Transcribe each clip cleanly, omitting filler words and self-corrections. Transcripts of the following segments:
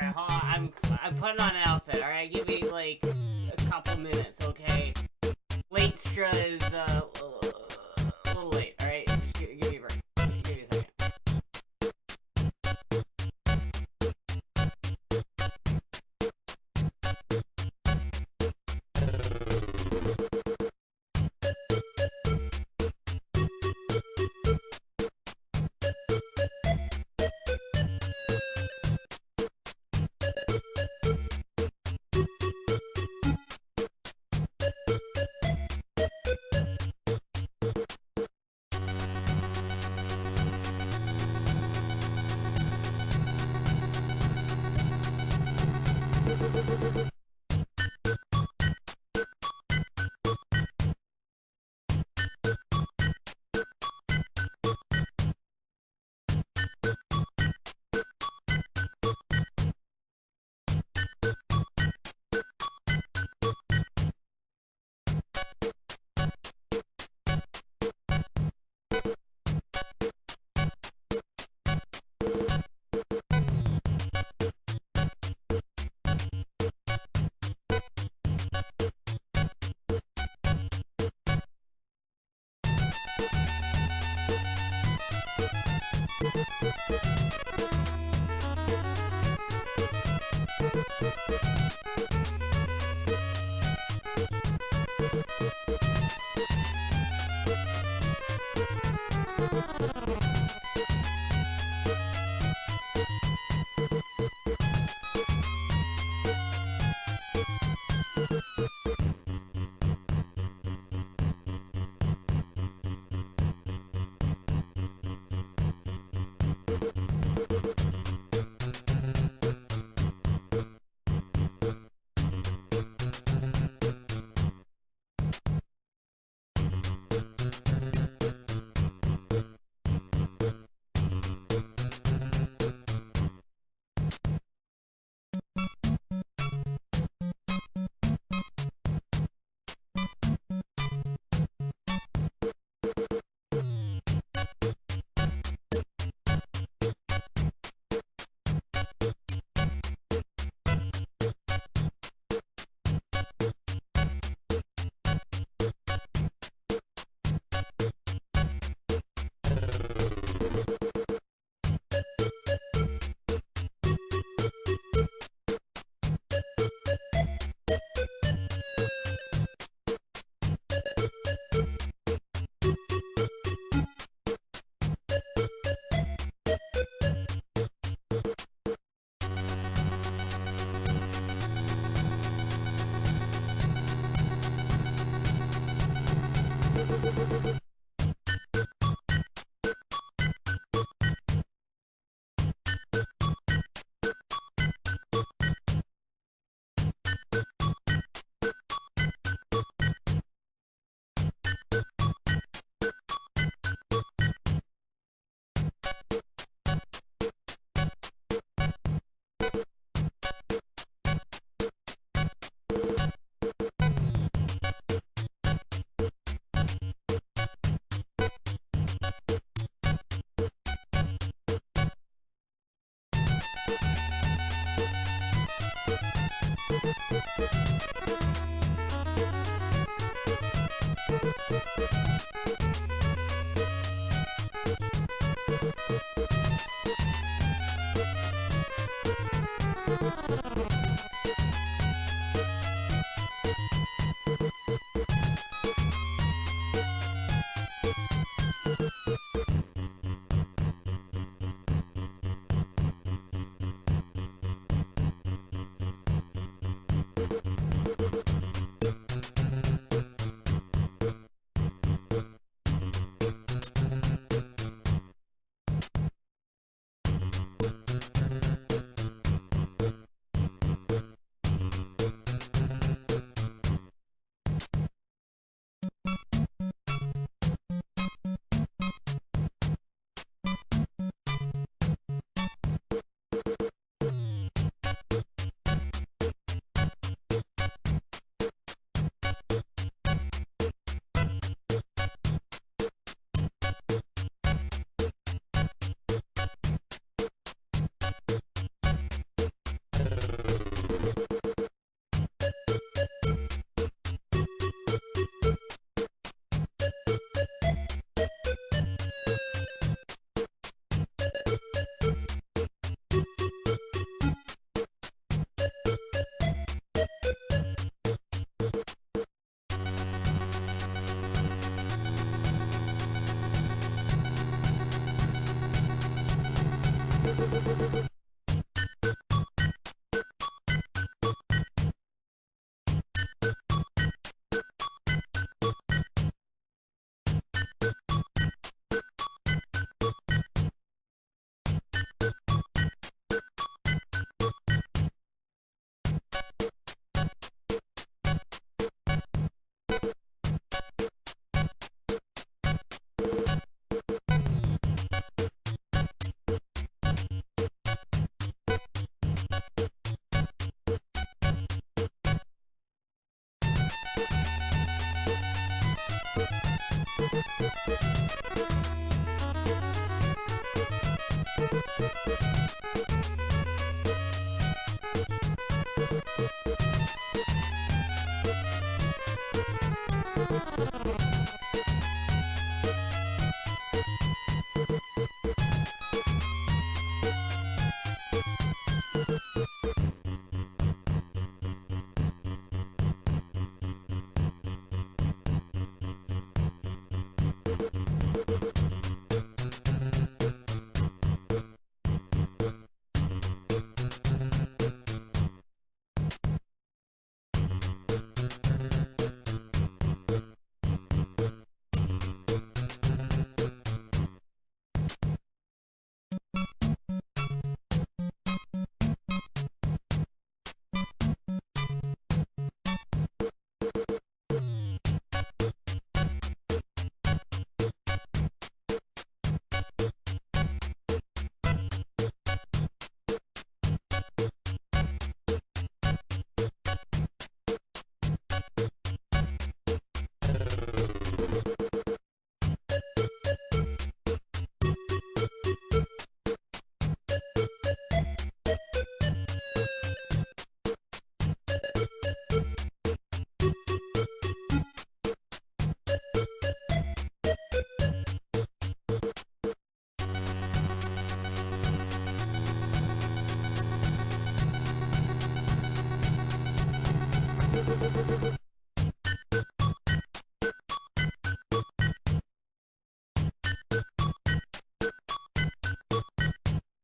Alright, hold on. I'm putting on an outfit. Alright, give me like a couple minutes, okay? Late is a little late. Alright, give me a break. Give me a second.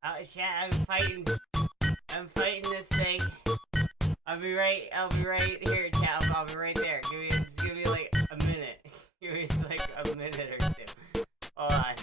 Oh shit, I'm fighting this thing. I'll be right here, Chap. I'll be right there. Just give me like a minute. Give me like a minute or two. Hold on.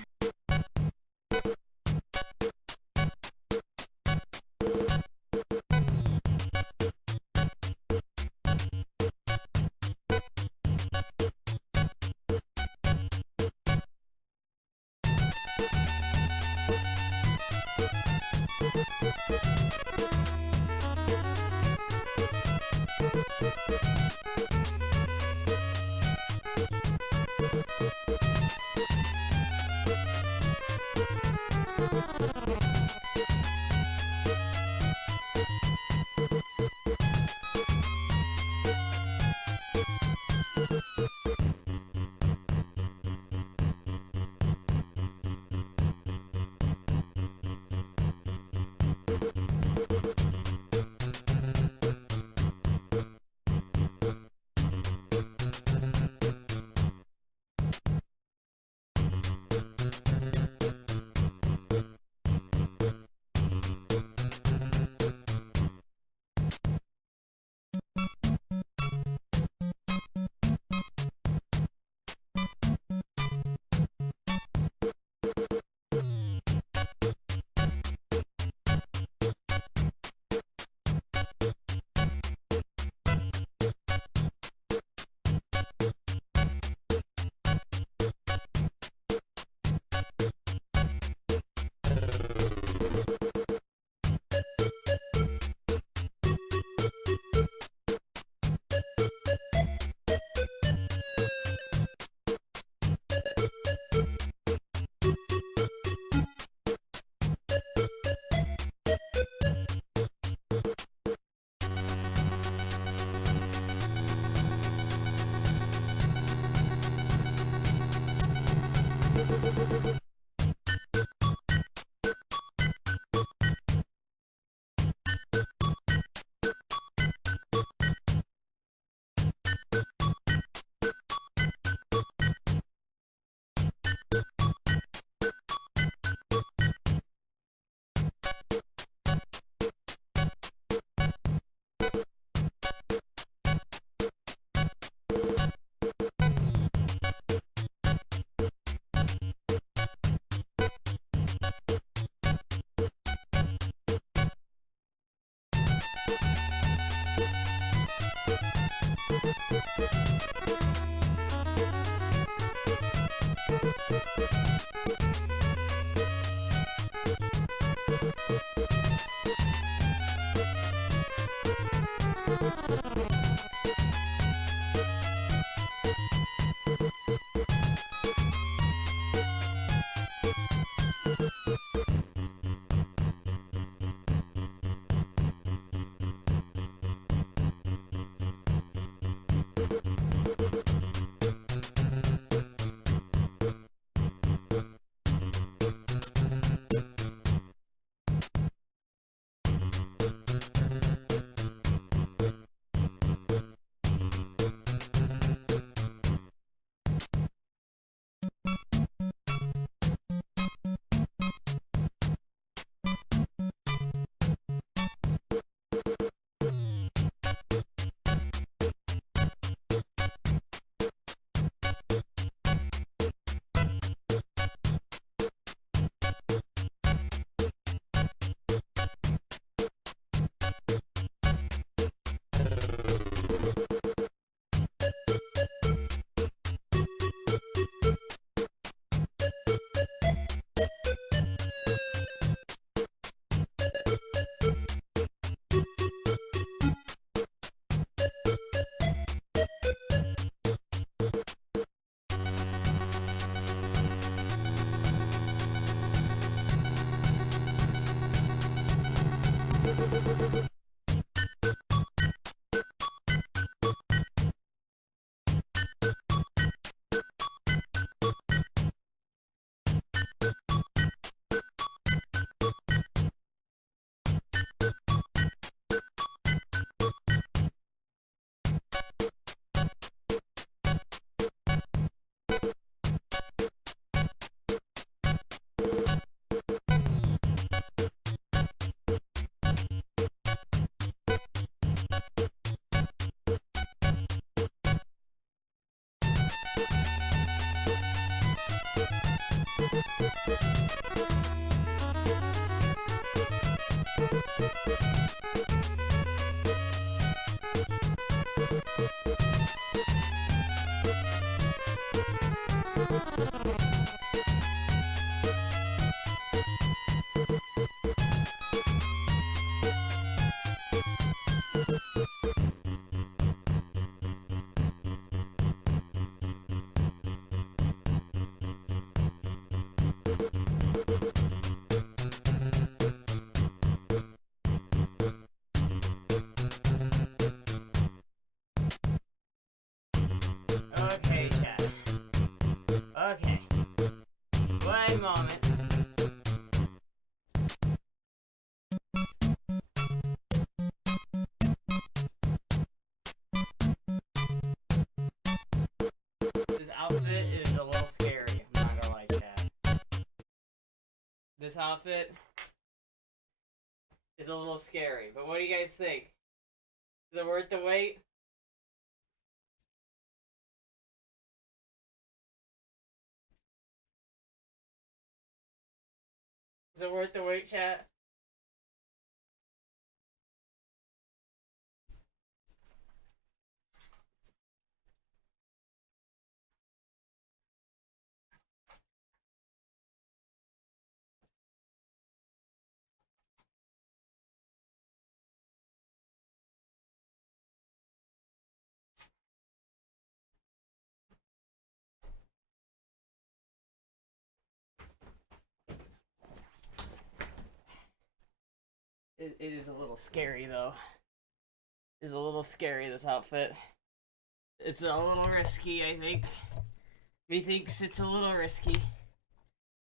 Okay, chat. Okay. One moment. This outfit is a little scary. I'm not gonna lie, chat. This outfit is a little scary. But what do you guys think? Is it worth the wait? Is it worth the wait, chat? It is a little scary, though. It's a little scary, this outfit. It's a little risky, I think. Methinks it's a little risky.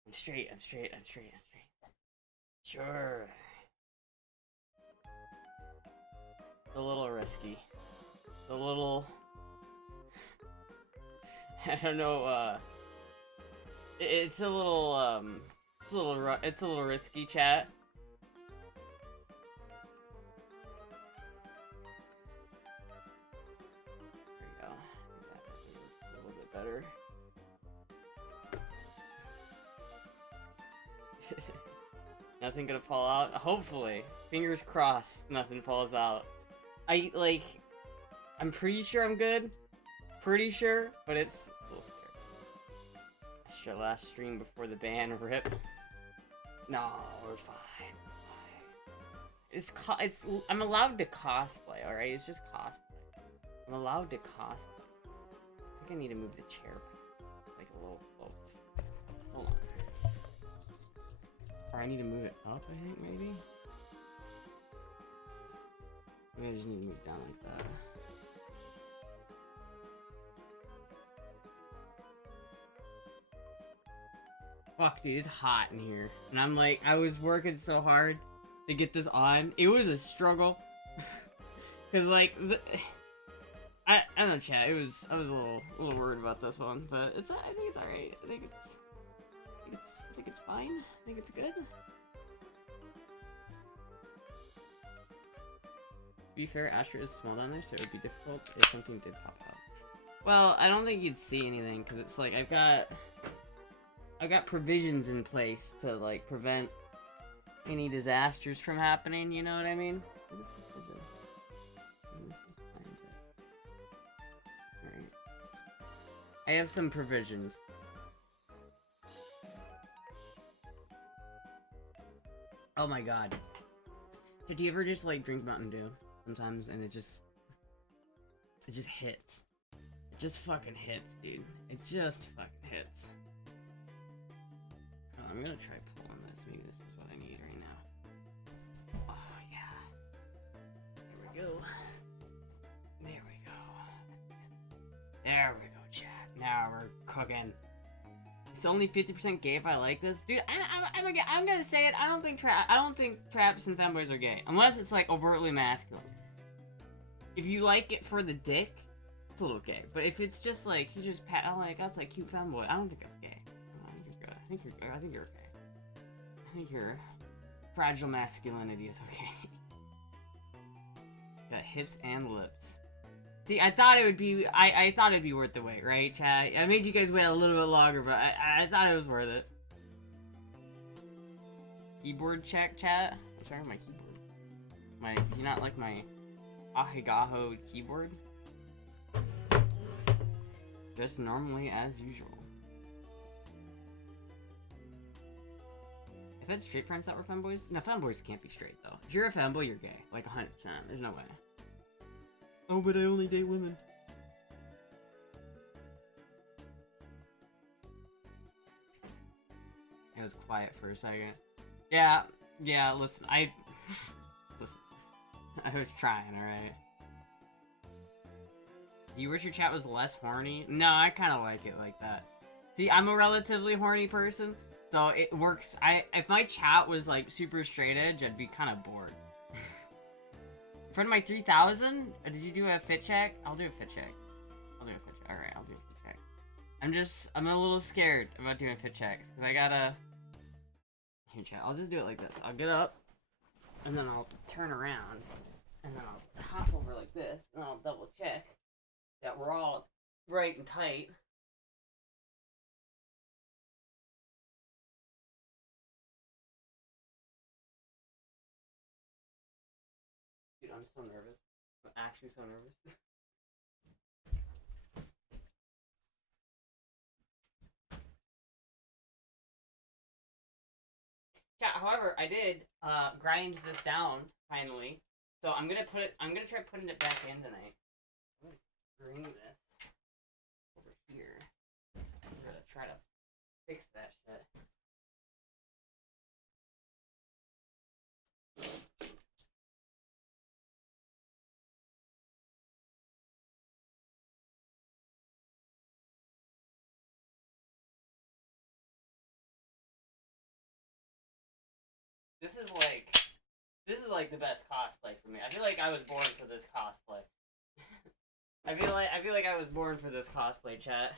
I'm straight, I'm straight, I'm straight, I'm straight. Sure. A little risky. A little... I don't know, it's a little, it's a little risky, chat. There we go. A little bit better. Nothing gonna fall out? Hopefully. Fingers crossed nothing falls out. I'm pretty sure I'm good. Pretty sure, but it's a little scary. Extra last stream before the ban, rip. No, we're fine. I'm allowed to cosplay, alright? It's just cosplay. I'm allowed to cosplay. I think I need to move the chair back, like a little close. Hold on. Or I need to move it up, I think, maybe? Maybe I just need to move down like that. Fuck, dude, it's hot in here. And I'm like, I was working so hard to get this on. It was a struggle. Cause like, I don't know, chat. I was a little worried about this one, but I think it's alright. I think it's fine. I think it's good. To be fair, Astra is small down there, so it would be difficult if something did pop out. Well, I don't think you'd see anything, because it's like, I've got provisions in place to, like, prevent any disasters from happening, you know what I mean? Alright. I have some provisions. Oh my god. Did you ever just, like, drink Mountain Dew sometimes, and it just hits? It just fucking hits, dude. It just fucking hits. Oh, I'm gonna try pulling this. Maybe this is what I need right now. Oh, yeah. There we go. There we go. There we go, chat. Now we're cooking. It's only 50% gay if I like this, dude. I'm gonna say it. I don't think traps and femboys are gay unless it's like overtly masculine. If you like it for the dick, it's a little gay. But if it's just like you just pat, I'm like that's like cute femboy. I don't think that's gay. I think you're good. I think you're okay. I think your fragile masculinity is okay. Got hips and lips. See, I thought it would be. I thought it'd be worth the wait, right, chat? I made you guys wait a little bit longer, but I thought it was worth it. Keyboard check, chat. What's wrong with my keyboard? Do you not like my Ahigaho keyboard? Just normally as usual. If it's straight friends that were femboys, no, femboys can't be straight though. If you're a femboy, you're gay, like 100%. There's no way. Oh, but I only date women. It was quiet for a second. Yeah, listen, listen. I was trying, alright? Do you wish your chat was less horny? No, I kind of like it like that. See, I'm a relatively horny person, so it works. If my chat was, like, super straight edge, I'd be kind of bored. For my 3000, did you do a fit check? I'll do a fit check. Alright, I'll do a fit check. I'm a little scared about doing fit checks, because I gotta... Here, chat, I'll just do it like this. I'll get up, and then I'll turn around, and then I'll hop over like this, and I'll double check that we're all right and tight. Dude, I'm so nervous. I'm actually so nervous. Yeah, however, I did grind this down finally, so I'm gonna try putting it back in tonight. I'm gonna bring this over here. I'm gonna try to fix that shit. This is like the best cosplay for me. I feel like I was born for this cosplay. I feel like I was born for this cosplay, chat.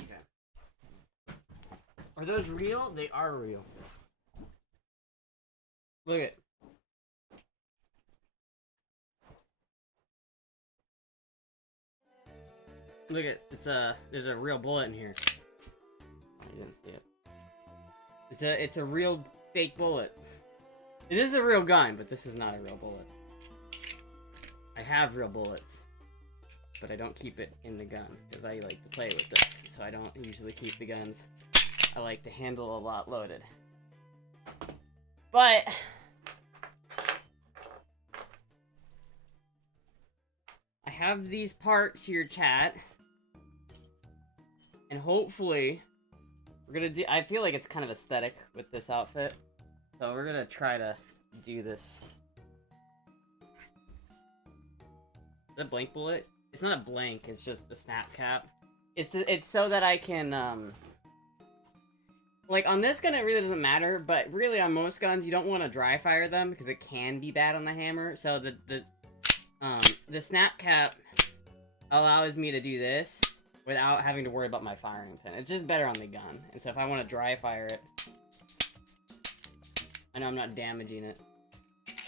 Okay. Are those real? They are real. Look at. Look at, there's a real bullet in here. I didn't see it. It's a real fake bullet. It is a real gun, but this is not a real bullet. I have real bullets, but I don't keep it in the gun, because I like to play with this, so I don't usually keep the guns. I like to handle a lot loaded. But I have these parts here, chat, and hopefully we're gonna do. I feel like it's kind of aesthetic with this outfit, so we're gonna try to do this. Is that a blank bullet? It's not a blank. It's just the snap cap. It's so that I can like on this gun it really doesn't matter, but really on most guns you don't want to dry fire them because it can be bad on the hammer. So the snap cap allows me to do this without having to worry about my firing pin. It's just better on the gun. And so if I want to dry fire it, I know I'm not damaging it.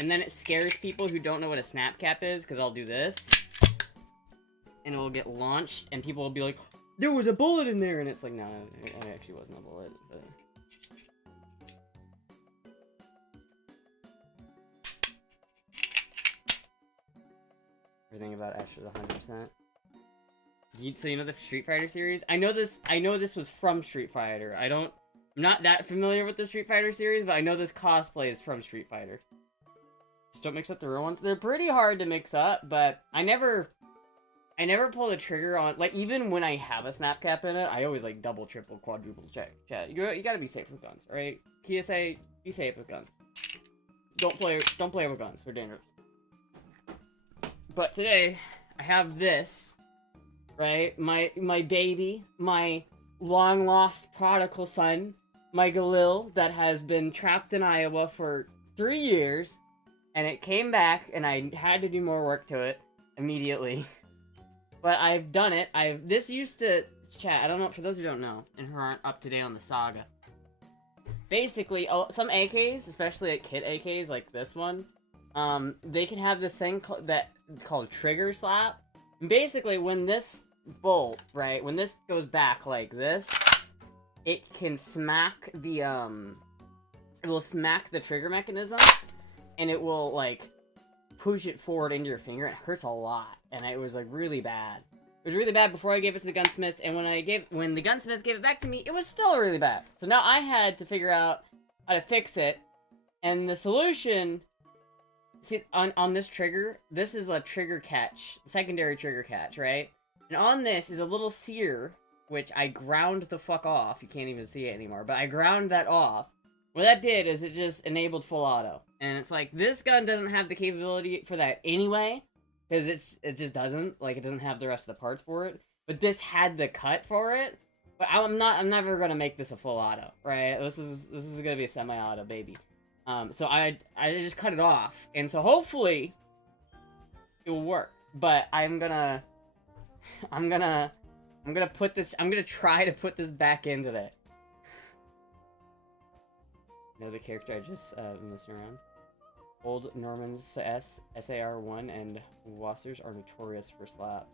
And then it scares people who don't know what a snap cap is, because I'll do this, and it will get launched, and people will be like, there was a bullet in there, and it's like, no, it actually wasn't a bullet, but... Everything about Astra's 100%. So you know the Street Fighter series? I know this was from Street Fighter. I'm not that familiar with the Street Fighter series, but I know this cosplay is from Street Fighter. Just don't mix up the real ones. They're pretty hard to mix up, but I never pull the trigger on, like, even when I have a snap cap in it, I always, like, double, triple, quadruple check. Chat, you gotta be safe with guns, alright? KSA, be safe with guns. Don't play with guns. They're dangerous. But today, I have this, right? My baby, my long-lost prodigal son, my Galil, that has been trapped in Iowa for 3 years, and it came back, and I had to do more work to it immediately. But I've done it. This used to... Chat, I don't know, for those who don't know, and who aren't up to date on the saga. Basically, some AKs, especially like kit AKs like this one, they can have this thing called trigger slap. And basically, when this bolt, right, when this goes back like this, it can smack the, it will smack the trigger mechanism, and it will, like, push it forward into your finger. It hurts a lot, and it was, like, really bad. It was really bad before I gave it to the gunsmith, and when the gunsmith gave it back to me, it was still really bad. So now I had to figure out how to fix it, and the solution... See, on this trigger, this is a trigger catch, secondary trigger catch, right? And on this is a little sear, which I ground the fuck off. You can't even see it anymore, but I ground that off. What that did is it just enabled full auto. And it's like, this gun doesn't have the capability for that anyway, because it just doesn't. Like, it doesn't have the rest of the parts for it. But this had the cut for it. But I'm never gonna make this a full auto, right? This is gonna be a semi-auto baby. So I just cut it off, and so hopefully it will work. But I'm gonna put this. I'm gonna try to put this back into that. You know the character I just messing around. Old Norman's SAR1 and Wassers are notorious for slaps.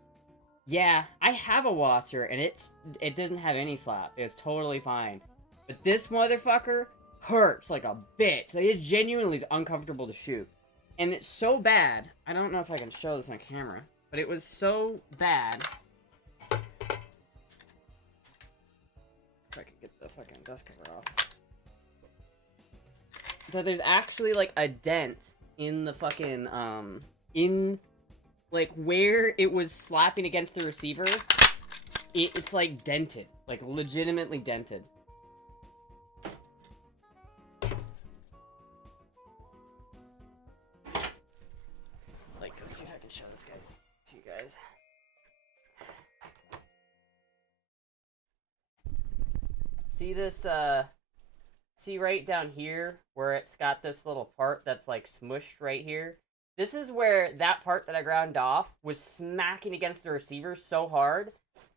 Yeah, I have a Wasser, and it doesn't have any slap. It's totally fine. But this motherfucker hurts like a bitch. Like, it genuinely is uncomfortable to shoot. And it's so bad. I don't know if I can show this on camera, but it was so bad. If I could get the fucking dust cover off. That there's actually like a dent in the fucking, in like where it was slapping against the receiver. It's like dented. Like legitimately dented. Let's see if I can show this to you guys. See this, see right down here where it's got this little part that's like smushed right here? This is where that part that I ground off was smacking against the receiver so hard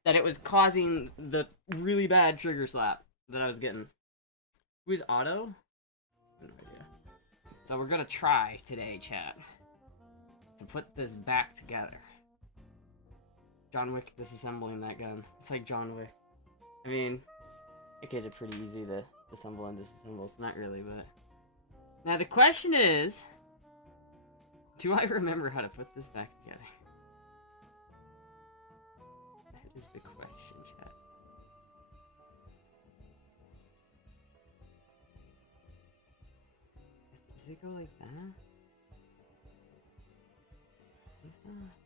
that it was causing the really bad trigger slap that I was getting. Who's auto? No idea. So we're gonna try today, chat, to put this back together. John Wick disassembling that gun. It's like John Wick. I mean, okay, they're pretty easy to assemble and disassemble. It's not really, but... Now the question is... Do I remember how to put this back together? That is the question, chat. Does it go like that? Like that?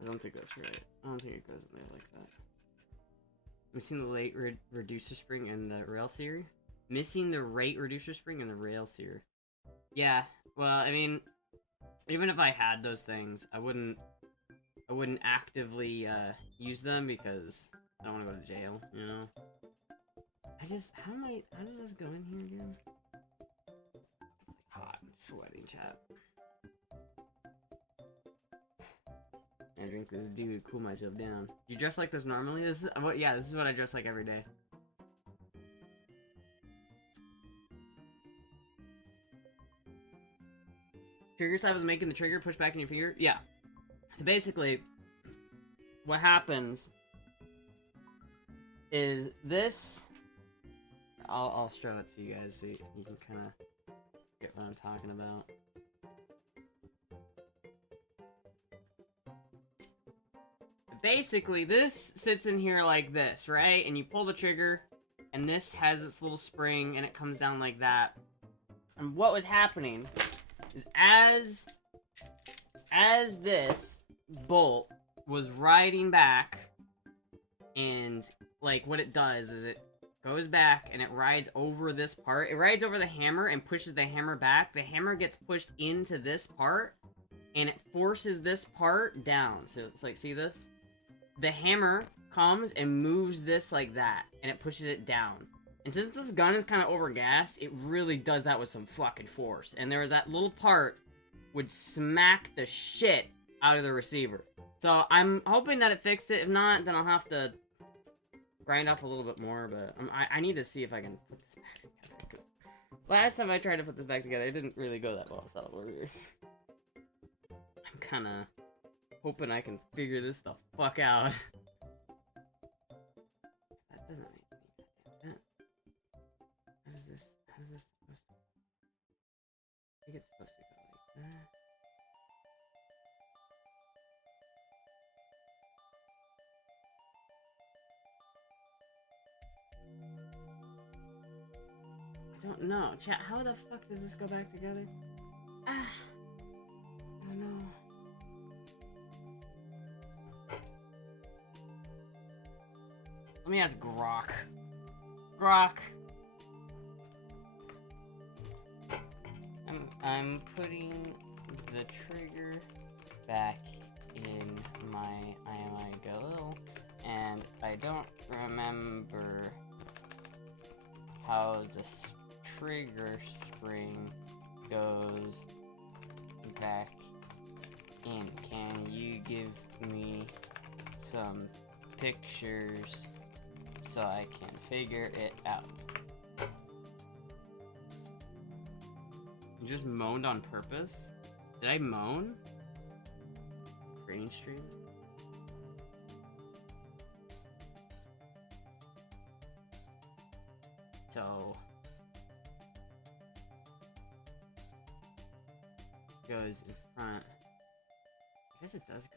I don't think that's right. I don't think it goes in there like that. Missing the rate reducer spring and the rail sear. Missing the rate reducer spring and the rail sear. Yeah, well, I mean, even if I had those things, I wouldn't actively use them because I don't want to go to jail, you know? how does this go in here again? It's like hot and sweating, chat. I drink this dude to cool myself down. You dress like this normally? This is what? Yeah, this is what I dress like every day. Trigger side was making the trigger push back in your finger? Yeah. So basically, what happens is this... I'll show it to you guys so you can kind of get what I'm talking about. Basically, this sits in here like this, right? And you pull the trigger, and this has its little spring, and it comes down like that. And what was happening is as this bolt was riding back, and like what it does is it goes back and it rides over this part. It rides over the hammer and pushes the hammer back. The hammer gets pushed into this part, and it forces this part down. So it's like, see this? The hammer comes and moves this like that, and it pushes it down. And since this gun is kind of overgassed, it really does that with some fucking force. And there was that little part would smack the shit out of the receiver. So I'm hoping that it fixed it. If not, then I'll have to grind off a little bit more. But I need to see if I can put this back together. Last time I tried to put this back together, it didn't really go that well. So I'm kind of hoping I can figure this the fuck out. That doesn't make any sense. How is this supposed to... I think it's supposed to go like that. I don't know. Chat, how the fuck does this go back together? Ah! I don't know. Let me ask Grok. Grok! I'm putting the trigger back in my IMI Go, and I don't remember how the trigger spring goes back in. Can you give me some pictures so I can figure it out? You just moaned on purpose? Did I moan? Green stream? So... goes in front. I guess it does go.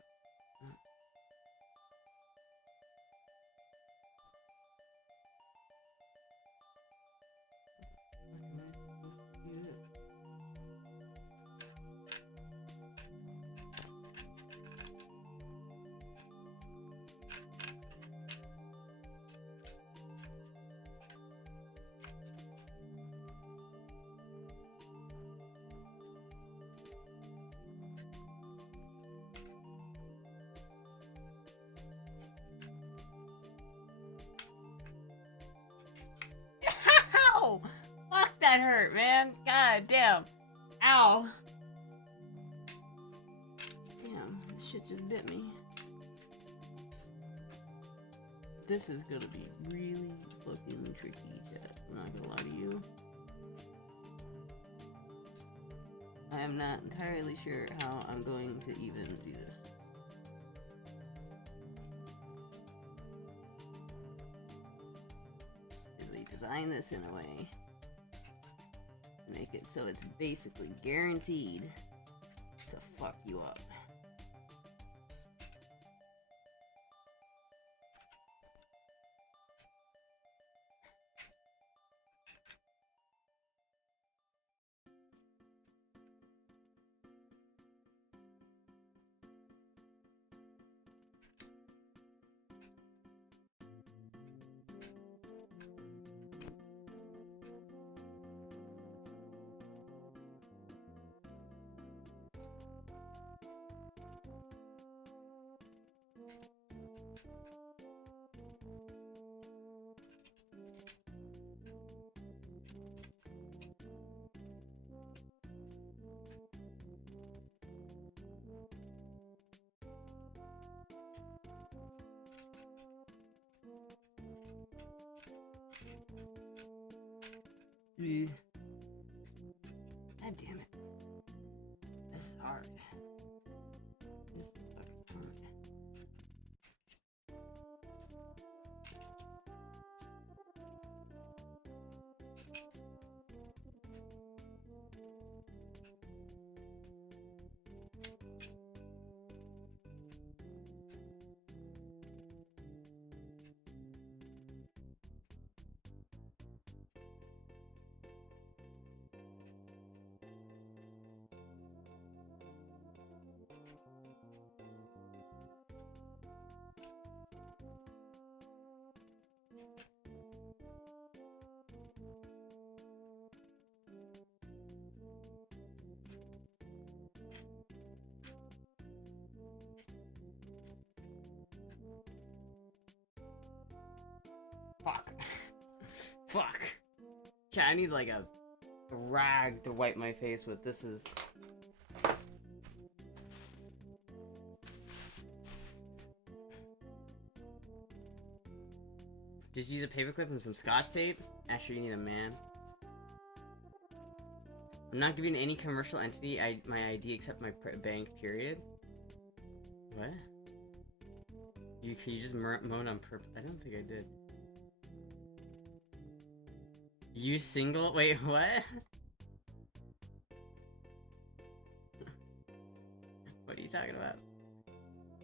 that hurt, man. God damn. Ow. Damn, this shit just bit me. This is gonna be really fucking tricky, chat. I'm not gonna lie to you. I am not entirely sure how I'm going to even do this. Really design this in a way to make it so it's basically guaranteed to fuck you up. God damn it. This is hard. This is fucking hard. Fuck. Fuck. Chat, I need like a rag to wipe my face with. This is... Just use a paperclip and some scotch tape? Asher, you need a man. I'm not giving any commercial entity my ID except my bank, period. What? You just moan on purpose? I don't think I did. You single? Wait, what? What are you talking about?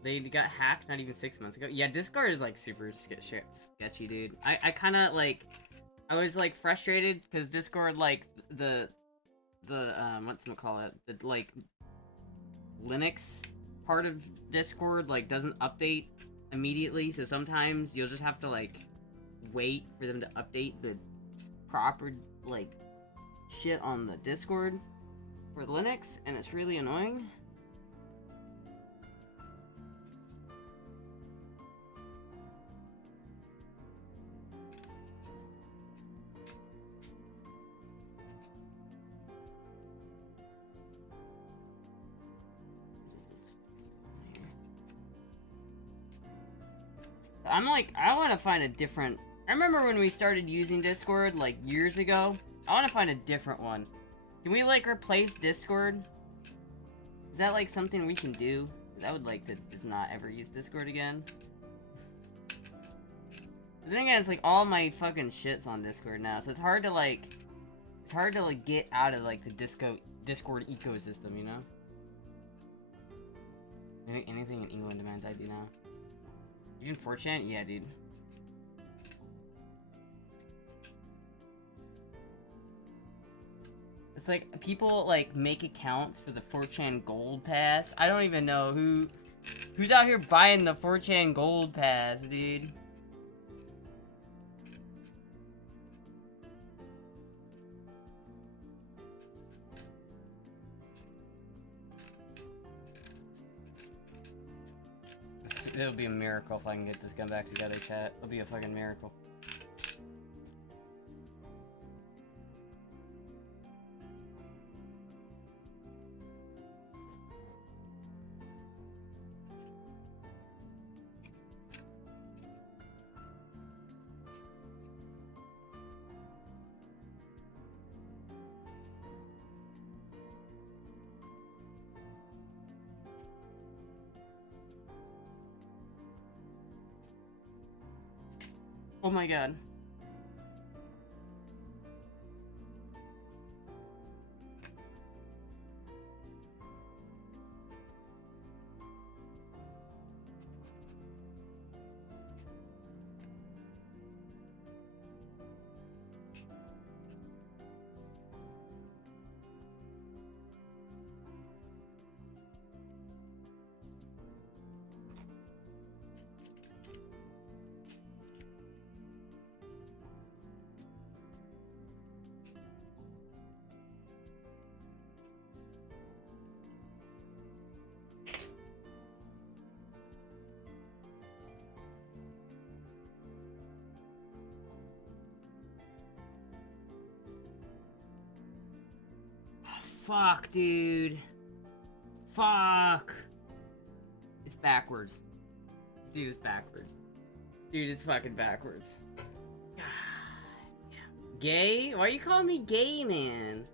They got hacked not even 6 months ago. Yeah, Discord is like super sketchy, dude. I kind of like, I was like frustrated because Discord like the whatchamacallit, the like Linux part of Discord like doesn't update immediately, so sometimes you'll just have to like wait for them to update the proper like shit on the Discord for Linux, and it's really annoying. I'm like, I want to find a different... I remember when we started using Discord, like, years ago. I want to find a different one. Can we, like, replace Discord? Is that, like, something we can do? 'Cause I would like to just not ever use Discord again. But then again, it's, like, all my fucking shit's on Discord now, so it's hard to, like... It's hard to, like, get out of, like, the Discord ecosystem, you know? Anything in England demands I do now. Even 4chan? Yeah, dude. It's like, people, like, make accounts for the 4chan Gold Pass. I don't even know who's out here buying the 4chan Gold Pass, dude. It'll be a miracle if I can get this gun back together, chat. It'll be a fucking miracle. Oh my god. Fuck, dude. Fuck. It's backwards. Dude, it's backwards. Dude, it's fucking backwards. God. Yeah. Gay? Why are you calling me gay, man?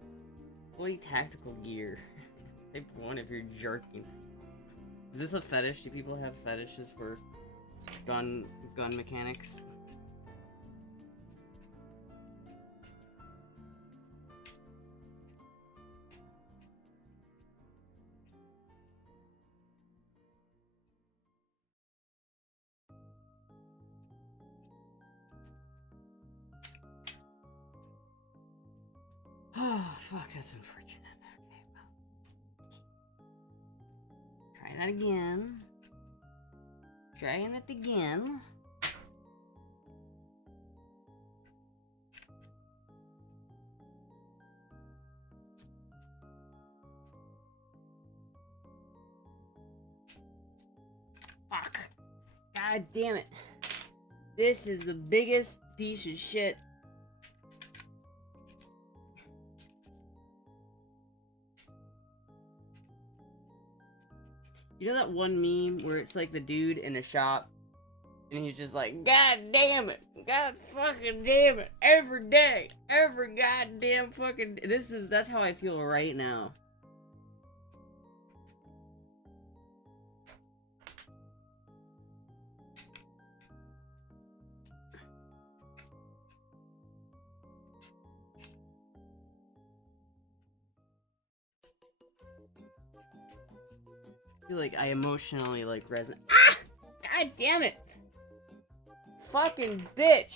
Fully tactical gear. Type 1 if you're jerking. Is this a fetish? Do people have fetishes for gun mechanics? Oh, fuck, that's unfortunate. Okay, well. Try that again. Trying it again. Fuck. God damn it. This is the biggest piece of shit. You know that one meme where it's like the dude in a shop and he's just like, God damn it, God fucking damn it, every day, every goddamn fucking that's how I feel right now. I feel like I emotionally like resonate. Ah! God damn it! Fucking bitch!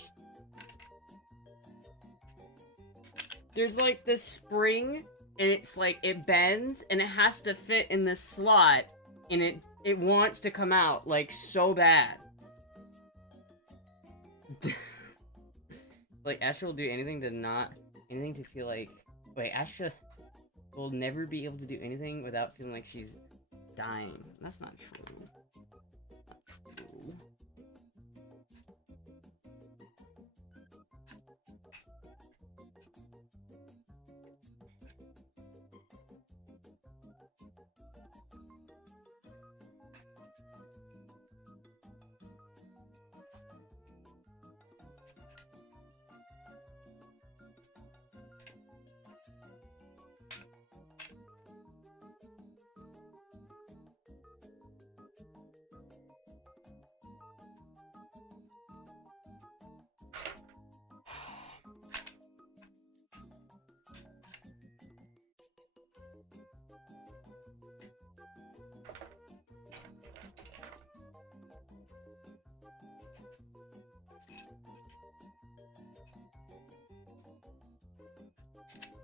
There's like this spring, and it's like it bends, and it has to fit in this slot, and it wants to come out like so bad. Like Astra will do anything to feel like. Wait, Astra will never be able to do anything without feeling like she's dying. That's not true. Not true.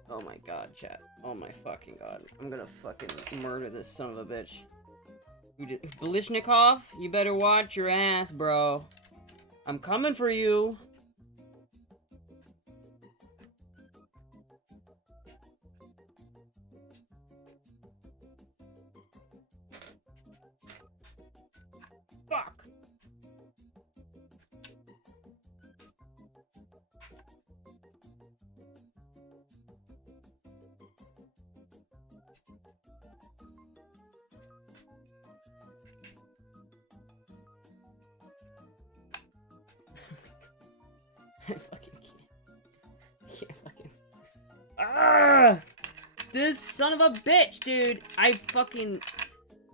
Oh my god, chat. Oh my fucking god. I'm gonna fucking murder this son of a bitch. Belishnikov, you better watch your ass, bro. I'm coming for you. Fuck. I fucking can't fucking. Ah! This son of a bitch, dude. I fucking.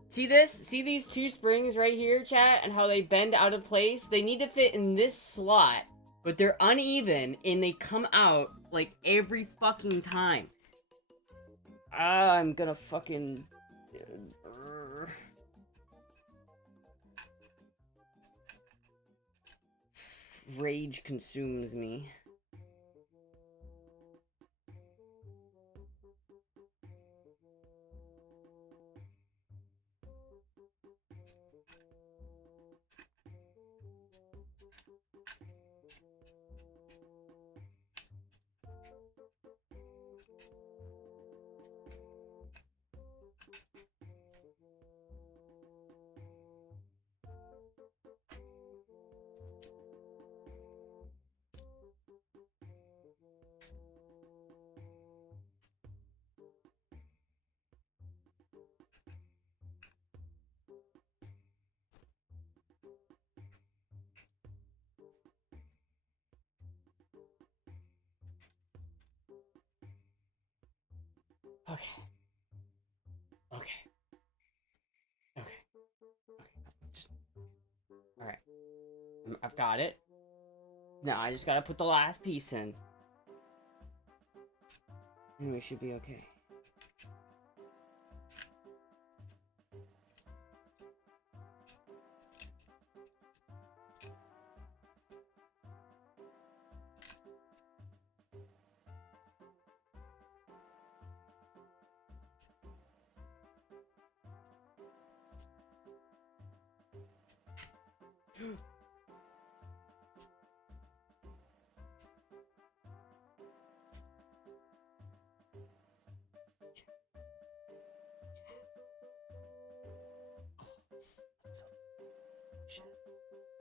See this? See these two springs right here, chat? And how they bend out of place? They need to fit in this slot. but they're uneven and they come out like every fucking time. I'm gonna fucking... Rage consumes me. Okay. Okay. Okay. Okay. Just... Alright. I've got it. Now I just gotta put the last piece in. And we should be okay.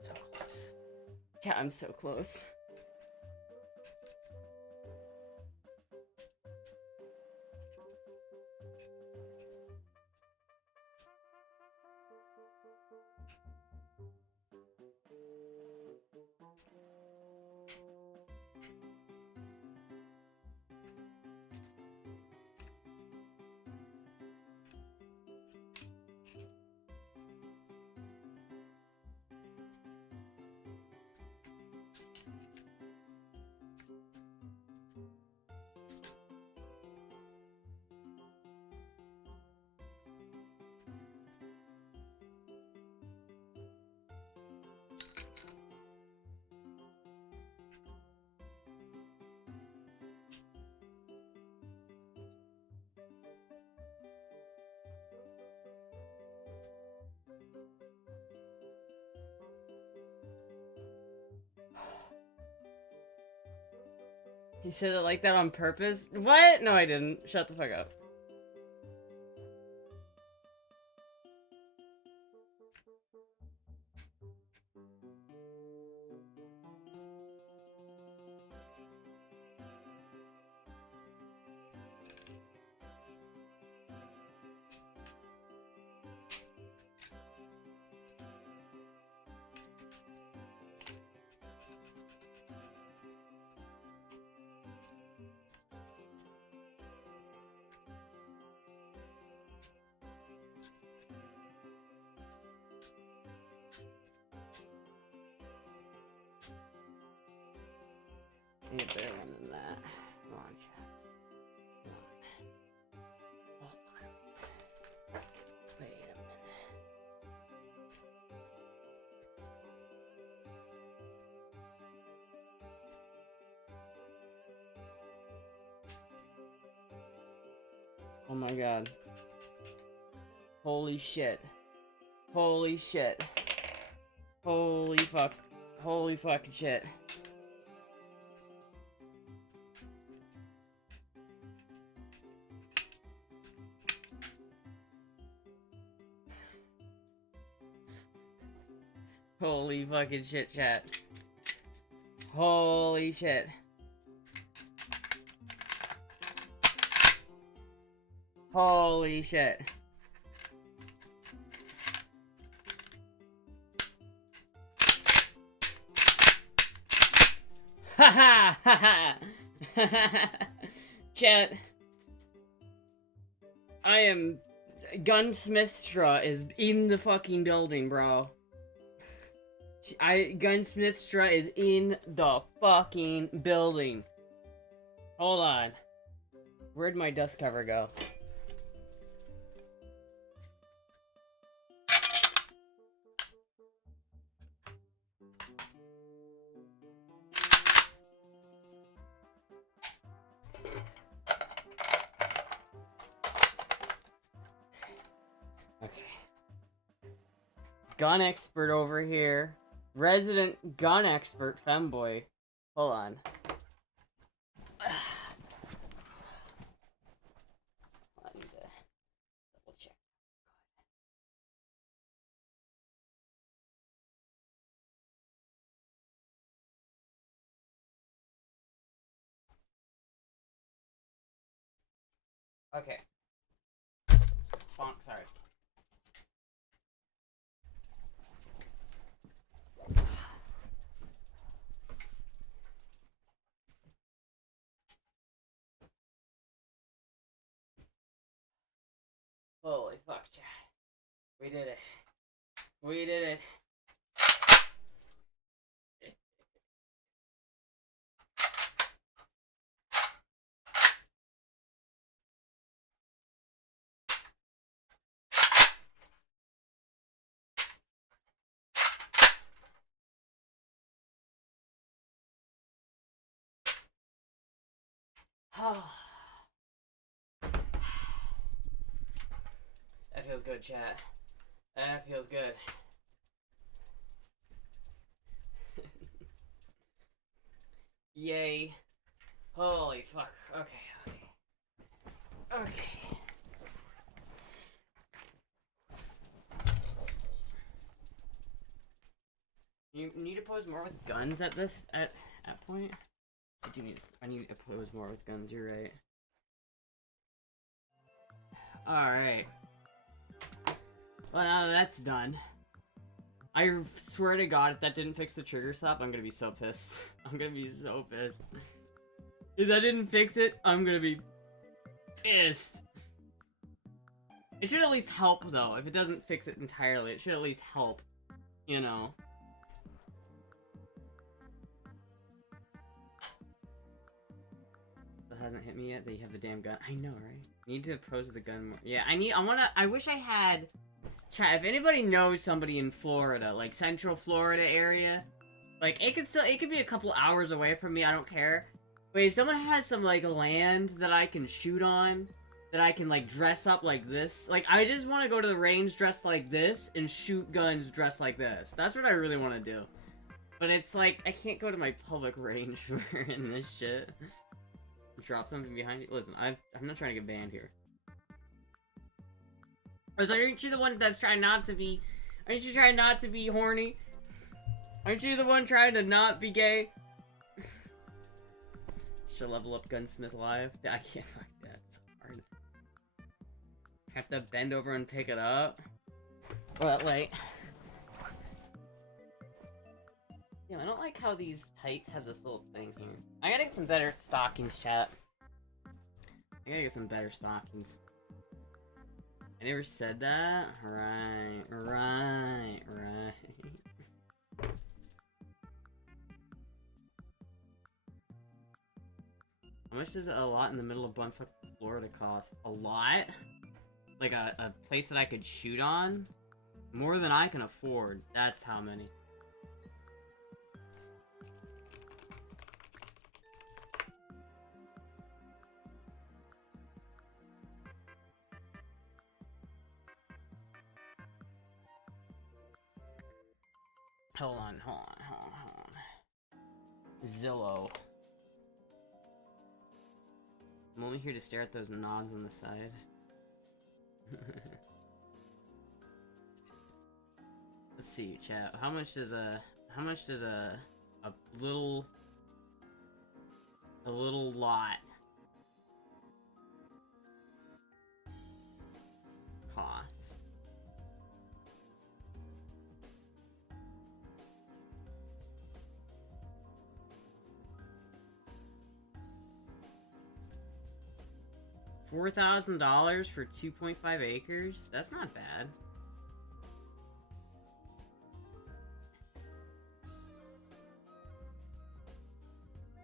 So close. Yeah, I'm so close. He said it like that on purpose? What? No, I didn't. Shut the fuck up. Need a better one than that. Come on, chat. Come on. Hold on. Wait a minute. Oh my god. Holy shit. Holy shit. Holy fuck. Holy fucking shit. Holy fucking shit, chat. Holy shit. Holy shit. Ha ha ha ha. Chat. I am... Gunsmithstra is in the fucking building, bro. Gunsmithstra is in the fucking building. Hold on. Where'd my dust cover go? Okay. Gun expert over here. Resident gun expert femboy. Hold on. I need to double check. Okay. Bonk, sorry. Holy fuck, chat. We did it. We did it. That feels good, chat. That feels good. Yay. Holy fuck. Okay. You need to pose more with guns at point? I need to pose more with guns, you're right. Alright. Well, now that's done. I swear to God, if that didn't fix the trigger stop, I'm gonna be so pissed. I'm gonna be so pissed. If that didn't fix it, I'm gonna be pissed. It should at least help, though. If it doesn't fix it entirely, it should at least help. You know. That hasn't hit me yet, that you have the damn gun. I know, right? Need to pose the gun more. Yeah, I wish I had... Chat, if anybody knows somebody in Florida, like Central Florida area, like, it could be a couple hours away from me, I don't care. But if someone has some, like, land that I can shoot on, that I can, like, dress up like this, like, I just want to go to the range dressed like this, and shoot guns dressed like this. That's what I really want to do. But it's like, I can't go to my public range wearing this shit. Drop something behind you. Listen, I'm not trying to get banned here. Or is aren't you the one that's trying not to be... Aren't you trying not to be horny? Aren't you the one trying to not be gay? Should level up Gunsmith Live? I can't fuck that. It's hard. Have to bend over and pick it up? Well, wait. Yeah, I don't like how these tights have this little thing here. I gotta get some better stockings, chat. I gotta get some better stockings. I never said that? Right. How much does a lot in the middle of Bumfuck, Florida cost? A lot? Like a place that I could shoot on? More than I can afford. That's how many. Hold on. Zillow. I'm only here to stare at those knobs on the side. Let's see, chat. How much does a little lot cost? $4,000 for 2.5 acres? That's not bad.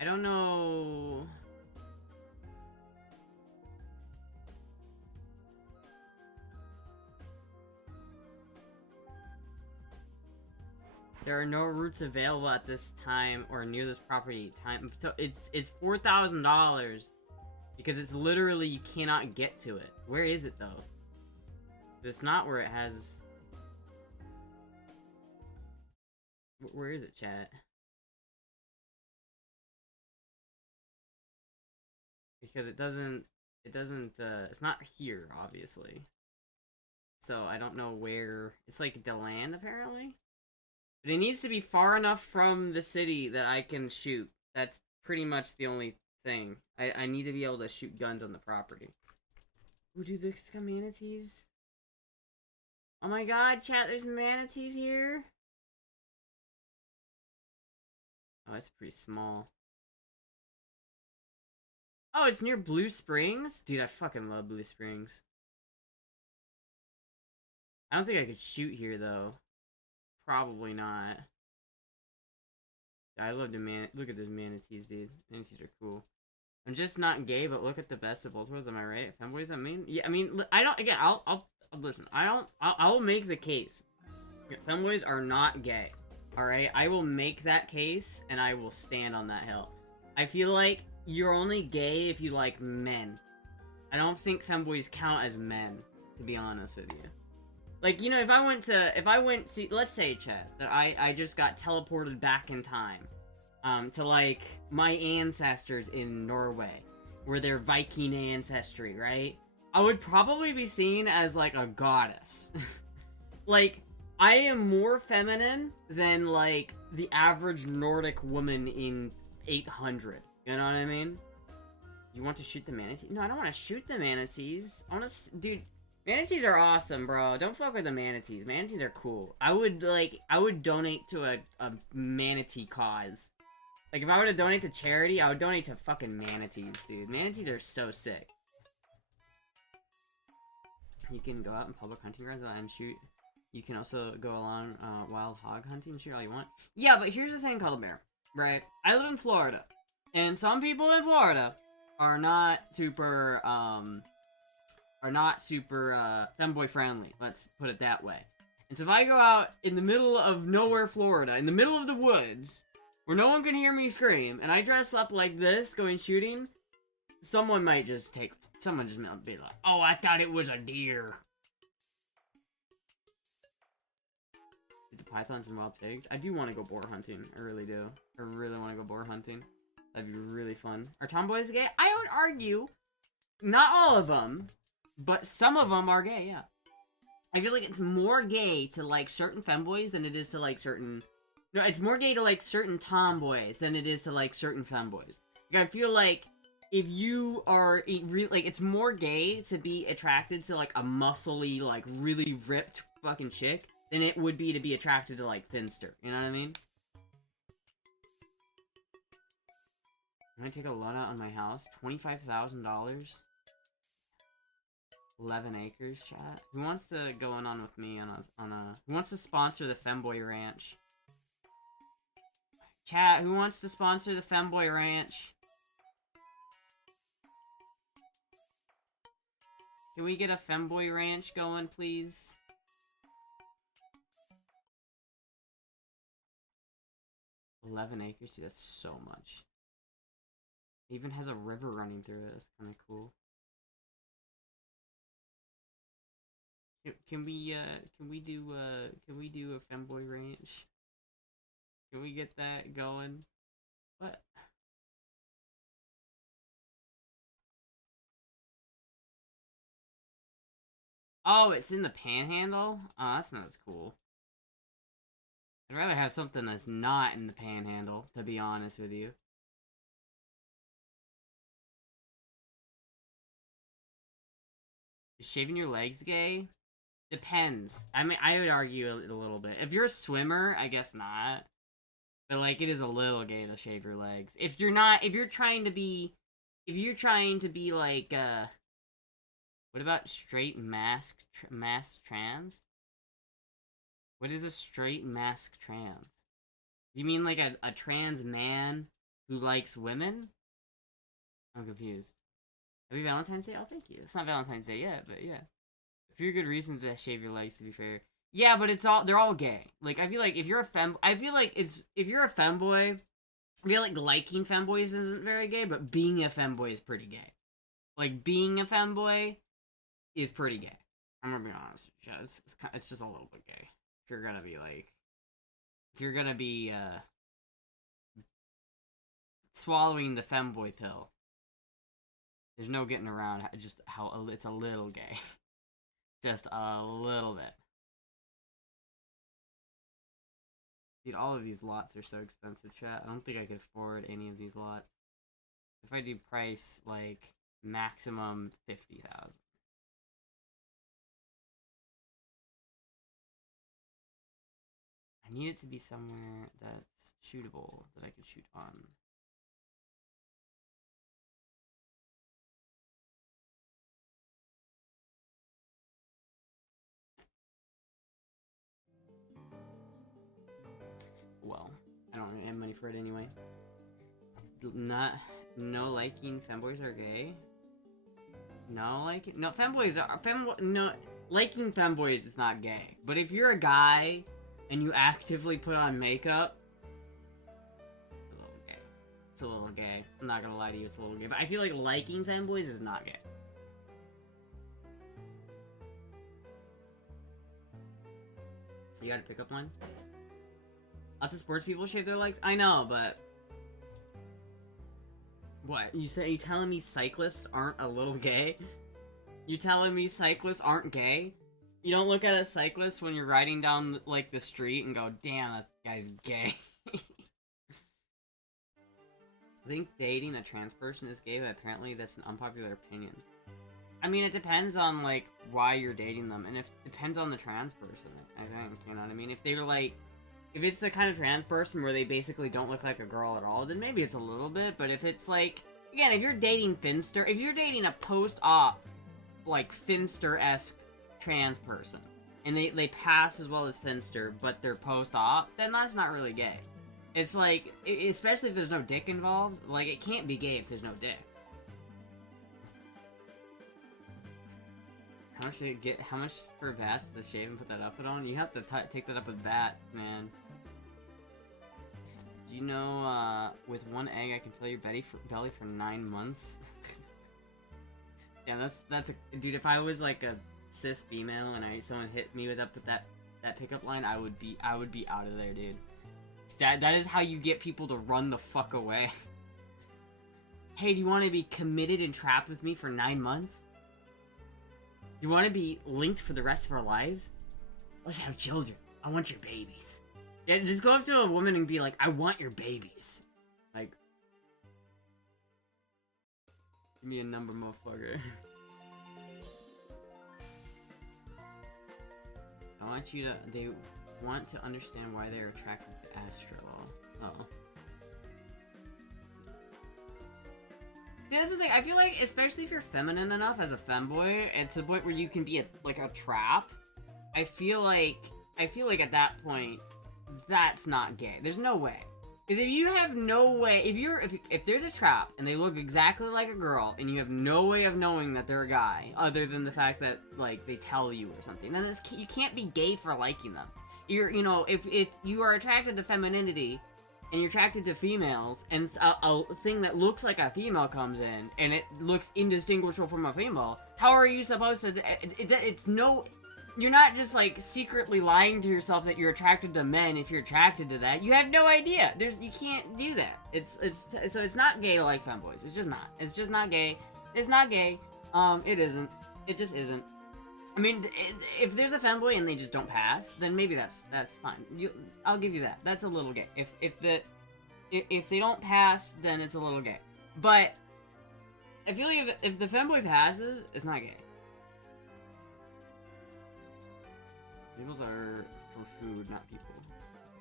I don't know. There are no routes available at this time or near this property time. So it's $4,000 because it's literally you cannot get to it. Where is it though? It's not where it has. Where is it, chat? Because it doesn't. It's not here, obviously. So I don't know where. It's like Deland, apparently. But it needs to be far enough from the city that I can shoot. That's pretty much the only thing. I need to be able to shoot guns on the property. Ooh, dude, there's got manatees. Oh my god, chat, there's manatees here. Oh, it's pretty small. Oh, it's near Blue Springs? Dude, I fucking love Blue Springs. I don't think I could shoot here, though. Probably not. I love the look at those manatees, dude. Manatees are cool. I'm just not gay, but look at the best of both worlds. Am I right? Femboys, I mean, yeah. I mean, I don't. Again, I'll listen. I'll make the case. Femboys are not gay. All right, I will make that case, and I will stand on that hill. I feel like you're only gay if you like men. I don't think femboys count as men, to be honest with you. Like, you know, if I went to, let's say, chat, that I just got teleported back in time, to, like, my ancestors in Norway, where they're Viking ancestry, right? I would probably be seen as, like, a goddess. Like, I am more feminine than, like, the average Nordic woman in 800. You know what I mean? You want to shoot the manatee? No, I don't want to shoot the manatees. Dude, manatees are awesome, bro. Don't fuck with the manatees. Manatees are cool. I would donate to a manatee cause. Like, if I were to donate to charity, I would donate to fucking manatees, dude. Manatees are so sick. You can go out in public hunting grounds and shoot. You can also go along wild hog hunting and shoot all you want. Yeah, but here's the thing, Cuddle Bear. Right? I live in Florida. And some people in Florida are not super femboy friendly. Let's put it that way. And so if I go out in the middle of nowhere, Florida, in the middle of the woods, where no one can hear me scream, and I dress up like this, going shooting, someone might just be like, oh, I thought it was a deer. The pythons and wild pigs. I do want to go boar hunting. I really do. I really want to go boar hunting. That'd be really fun. Are tomboys gay? I would argue, not all of them, but some of them are gay, yeah. I feel like it's more gay to like certain femboys than it is to like certain... No, it's more gay to like certain tomboys than it is to like certain femboys. Like, I feel like if you are... like, it's more gay to be attracted to like a muscly, like really ripped fucking chick than it would be to be attracted to like Finster. You know what I mean? I'm gonna take a lot out on my house. $25,000. 11 acres, chat. Who wants to go in on with me on a who wants to sponsor the Femboy Ranch? Chat, who wants to sponsor the Femboy Ranch? Can we get a Femboy Ranch going, please? $11 acres, dude, that's so much. It even has a river running through it. That's kind of cool. Can we do a Femboy Ranch? Can we get that going? What? Oh, it's in the Panhandle? Oh, that's not as cool. I'd rather have something that's not in the Panhandle, to be honest with you. Is shaving your legs gay? Depends. I mean, I would argue a little bit. If you're a swimmer, I guess not. But, like, it is a little gay to shave your legs. If you're trying to be, like, what about straight mask trans? What is a straight mask trans? You mean, like, a trans man Who likes women? I'm confused. Happy Valentine's Day? Oh, thank you. It's not Valentine's Day yet, but yeah. A few good reasons to shave your legs, to be fair. Yeah, but they're all gay. Like, I feel like if you're a if you're a femboy, I feel like liking femboys isn't very gay, but being a femboy is pretty gay. Like, being a femboy is pretty gay. I'm gonna be honest. Yeah, it's just a little bit gay. If you're gonna be, swallowing the femboy pill, there's no getting around just how it's a little gay. Just a little bit. Dude, all of these lots are so expensive, chat. I don't think I could afford any of these lots. If I do price, like, maximum 50,000. I need it to be somewhere that's shootable, that I can shoot on. Well, I don't have money for it anyway. No liking femboys are gay. No liking femboys is not gay. But if you're a guy and you actively put on makeup, it's a little gay. It's a little gay. I'm not gonna lie to you, it's a little gay. But I feel like liking femboys is not gay. So you gotta pick up one. Lots of sports people shave their legs? I know, but... What? You telling me cyclists aren't a little gay? You telling me cyclists aren't gay? You don't look at a cyclist when you're riding down, like, the street and go, damn, that guy's gay. I think dating a trans person is gay, but apparently that's an unpopular opinion. I mean, it depends on, like, why you're dating them, and it depends on the trans person, I think, you know what I mean? If they're, like... If it's the kind of trans person where they basically don't look like a girl at all, then maybe it's a little bit, but if it's like... Again, if you're dating Finster, if you're dating a post-op, like, Finster-esque trans person, and they pass as well as Finster, but they're post-op, then that's not really gay. It's like, especially if there's no dick involved, like, it can't be gay if there's no dick. How much for Vast to shave and put that outfit on? You have to take that up with Bat, man. Do you know, with one egg I can fill your belly for 9 months? Yeah, that's a... Dude, if I was, like, a cis female and someone hit me with that pickup line, I would be out of there, dude. That is how you get people to run the fuck away. Hey, do you want to be committed and trapped with me for 9 months? You want to be linked for the rest of our lives? Let's have children. I want your babies. Yeah, just go up to a woman and be like, I want your babies. Like, give me a number, motherfucker. They want to understand why they're attracted to Astra. Oh. That's the thing, I feel like, especially if you're feminine enough as a femboy, and to the point where you can be a trap, I feel like at that point, that's not gay. There's no way. Because if you have no way, if there's a trap, and they look exactly like a girl, and you have no way of knowing that they're a guy, other than the fact that, like, they tell you or something, then you can't be gay for liking them. If you are attracted to femininity, and you're attracted to females, and a thing that looks like a female comes in, and it looks indistinguishable from a female, how are you supposed to... You're not just, like, secretly lying to yourself that you're attracted to men if you're attracted to that. You have no idea. You can't do that. So it's not gay to like femboys. It's just not. It's just not gay. It's not gay. It isn't. It just isn't. I mean, if there's a femboy and they just don't pass, then maybe that's fine. I'll give you that. That's a little gay. If they don't pass, then it's a little gay. But I feel like if the femboy passes, it's not gay. Labels are for food, not people.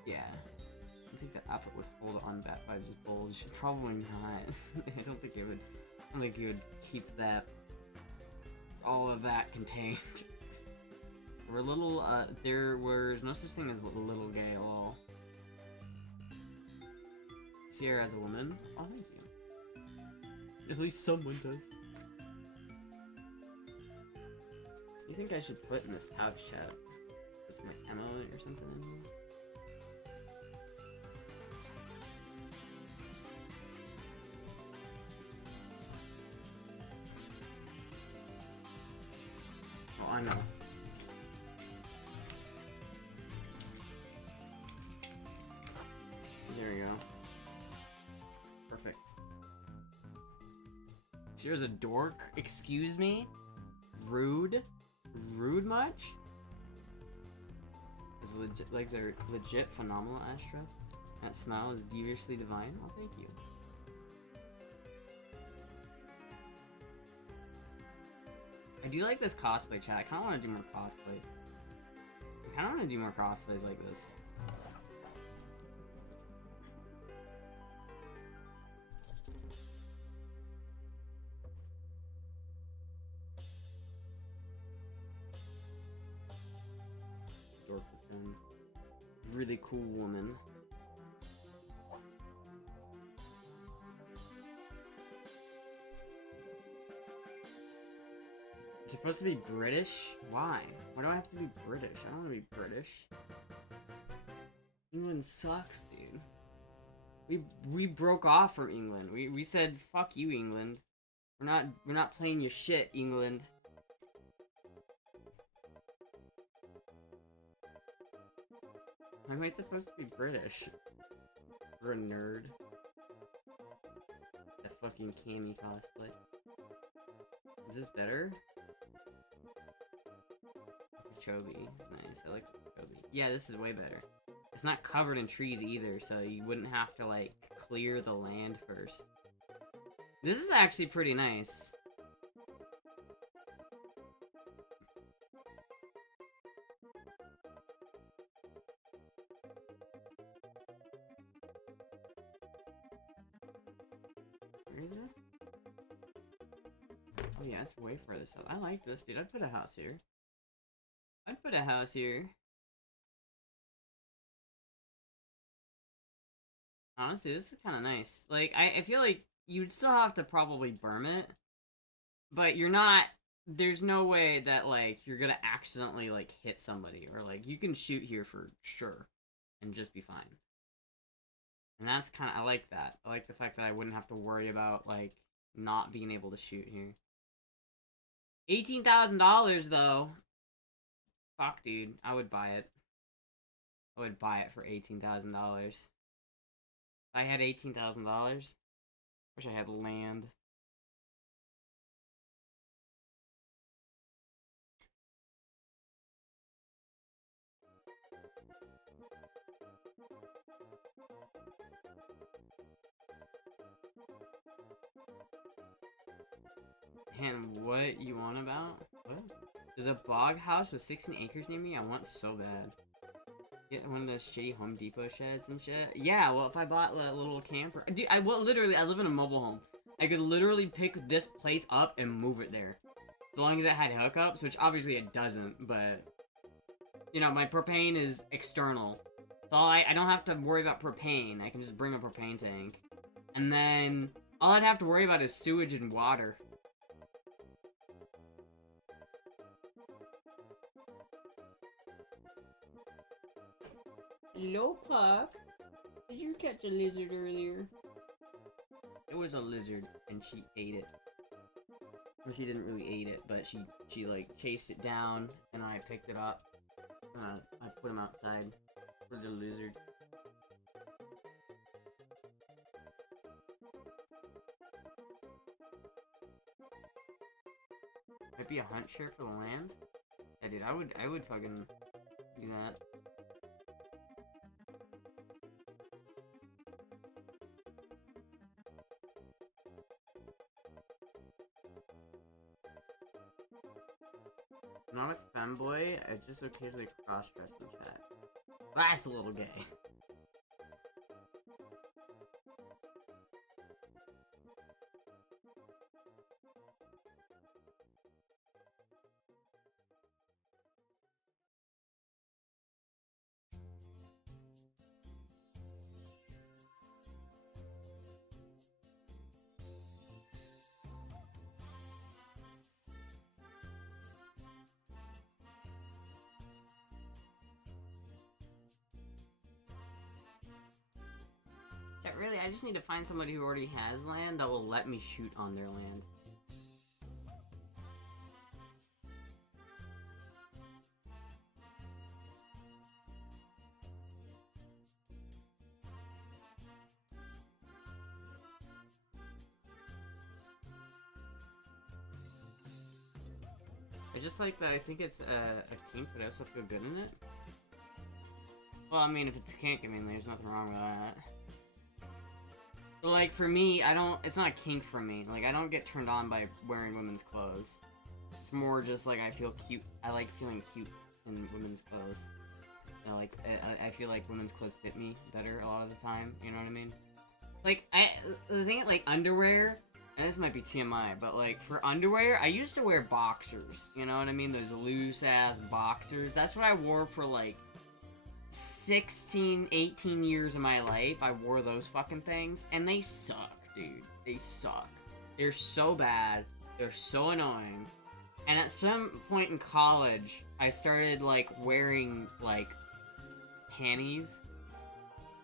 Yeah. I think that outfit would hold on Bat Vibes' bulge. Probably not. I don't think it would keep that all of that contained. There was no such thing as little gay at all. Sierra as a woman. Oh, thank you. At least someone does. You think I should put in this pouch chat? Put some ammo or something in here? Oh, I know. There we go. Perfect. Here's a dork. Excuse me? Rude? Rude much? His legs are legit phenomenal, Astra. That smile is deviously divine. Oh, thank you. I do like this cosplay chat. I kind of want to do more cosplay. I kind of want to do more cosplays like this. Really cool woman. It's supposed to be British? Why? Why do I have to be British? I don't want to be British. England sucks, dude. We broke off from England. We said fuck you, England. We're not playing your shit, England. How am I supposed to be British? We're a nerd. That fucking Cammy cosplay. Is this better? Chobi is nice. I like Chobi. Yeah, this is way better. It's not covered in trees either, so you wouldn't have to, like, clear the land first. This is actually pretty nice. Where is this? Oh yeah, it's way further south. I like this, dude. I'd put a house here. I'd put a house here. Honestly, this is kind of nice. Like, I feel like you'd still have to probably berm it. But you're not... There's no way that, like, you're gonna accidentally, like, hit somebody. Or, like, you can shoot here for sure. And just be fine. And that's kind of... I like that. I like the fact that I wouldn't have to worry about, like, not being able to shoot here. $18,000, though. Fuck, dude. I would buy it. I would buy it for $18,000. If I had $18,000, wish I had land. And what you want about? What? There's a bog house with 16 acres near me. I want so bad. Get one of those shitty Home Depot sheds and shit. Yeah, well, if I bought a little camper, dude, literally, I live in a mobile home. I could literally pick this place up and move it there, as long as it had hookups, which obviously it doesn't. But you know, my propane is external, so I don't have to worry about propane. I can just bring a propane tank, and then all I'd have to worry about is sewage and water. Hello, Puck. Did you catch a lizard earlier? It was a lizard, and she ate it. Well, she didn't really eat it, but she like chased it down, and I picked it up. I put him outside for the lizard. Might be a hunt share for the land. Yeah, dude, I would fucking do that. I'm not a femboy, I just occasionally cross-dress in chat. That's a little gay. really, I just need to find somebody who already has land that will let me shoot on their land. I just like that I think it's a kink, but I also feel good in it. Well, I mean, if it's a kink, I mean, there's nothing wrong with that. But, like, for me, it's not a kink for me. Like, I don't get turned on by wearing women's clothes. It's more just, like, I feel cute. I like feeling cute in women's clothes. You know, like, I feel like women's clothes fit me better a lot of the time, you know what I mean? Like, the thing, like, underwear, and this might be TMI, but, like, for underwear, I used to wear boxers, you know what I mean? Those loose-ass boxers. That's what I wore for, like, 16, 18 years of my life. I wore those fucking things, and they suck, dude. They suck. They're so bad. They're so annoying. And at some point in college, I started, like, wearing, like, panties.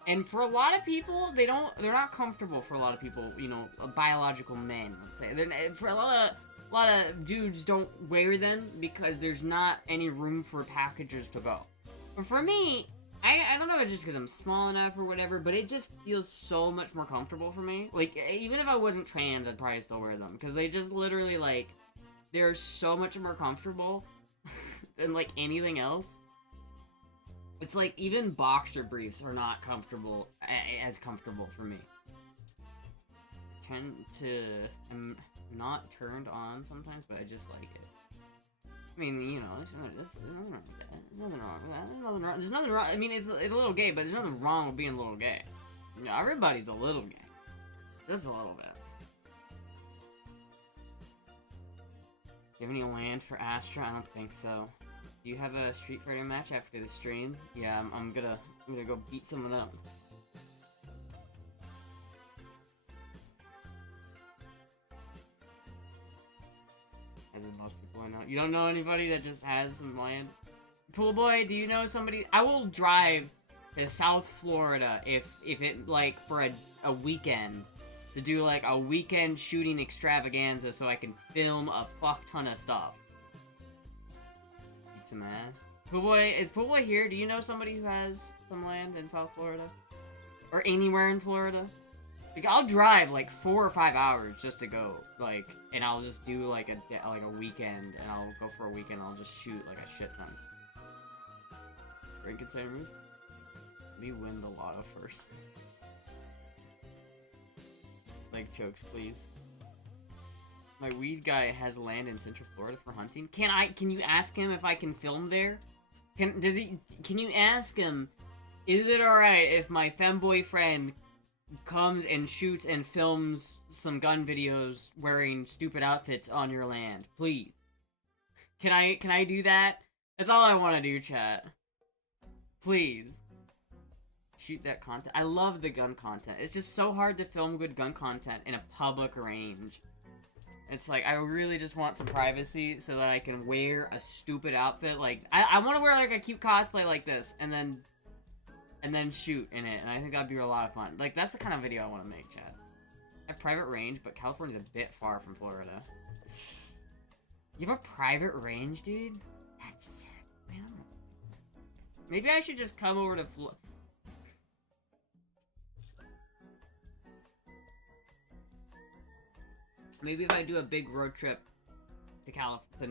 And for a lot of people, they're not comfortable for a lot of people, you know, biological men, let's say. For a lot of dudes don't wear them because there's not any room for packages to go. But for me, I don't know if it's just because I'm small enough or whatever, but it just feels so much more comfortable for me. Like, even if I wasn't trans, I'd probably still wear them. Because they just literally, like, they're so much more comfortable than, like, anything else. It's like, even boxer briefs are not comfortable, as comfortable for me. I'm not turned on sometimes, but I just like it. I mean, you know, there's nothing wrong with that. There's nothing wrong with that. There's nothing wrong. I mean, it's a little gay, but there's nothing wrong with being a little gay. You know, everybody's a little gay. Just a little bit. Do you have any land for Astra? I don't think so. Do you have a Street Fighter match after the stream? Yeah, I'm gonna go beat someone up. As in most people I know. You don't know anybody that just has some land? Pool boy, do you know somebody? I will drive to South Florida if it, like, for a weekend. To do, like, a weekend shooting extravaganza so I can film a fuck ton of stuff. Eat some ass. Pool boy, is Pool boy here? Do you know somebody who has some land in South Florida? Or anywhere in Florida? Like, I'll drive, like, 4 or 5 hours just to go, like, and I'll just do, like, a weekend, and I'll go for a weekend, and I'll just shoot, like, a shit ton. Drink inside roof? Let me win the lotto first. Like, jokes, please. My weed guy has land in Central Florida for hunting. Can you ask him if I can film there? Can you ask him, is it alright if my femboy friend comes and shoots and films some gun videos wearing stupid outfits on your land? Please. Can I do that? That's all I want to do, chat. Please. Shoot that content. I love the gun content. It's just so hard to film good gun content in a public range. It's like, I really just want some privacy so that I can wear a stupid outfit. Like, I want to wear, like, a cute cosplay like this, and then shoot in it, and I think that'd be a lot of fun. Like, that's the kind of video I want to make, chat. I have private range, but California's a bit far from Florida. You have a private range, dude? That's sick, man. Maybe I should just come over to Maybe if I do a big road trip to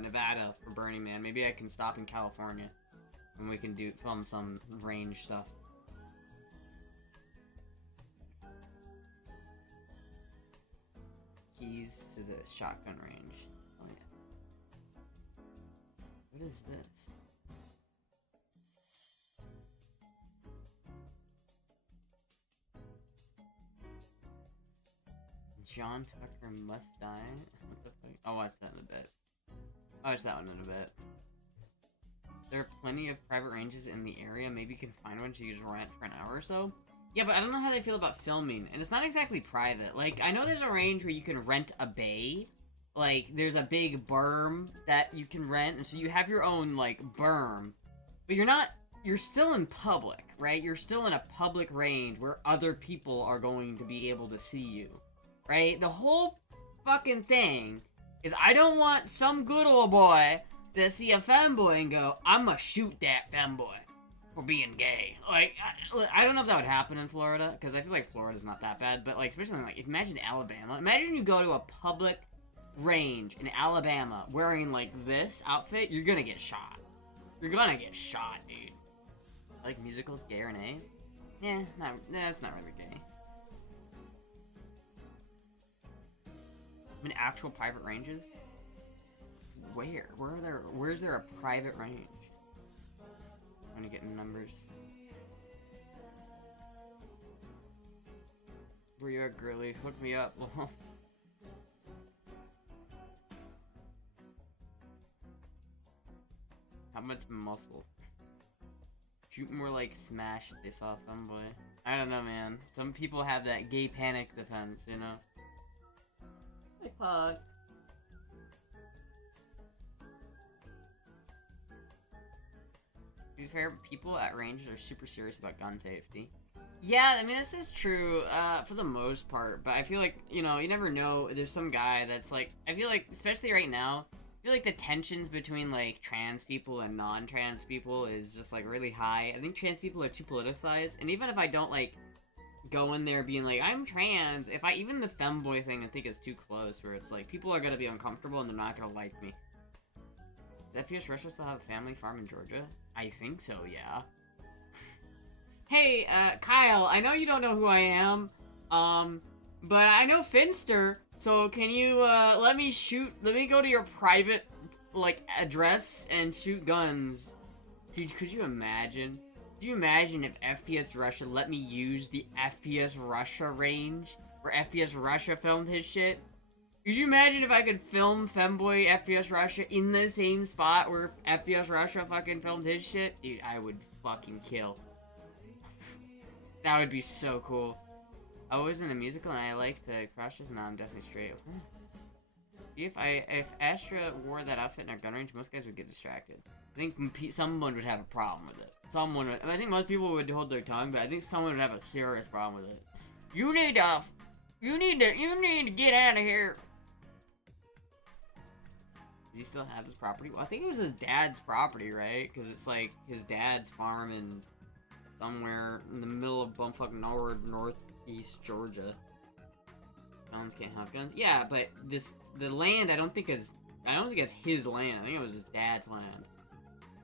Nevada for Burning Man, maybe I can stop in California and we can film some range stuff. Keys to the shotgun range. Oh yeah. What is this? John Tucker must die? What the fuck? I'll watch that in a bit. I'll watch that one in a bit. There are plenty of private ranges in the area. Maybe you can find one so you just rent for an hour or so. Yeah, but I don't know how they feel about filming. And it's not exactly private. Like, I know there's a range where you can rent a bay. Like, there's a big berm that you can rent. And so you have your own, like, berm. But you're not you're still in public, right? You're still in a public range where other people are going to be able to see you, right? The whole fucking thing is I don't want some good old boy to see a femboy and go, I'm gonna shoot that femboy for being gay. Like, I don't know if that would happen in Florida, because I feel like Florida's not that bad, but, like, especially, like, imagine Alabama. Imagine you go to a public range in Alabama wearing, like, this outfit, you're gonna get shot. You're gonna get shot, dude. Like, musicals, gay or nay? Yeah, it's not really gay. I mean, actual private ranges? Where's there a private range? I'm gonna get numbers. Where you at, girly? Hook me up. How much muscle? Shoot more like smash if they saw a femboy. I don't know, man. Some people have that gay panic defense, you know? Like, fuck. To be fair, people at ranges are super serious about gun safety. Yeah, I mean, this is true, for the most part, but I feel like, you know, you never know. There's some guy that's like, I feel like, especially right now, I feel like the tensions between, like, trans people and non-trans people is just, like, really high. I think trans people are too politicized, and even if I don't, like, go in there being like, I'm trans, even the femboy thing I think is too close, where it's like, people are gonna be uncomfortable and they're not gonna like me. Does FPS Russia still have a family farm in Georgia? I think so, yeah. Hey, Kyle, I know you don't know who I am, but I know Finster, so can you, let me go to your private, like, address and shoot guns? Dude, could you imagine? Could you imagine if FPS Russia let me use the FPS Russia range, where FPS Russia filmed his shit? Could you imagine if I could film Femboy FPS Russia in the same spot where FPS Russia fucking filmed his shit? Dude, I would fucking kill. That would be so cool. I was in a musical and I liked the crushes. Now I'm definitely straight. If Astra wore that outfit in our gun range, most guys would get distracted. I think someone would have a problem with it. I think most people would hold their tongue, but I think someone would have a serious problem with it. You need to get out of here. Does he still have his property? Well, I think it was his dad's property, right? Because it's like his dad's farm in somewhere in the middle of bumfuck nowhere, northeast Georgia. Felons can't have guns. Yeah, but the land I don't think it's his land. I think it was his dad's land.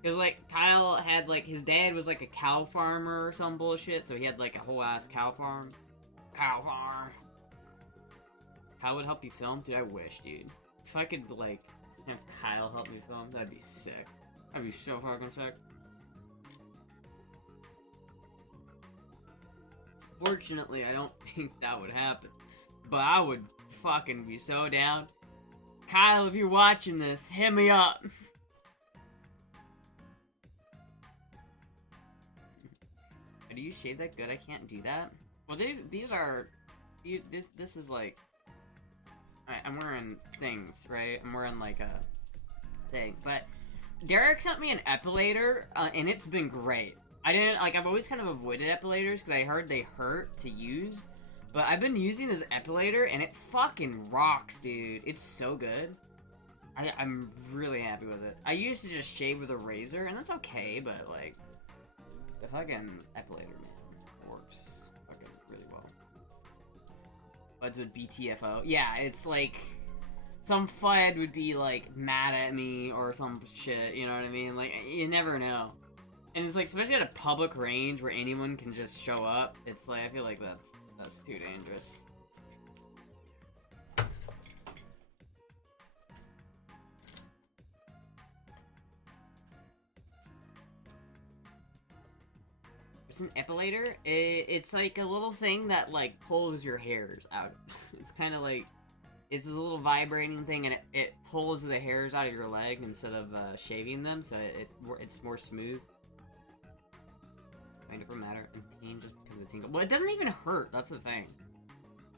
Cause like Kyle had like his dad was like a cow farmer or some bullshit, so he had like a whole ass cow farm. Cow farm. How would help you film? Dude, I wish, dude. If I could like have Kyle help me film, that'd be sick. That'd be so fucking sick. Fortunately, I don't think that would happen. But I would fucking be so down. Kyle, if you're watching this, hit me up. Do you shave that good? I can't do that. Well, this is like, I'm wearing things, right? I'm wearing like a thing, but Derek sent me an epilator, and it's been great. I've always kind of avoided epilators because I heard they hurt to use, but I've been using this epilator and it fucking rocks, dude. It's so good. I'm really happy with it. I used to just shave with a razor, and that's okay, but like, the fucking epilator, man, works fucking really well. But with BTFO, yeah, it's like some FUD would be like mad at me or some shit, you know what I mean? Like, you never know. And it's like, especially at a public range where anyone can just show up, it's like, I feel like that's too dangerous. It's an epilator. It's like a little thing that like pulls your hairs out. It's kind of like, it's a little vibrating thing, and it pulls the hairs out of your leg instead of shaving them, so it's more smooth. Kind of matter, and pain just becomes a tingle. Well, it doesn't even hurt. That's the thing.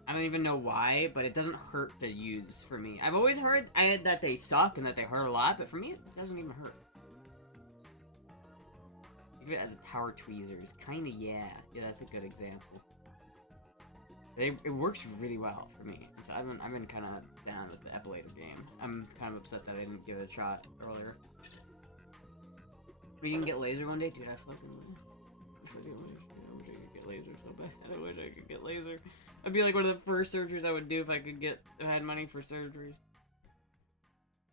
I don't even know why, but it doesn't hurt to use for me. I've always heard that they suck and that they hurt a lot, but for me, it doesn't even hurt. Think of it as power tweezers. Kinda, yeah. Yeah, that's a good example. It works really well for me. So I've been kind of down with the epilator game. I'm kind of upset that I didn't give it a shot earlier. We can get laser one day, dude. I wish I could get laser so bad. I wish I could get laser. I'd be like one of the first surgeries I would do if I had money for surgeries.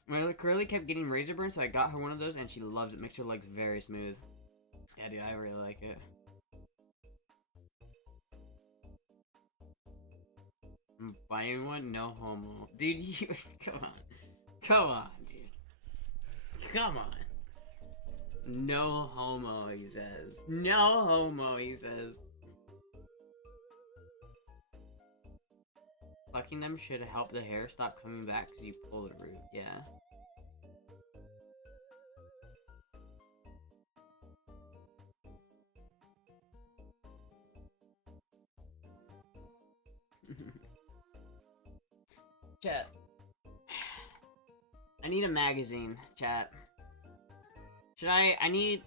My curly kept getting razor burn, so I got her one of those, and she loves it. Makes her legs very smooth. Yeah, dude, I really like it. I'm buying one? No homo. Dude, you... Come on. Come on, dude. Come on. No homo, he says. No homo, he says. Plucking them should help the hair stop coming back because you pull the root. Yeah. Chat. I need a magazine, chat. Should I make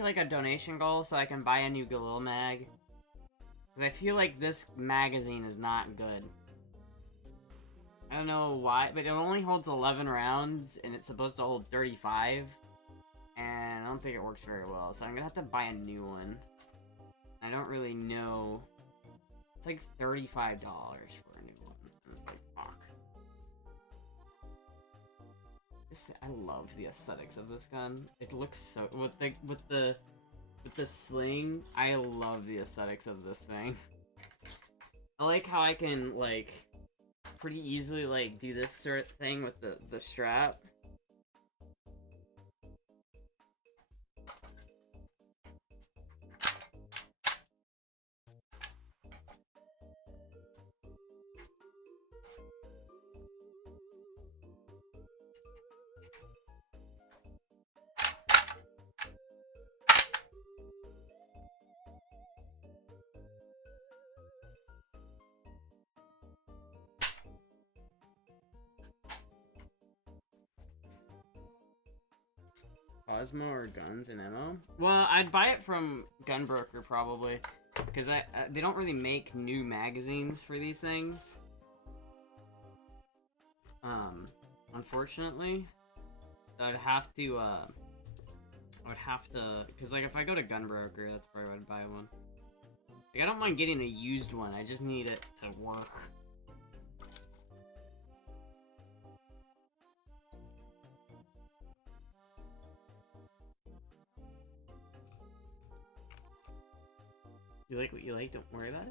like a donation goal so I can buy a new Galil mag? Because I feel like this magazine is not good. I don't know why, but it only holds 11 rounds and it's supposed to hold 35. And I don't think it works very well, so I'm gonna have to buy a new one. I don't really know. It's like $35 for a new one. It's like, fuck. I love the aesthetics of this gun. It looks so with the sling. I love the aesthetics of this thing. I like how I can like pretty easily like do this sort of thing with the strap. Cosmo or guns and ammo? Well, I'd buy it from Gunbroker probably, because they don't really make new magazines for these things. Unfortunately, I'd have to, because like if I go to Gunbroker, that's probably where I'd buy one. Like I don't mind getting a used one, I just need it to work. You like what you like, don't worry about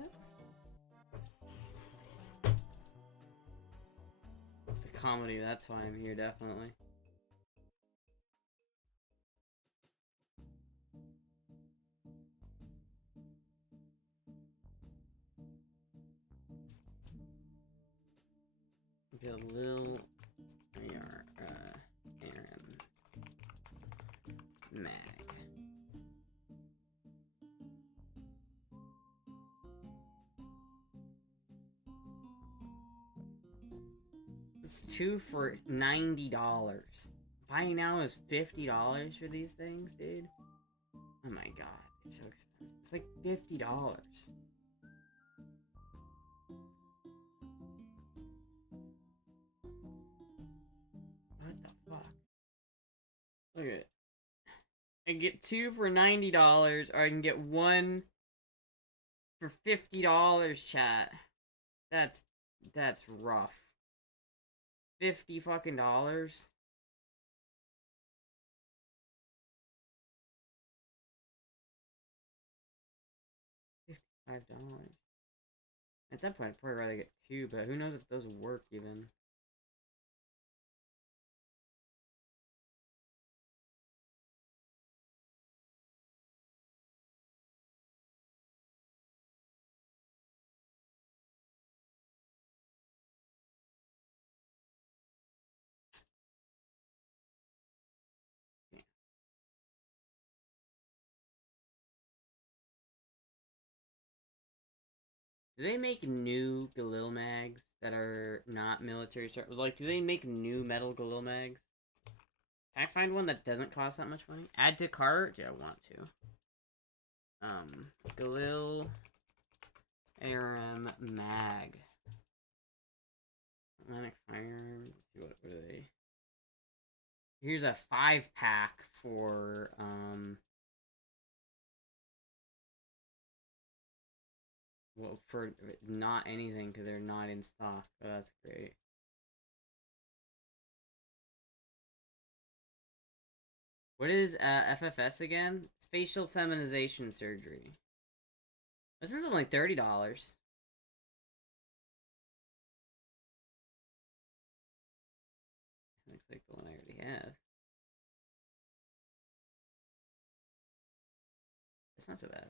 it. It's a comedy, that's why I'm here, definitely. Galil Aaron Mag. It's 2 for $90. Buying now is $50 for these things, dude. Oh my god, they're so expensive. It's like $50. What the fuck? Look at it. I can get 2 for $90, or I can get 1 for $50, chat. That's rough. 50 fucking dollars. $55. At that point, I'd probably rather get 2, but who knows if those work even. Do they make new Galil mags that are not military? Like, do they make new metal Galil mags? Can I find one that doesn't cost that much money? Add to cart? Yeah, I want to. Galil ARM Mag. Atlantic Firearms. Let's see what are they? Here's a 5-pack for well, for not anything because they're not in stock. Oh, that's great. What is FFS again? It's facial feminization surgery. This one's only $30. Looks like the one I already have. It's not so bad.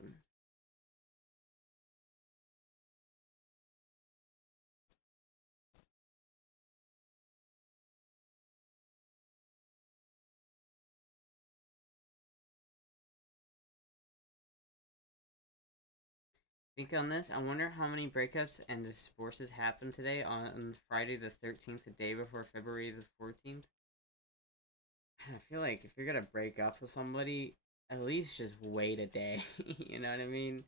Think on this. I wonder how many breakups and divorces happened today on Friday the 13th, the day before February the 14th. I feel like if you're gonna break up with somebody, at least just wait a day. You know what I mean?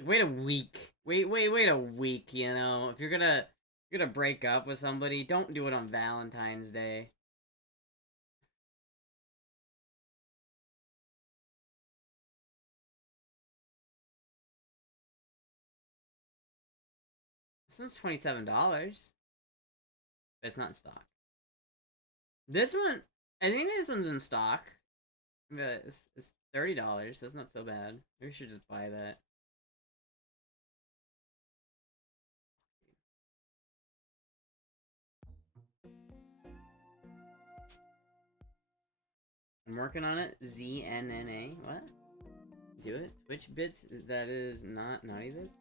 Wait a week. Wait a week. You know, if you're gonna break up with somebody, don't do it on Valentine's Day. This one's $27. But it's not in stock. This one, I think this one's in stock. But it's $30. That's not so bad. Maybe we should just buy that. I'm working on it. ZNNA. What? Do it. Twitch bits? That is not naughty bits?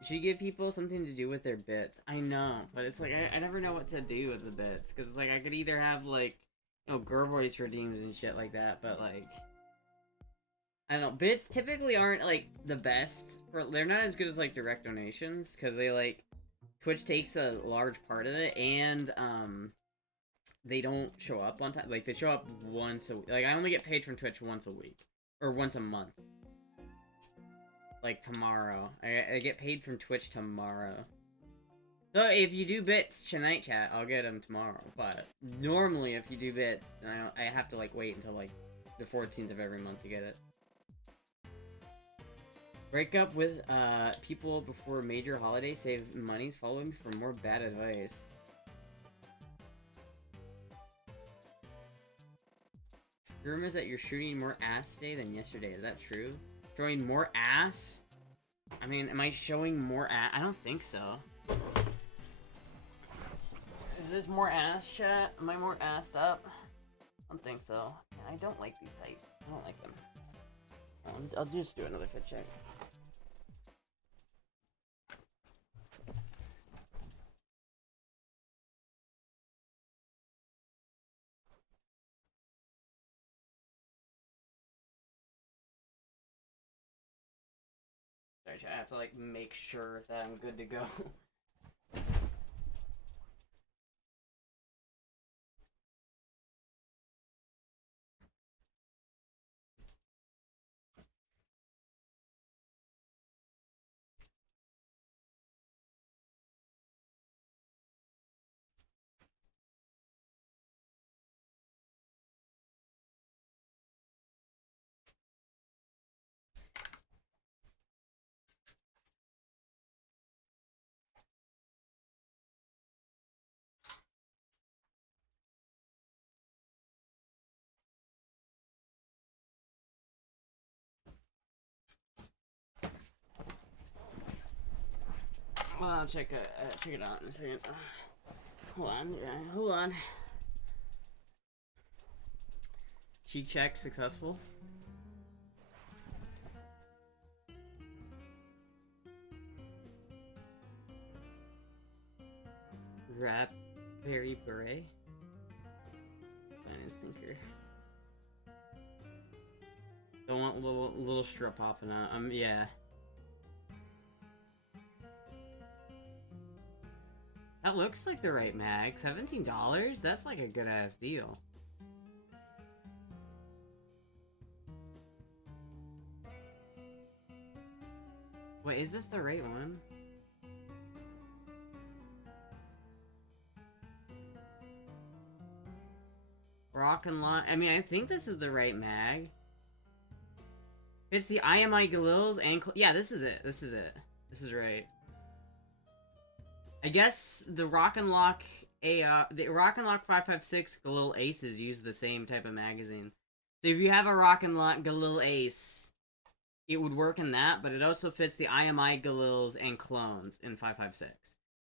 You should give people something to do with their bits. I know, but it's like, I never know what to do with the bits. Because it's like, I could either have, like, you know, girl voice redeems and shit like that, but, like, I don't know. Bits typically aren't, like, the best. They're not as good as, like, direct donations. Because they, like, Twitch takes a large part of it, and, they don't show up on time. Like, they show up once a week. Like, I only get paid from Twitch once a week. Or once a month. Like, tomorrow. I get paid from Twitch tomorrow. So, if you do bits tonight, chat, I'll get them tomorrow. But, normally, if you do bits, then I have to, like, wait until, like, the 14th of every month to get it. Break up with, people before major holidays, save money, follow me for more bad advice. Rumors that you're shooting more ass today than yesterday. Is that true? Showing more ass? I mean, am I showing more ass? I don't think so. Is this more ass, chat? Am I more assed up? I don't think so. I don't like these tights. I don't like them. I'll just do another fit check. Sorry, I have to, like, make sure that I'm good to go. Well, I'll check it out in a second. Hold on. Cheek check successful. Raspberry beret. Finance thinker. Don't want little strip popping out. Yeah. That looks like the right mag. $17? That's like a good ass deal. Wait, is this the right one? Rock and Lock. I mean, I think this is the right mag. It's the IMI Galils and... yeah, this is it. This is it. This is right. I guess the Rock and Lock... the Rock and Lock 556 Galil Aces use the same type of magazine. So if you have a Rock and Lock Galil Ace, it would work in that, but it also fits the IMI Galils and clones in 556.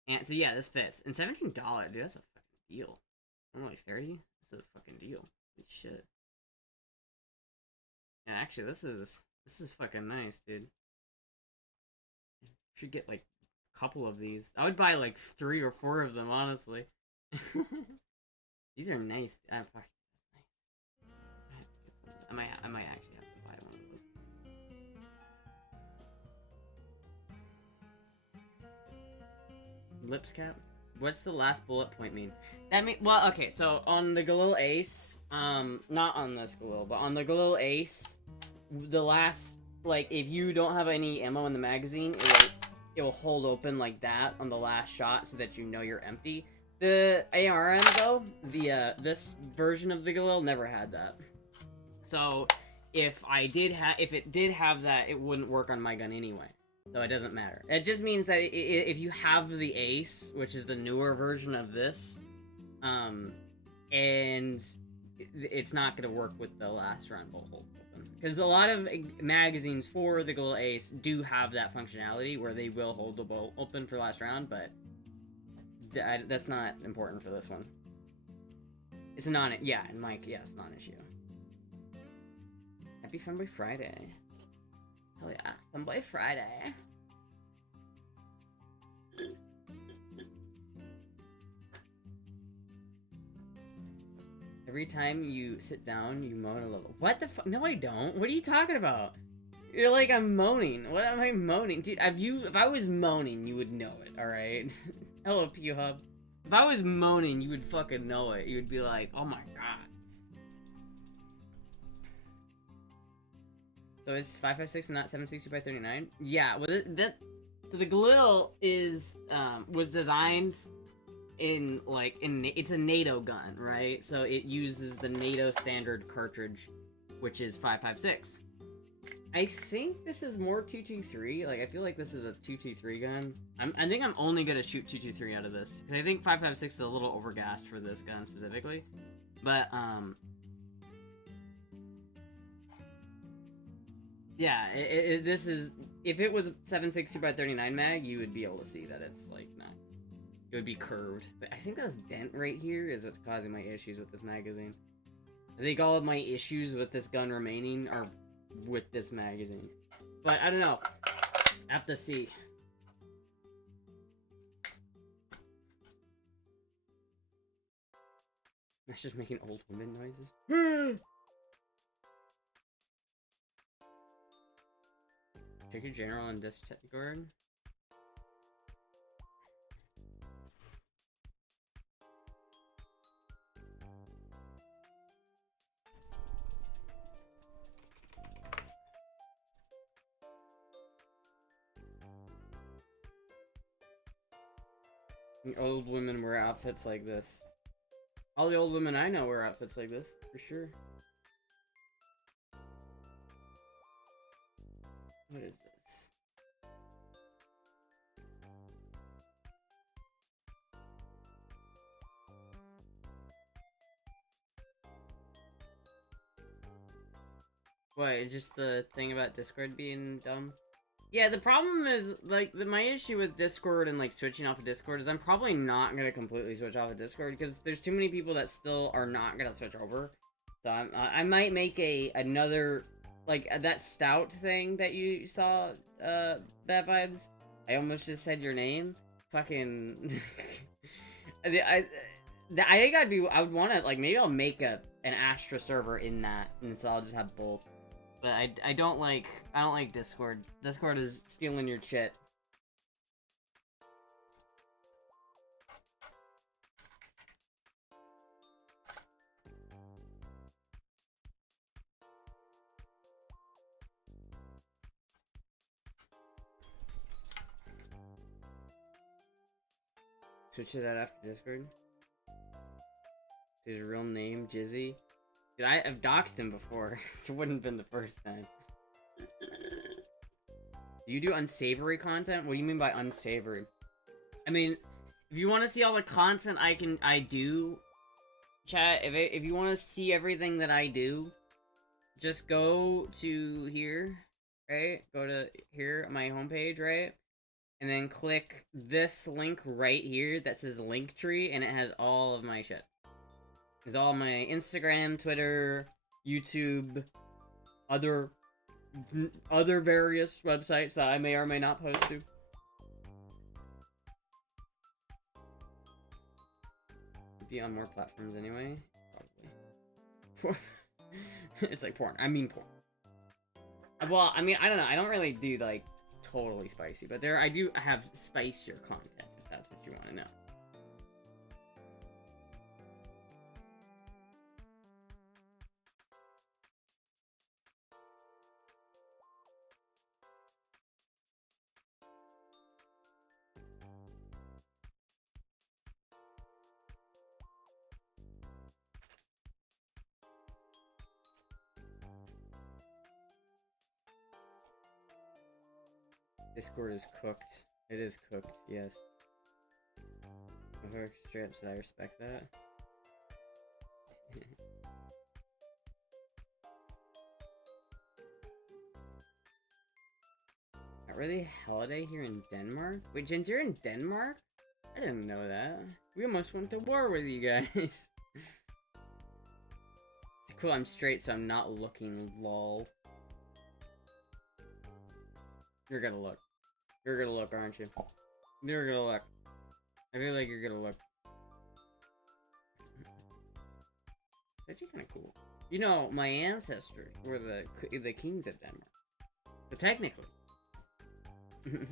And so yeah, this fits. And $17, dude, that's a fucking deal. Normally 30? That's a fucking deal. Good shit. And actually, this is fucking nice, dude. Should get like a couple of these. I would buy like 3 or 4 of them, honestly. These are nice. Fuck, nice. I might actually have to buy one of those. Lips cap. What's the last bullet point mean? That mean, well, okay, so on the Galil Ace, not on this Galil, but on the Galil Ace, the last, like, if you don't have any ammo in the magazine, it will hold open like that on the last shot so that you know you're empty. The ARM, though, this version of the Galil never had that. So, if it did have that, it wouldn't work on my gun anyway. So it doesn't matter. It just means that if you have the Ace, which is the newer version of this, and it's not going to work with the last round bolt hold open. Because a lot of magazines for the Galil Ace do have that functionality where they will hold the bolt open for last round, but that's not important for this one. It's a yeah, and Mike, yes, non-issue. Happy Funboy Friday. Hell yeah, Funboy Friday. Every time you sit down, you moan a little. What the fuck? No, I don't. What are you talking about? You're like, I'm moaning. What am I moaning? Dude, if I was moaning, you would know it, alright? Hello, P-Hub. If I was moaning, you would fucking know it. You would be like, oh my god. So it's 556 and not 760 by 39? Yeah, well, so the Galil was designed it's a NATO gun, right? So it uses the NATO standard cartridge, which is 556. I think this is more 223. Like, I feel like this is a 223 gun. I think I'm only gonna shoot 223 out of this, because I think 556 is a little overgassed for this gun specifically. But, yeah, this is... if it was 760 by 39 mag, you would be able to see that it's, like, not... it would be curved. But I think this dent right here is what's causing my issues with this magazine. I think all of my issues with this gun remaining are with this magazine. But, I don't know. I have to see. That's just making old woman noises. Check your general and Discord. Old women wear outfits like this. All the old women I know wear outfits like this, for sure. What is this? What, just the thing about Discord being dumb? Yeah, the problem is, like, my issue with Discord and, like, switching off of Discord is I'm probably not gonna completely switch off of Discord, because there's too many people that still are not gonna switch over. So I might make another, like, that stout thing that you saw, Bad Vibes. I almost just said your name. Fucking... I think I would want to, like, maybe I'll make an Astra server in that, and so I'll just have both. But I don't like Discord. Discord is stealing your shit. Switch it out after Discord. His real name, Jizzy. Dude, I've doxed him before. It wouldn't have been the first time. Do you do unsavory content? What do you mean by unsavory? I mean, if you want to see all the content I do, chat, if you want to see everything that I do, just go to here, right? Go to here, my homepage, right? And then click this link right here that says Linktree, and it has all of my shit. It's all my Instagram, Twitter, YouTube, other various websites that I may or may not post to. Be on more platforms anyway, probably. It's like porn. I mean porn. Well, I mean, I don't know. I don't really do like totally spicy, but I do have spicier content if that's what you want to know. Discord is cooked. It is cooked, yes. Her strips, I respect that. Not really holiday here in Denmark? Wait, Jens, you're in Denmark? I didn't know that. We almost went to war with you guys. It's cool, I'm straight, so I'm not looking, lol. You're gonna look. You're gonna look, aren't you? You're gonna look. I feel like you're gonna look. It's actually kind of cool. You know, my ancestors were the kings of Denmark. So technically. Where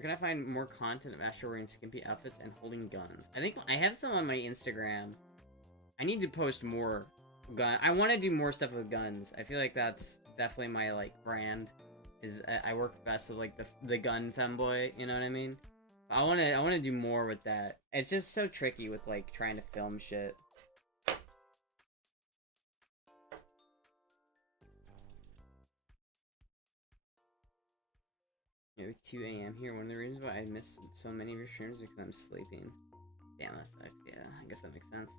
can I find more content of Astra wearing skimpy outfits and holding guns? I think I have some on my Instagram. I need to post more gun. I want to do more stuff with guns. I feel like that's definitely my, like, brand. I work best with like the gun femboy, you know what I mean? I wanna do more with that. It's just so tricky with like trying to film shit. Yeah, 2 a.m. here. One of the reasons why I miss so many of your streams is because I'm sleeping. Damn, that sucks. Yeah, I guess that makes sense.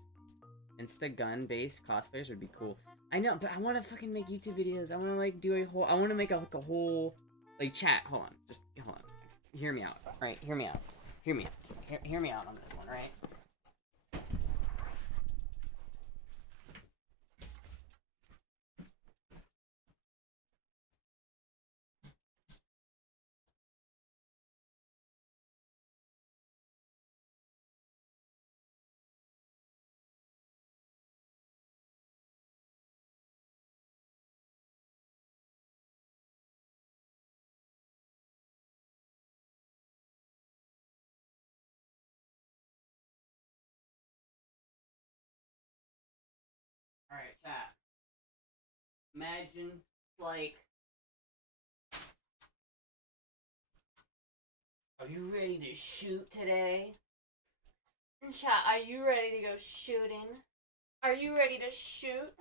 Insta gun-based cosplayers would be cool. I know, but I want to fucking make YouTube videos. I want to like do a whole. I want to make a whole like chat. Hold on, just hold on. Hear me out. All right, hear me out. Hear me out. Hear me out on this one, right? All right, chat. Imagine like. Are you ready to shoot today? Chat, are you ready to go shooting? Are you ready to shoot?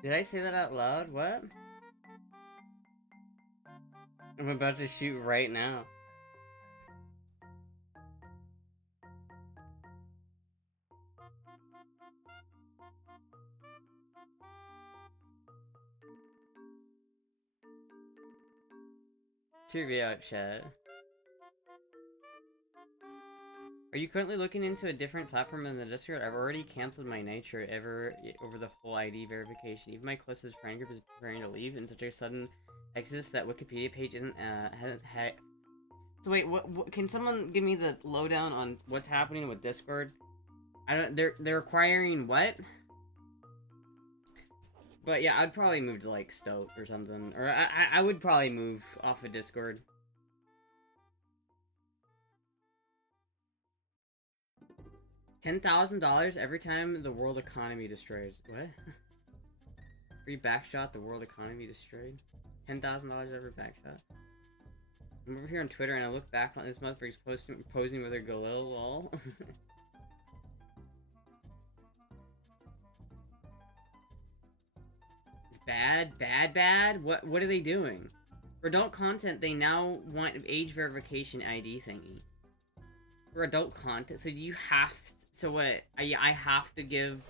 Did I say that out loud? What? I'm about to shoot right now. Trivia chat. Are you currently looking into a different platform than the Discord? I've already canceled my Nitro over the whole ID verification. Even my closest friend group is preparing to leave in such a sudden exodus that Wikipedia page isn't hasn't had. So wait, what? Can someone give me the lowdown on what's happening with Discord? I don't. They're requiring what? But yeah, I'd probably move to like Stoke or something, or I would probably move off of Discord. $10,000 every time the world economy destroys. What? Free backshot, the world economy destroyed. $10,000 every backshot. I'm over here on Twitter and I look back on this motherfucker's posing with her Galil lol. It's bad. What are they doing? For adult content, they now want age verification ID thingy. For adult content, so you have. So what? I have to give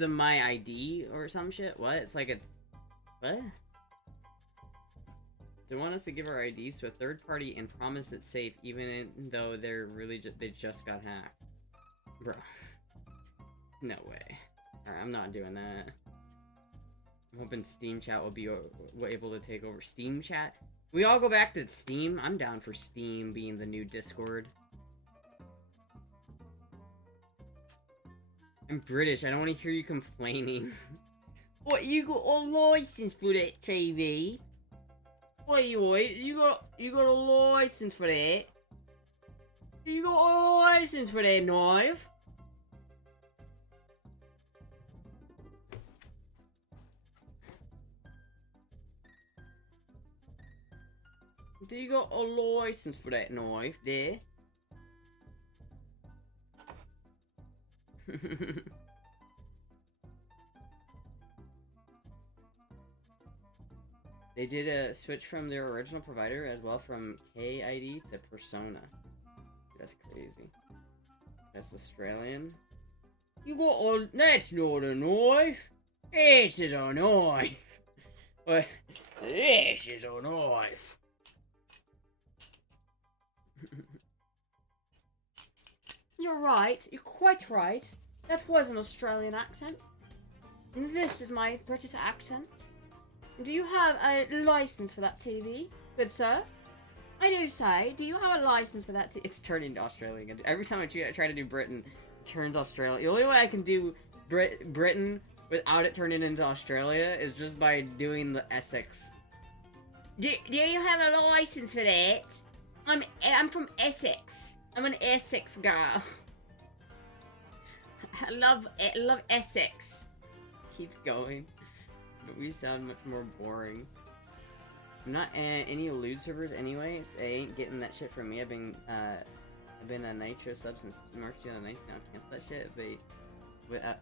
them my ID or some shit. What? It's like it's what? They want us to give our IDs to a third party and promise it's safe, even though they just got hacked. Bro, no way. Alright, I'm not doing that. I'm hoping Steam Chat will be able to take over. Steam Chat? We all go back to Steam? I'm down for Steam being the new Discord. I'm British, I don't want to hear you complaining. What, you got a license for that TV? Wait, you got a license for that? You got a license for that knife? Do you got a license for that knife there? They did a switch from their original provider as well, from KID to Persona. That's crazy. That's Australian. You got a... That's not a knife! This is a knife! What? This is a knife! You're right. You're quite right. That was an Australian accent. And this is my British accent. Do you have a license for that TV, good sir? I do say, do you have a license for that TV? It's turning to Australian again. Every time I try to do Britain, it turns Australia. The only way I can do Britain without it turning into Australia is just by doing the Essex. Do you have a license for that? I'm from Essex. I'm an Essex girl. I love Essex. Keep going. But we sound much more boring. I'm not in any elude servers anyway. They ain't getting that shit from me. I've been a Nitro sub since March 2019. Now cancel that shit if they without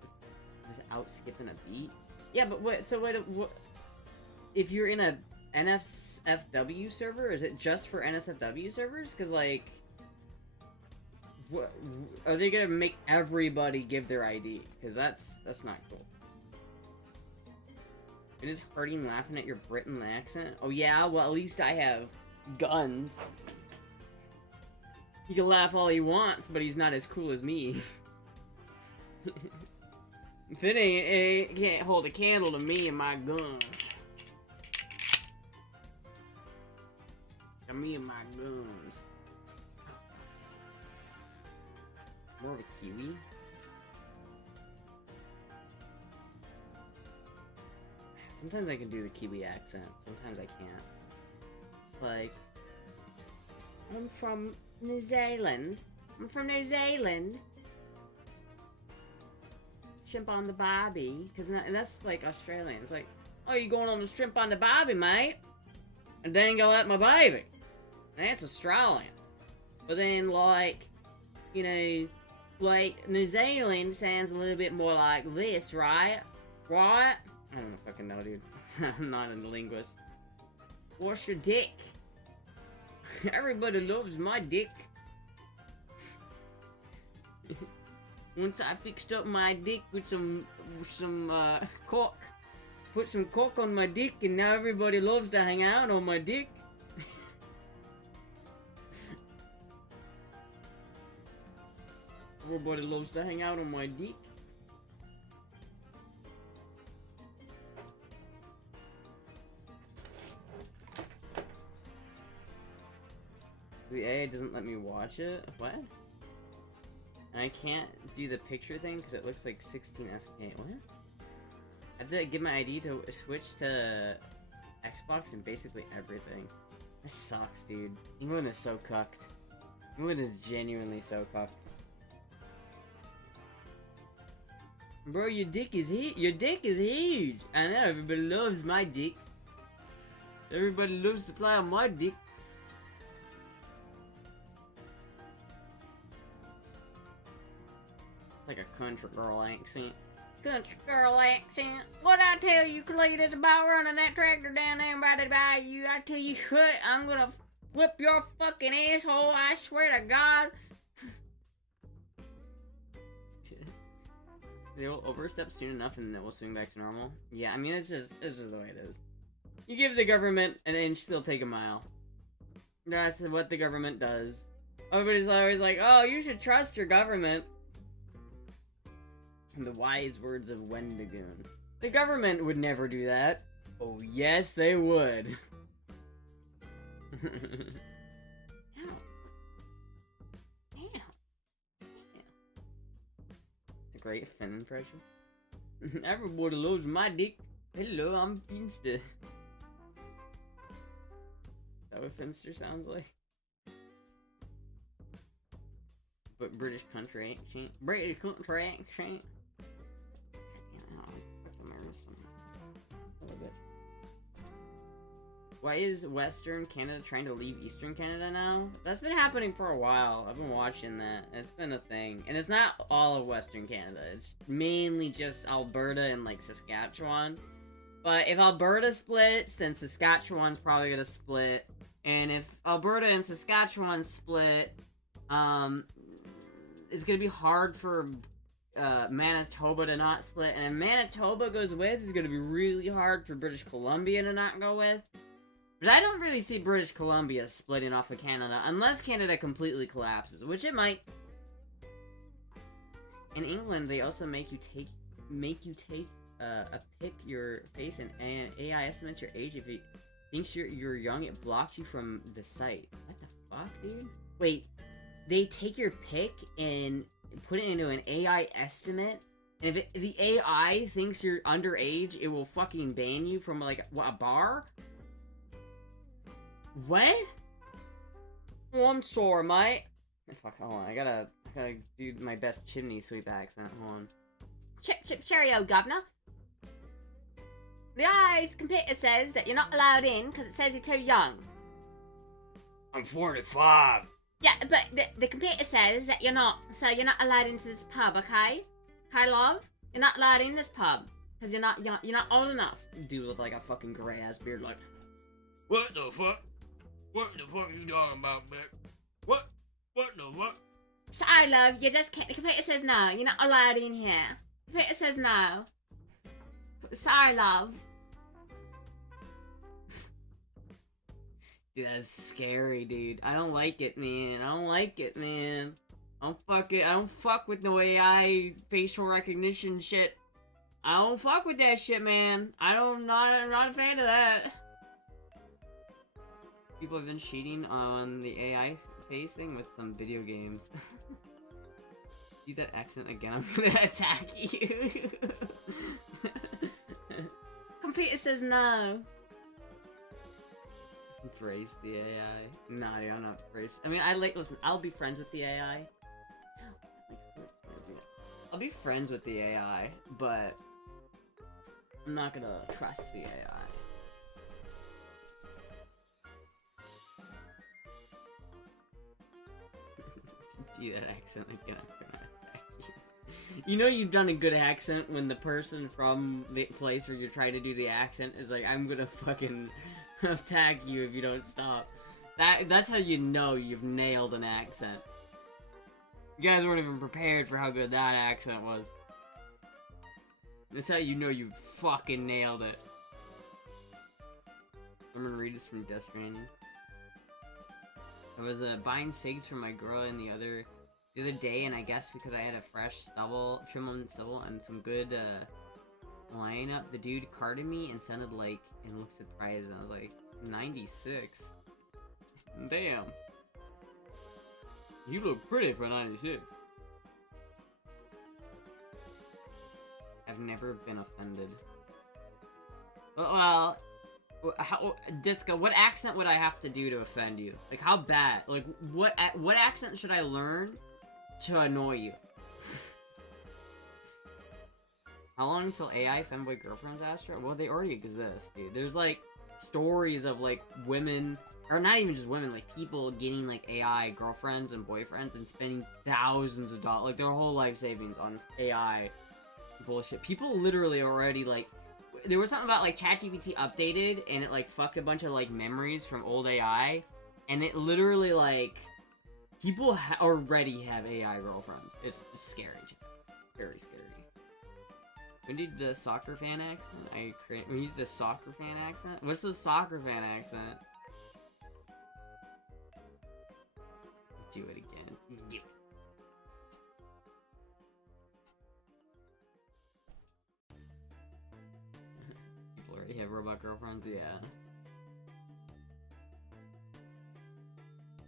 skipping a beat. Yeah, but what? So what? If you're in a NSFW server, is it just for NSFW servers? Because like, what are they gonna make everybody give their ID? Because that's not cool. It is hurting laughing at your Britain accent. Oh yeah, well at least I have guns. He can laugh all he wants, but he's not as cool as me. If it can't hold a candle to me and my guns. To me and my guns. More of a Kiwi. Sometimes I can do the Kiwi accent, sometimes I can't. Like, I'm from New Zealand. I'm from New Zealand. Shrimp on the barbie. Because that's like Australian. It's like, oh, you going on the shrimp on the barbie, mate? And then go at my baby. That's Australian. But then, like, you know, like, New Zealand sounds a little bit more like this, right? Right? I don't fucking know, dude. I'm not a linguist. What's your dick? Everybody loves my dick. Once I fixed up my dick with some cork, put some coke on my dick and now everybody loves to hang out on my dick. Everybody loves to hang out on my dick. The AI doesn't let me watch it? What? And I can't do the picture thing because it looks like 16SK. What? I have to give my ID to switch to Xbox and basically everything. This sucks, dude. England is so cucked. England is genuinely so cucked. Bro, your dick is huge. I know, everybody loves my dick. Everybody loves to play on my dick. Like a country girl accent. Country girl accent. What I tell you, Cletus, about running that tractor down there by the bayou? I tell you what, I'm gonna whip your fucking asshole, I swear to God. They'll overstep soon enough and then we'll swing back to normal. Yeah, I mean, it's just the way it is. You give the government an inch, they'll take a mile. That's what the government does. Everybody's always like, oh, you should trust your government. In the wise words of Wendigoon. The government would never do that. Oh, yes, they would. Great Finn impression. Everybody loves my dick. Hello, I'm Finster. Is that what Finster sounds like? But British country accent. British country accent. Why is Western Canada trying to leave Eastern Canada now? That's been happening for a while. I've been watching that. It's been a thing. And it's not all of Western Canada. It's mainly just Alberta and, like, Saskatchewan. But if Alberta splits, then Saskatchewan's probably gonna split. And if Alberta and Saskatchewan split, it's gonna be hard for Manitoba to not split. And if Manitoba goes with, it's gonna be really hard for British Columbia to not go with. But I don't really see British Columbia splitting off of Canada, unless Canada completely collapses, which it might. In England, they also make you take a pic your face, and AI estimates your age. If it thinks you're young, it blocks you from the site. What the fuck, dude? Wait, they take your pic and put it into an AI estimate, and if the AI thinks you're underage, it will fucking ban you from, like, what, a bar? What? Oh, I'm sore, mate. Fuck, hold on. I gotta do my best chimney sweep accent. Hold on. Cheerio, governor. The eyes computer says that you're not allowed in because it says you're too young. I'm 45. Yeah, but the computer says that you're not, so you're not allowed into this pub, okay? Okay, love? You're not allowed in this pub because you're not old enough. Dude with, like, a fucking gray ass beard, like, What the fuck? What the fuck you talking about, bitch? What the fuck? Sorry, love, you just can't. The computer says no, you're not allowed in here. The computer says no. Sorry, love. Dude, that's scary, dude. I don't like it, man. I don't like it, man. I don't fuck with no AI facial recognition shit. I don't fuck with that shit, man. I'm not a fan of that. People have been cheating on the AI face thing with some video games. Do that accent again, I'm gonna attack you. Computer says no. Embrace the AI. Nah, dude, I'm not embrace. I mean, listen, I'll be friends with the AI. I'll be friends with the AI, but I'm not gonna trust the AI. Do that accent again, I'm gonna attack you. You know you've done a good accent when the person from the place where you're trying to do the accent is like, I'm gonna fucking attack you if you don't stop. That's how you know you've nailed an accent. You guys weren't even prepared for how good that accent was. That's how you know you fucking nailed it. I'm gonna read this from Death Stranding. I was buying cigs for my girl the other day, and I guess because I had a fresh trim on stubble and some good lineup, the dude carded me and sounded like and looked surprised, and I was like, 96. Damn. You look pretty for 96. I've never been offended. Well, Disco, what accent would I have to do to offend you? Like, how bad? Like, what accent should I learn to annoy you? How long until AI femboy girlfriends, Astra? Well, they already exist, dude. There's, like, stories of, like, women, or not even just women, like, people getting, like, AI girlfriends and boyfriends and spending thousands of dollars, like, their whole life savings on AI bullshit. People literally already, like, there was something about, like, ChatGPT updated, and it, like, fucked a bunch of, like, memories from old AI, and it literally, like, people already have AI girlfriends. It's scary. Very scary. We need the soccer fan accent. We need the soccer fan accent. What's the soccer fan accent? Do it again. Do it. People already have robot girlfriends. Yeah.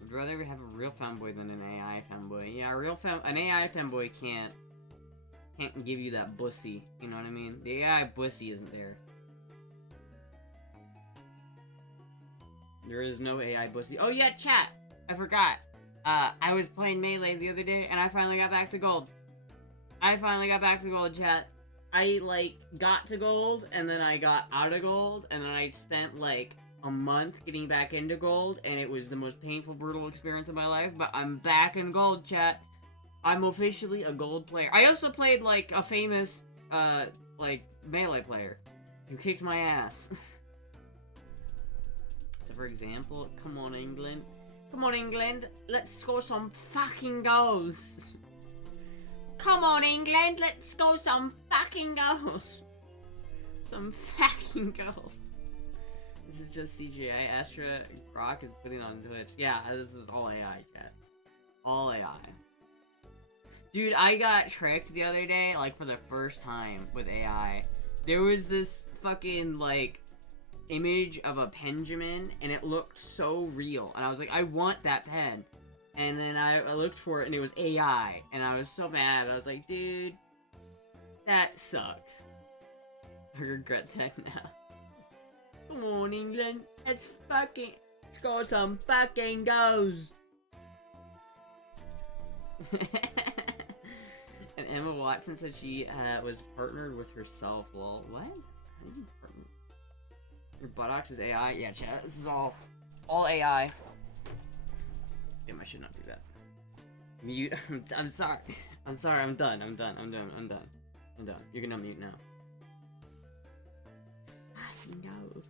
I'd rather have a real femboy than an AI femboy. Yeah, an AI femboy can't give you that bussy, you know what I mean? The AI bussy isn't there. There is no AI bussy. Oh yeah, chat! I forgot. I was playing Melee the other day, and I finally got back to gold. Chat. I, like, got to gold, and then I got out of gold, and then I spent, like, a month getting back into gold, and it was the most painful, brutal experience of my life, but I'm back in gold, chat. I'm officially a gold player. I also played, like, a famous, like, Melee player who kicked my ass. So, for example, come on, England. Come on, England. Let's score some fucking goals. Come on, England. Let's score some fucking goals. Some fucking goals. This is just CGI. Astra Grok is putting on Twitch. Yeah, this is all AI, chat. All AI. Dude, I got tricked the other day, like, for the first time with AI. There was this fucking, like, image of a Benjamin, and it looked so real. And I was like, I want that pen. And then I looked for it, and it was AI. And I was so mad. I was like, dude, that sucks. I regret that now. Come on, England. Let's score some fucking goals. And Emma Watson said she was partnered with herself. Lol. What? Your buttocks is AI? Yeah, chat. This is all AI. Damn, I should not do that. Mute. I'm sorry. I'm sorry. I'm done. You're gonna mute now. He knows.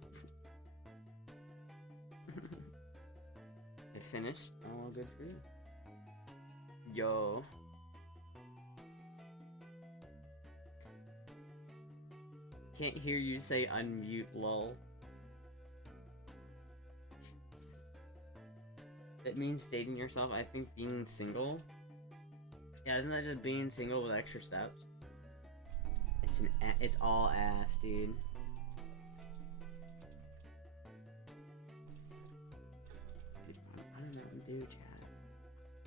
I finished. All good for you. Yo. Can't hear you say unmute, lol. It means dating yourself. I think being single. Yeah, isn't that just being single with extra steps? It's all ass, dude. I don't know what to do, chat.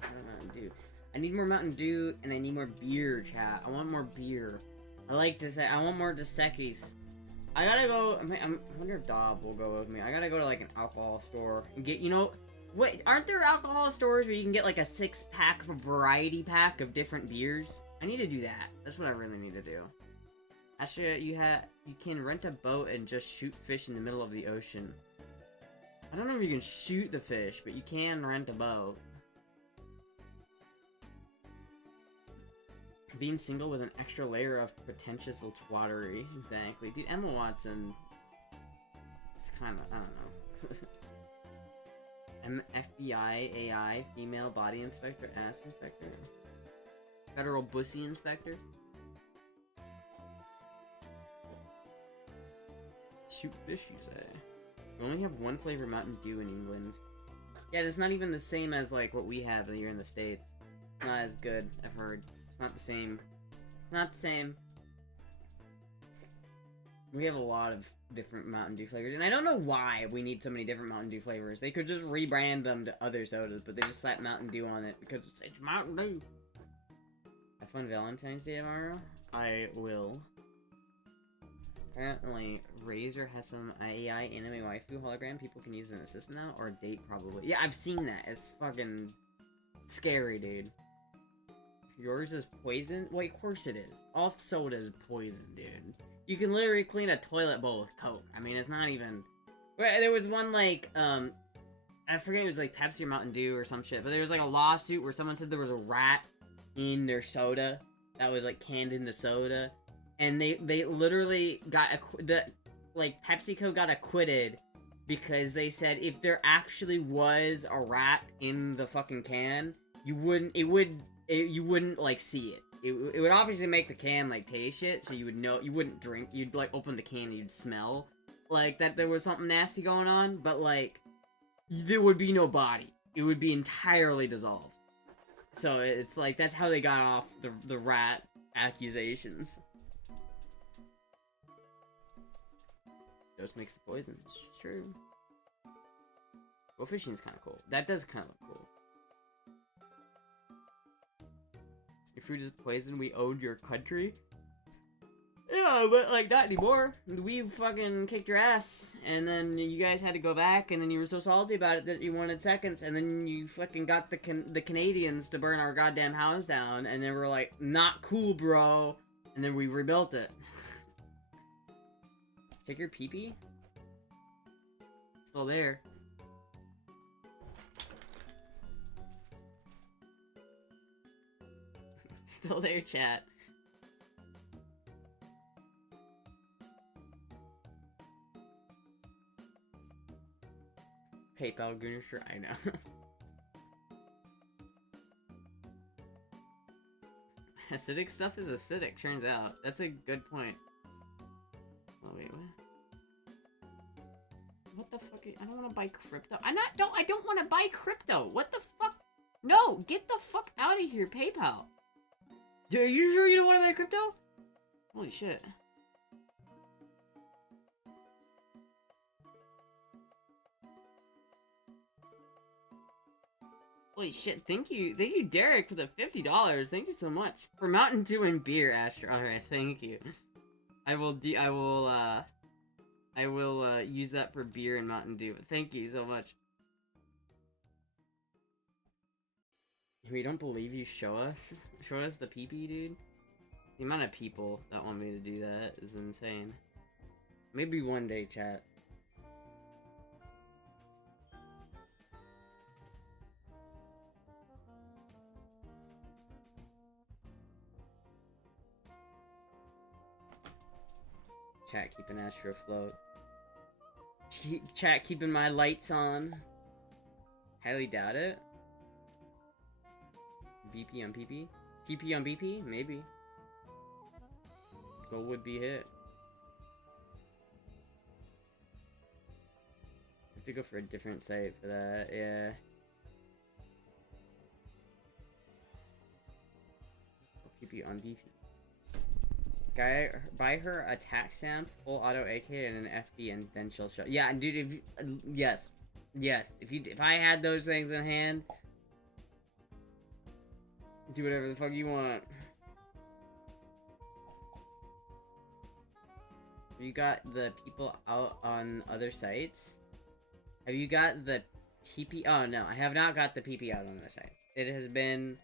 I don't know what to do. I need more Mountain Dew and I need more beer, chat. I want more beer. I want more Dos Equis. I gotta go. I wonder if Dob will go with me. I gotta go to like an alcohol store and get, wait, aren't there alcohol stores where you can get like a 6-pack variety pack of different beers? I need to do that. That's what I really need to do. Actually, you can rent a boat and just shoot fish in the middle of the ocean. I don't know if you can shoot the fish, but you can rent a boat. Being single with an extra layer of pretentious twattery. Exactly. Dude, Emma Watson. It's kind of, I don't know. FBI, AI, female body inspector, ass inspector. Federal bussy inspector. Shoot fish, you say? We only have one flavor Mountain Dew in England. Yeah, it's not even the same as, like, what we have here in the States. It's not as good, I've heard. It's not the same. Not the same. We have a lot of different Mountain Dew flavors, and I don't know why we need so many different Mountain Dew flavors. They could just rebrand them to other sodas, but they just slap Mountain Dew on it because it's Mountain Dew. Have fun Valentine's Day tomorrow? I will. Apparently, Razer has some AI anime waifu hologram people can use as an assistant now, or a date probably. Yeah, I've seen that. It's fucking scary, dude. Yours is poison? Well, of course it is. All soda is poison, dude. You can literally clean a toilet bowl with Coke. I mean, it's not even... There was one, like, I forget it was, like, Pepsi or Mountain Dew or some shit, but there was, like, a lawsuit where someone said there was a rat in their soda that was, like, canned in the soda. And they literally got... PepsiCo got acquitted because they said if there actually was a rat in the fucking can, you wouldn't, like, see it. It would obviously make the can, like, taste shit, so you would know, you wouldn't drink, you'd, like, open the can and you'd smell, like, that there was something nasty going on, but, like, there would be no body. It would be entirely dissolved. So, it's, like, that's how they got off the rat accusations. Dose makes the poison, it's true. Go fishing is kind of cool. That does kind of look cool. Your food is poison, we owned your country? Yeah, but, like, not anymore. We fucking kicked your ass, and then you guys had to go back, and then you were so salty about it that you wanted seconds, and then you fucking got the Canadians to burn our goddamn house down, and then we're like, not cool, bro. And then we rebuilt it. Check your pee-pee? Still there. Still there, chat. PayPal Goonisher, I know. Acidic stuff is acidic, turns out. That's a good point. Oh, wait, what? What the fuck? I don't want to buy crypto. I don't want to buy crypto. What the fuck? No, get the fuck out of here, PayPal. Are you sure you don't want to buy crypto? Holy shit. Holy shit, thank you, Derek, for the $50. Thank you so much. For Mountain Dew and beer, Astra. Alright, thank you. I will use that for beer and Mountain Dew. Thank you so much. We don't believe you, show us the pee-pee, dude. The amount of people that want me to do that is insane. Maybe one day, chat. Chat keeping Astro afloat. Chat keeping my lights on. Highly doubt it. BP on PP? PP on BP? Maybe. Goal would be hit. I have to go for a different site for that, yeah. PP on BP. Guy, buy her attack sound, full auto AK and an FD, and then she'll show. Yeah, dude, if you, yes. If I had those things in hand, do whatever the fuck you want. Have you got the people out on other sites? Have you got the PP? Oh no, I have not got the PP out on other sites. It has been...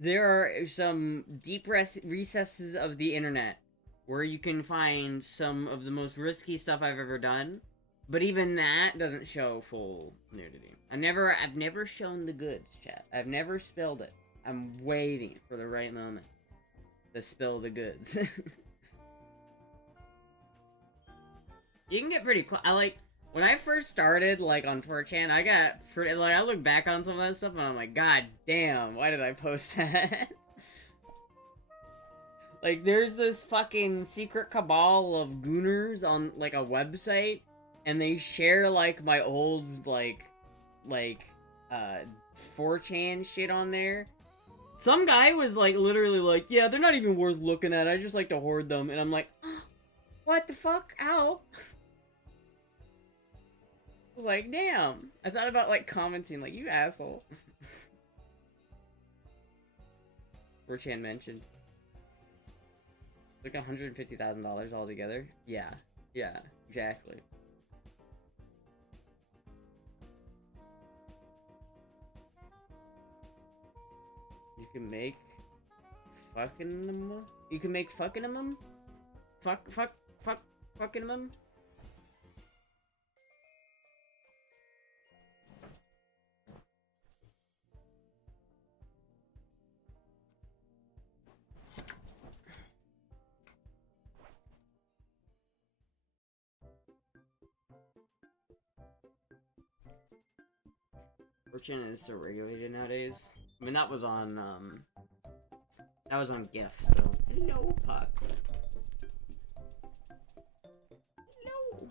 There are some deep recesses of the internet where you can find some of the most risky stuff I've ever done, but even that doesn't show full nudity. I've never shown the goods, chat. I've never spilled it. I'm waiting for the right moment to spill the goods. You can get pretty close. When I first started, like, on 4chan, I got pretty, like, I look back on some of that stuff and I'm like, god damn, why did I post that? Like, there's this fucking secret cabal of gooners on, like, a website, and they share, like, my old, like, 4chan shit on there. Some guy was, like, literally like, yeah, they're not even worth looking at, I just like to hoard them, and I'm like, what the fuck? Ow. I was like, damn. I thought about, like, commenting, like, you asshole. 4chan mentioned. Like $150,000 altogether? Yeah. Yeah, exactly. You can make fucking them? You can make fucking them? Fucking them? Fortune is so regulated nowadays. I mean, that was on GIF, so. Hello, Puck. Hello.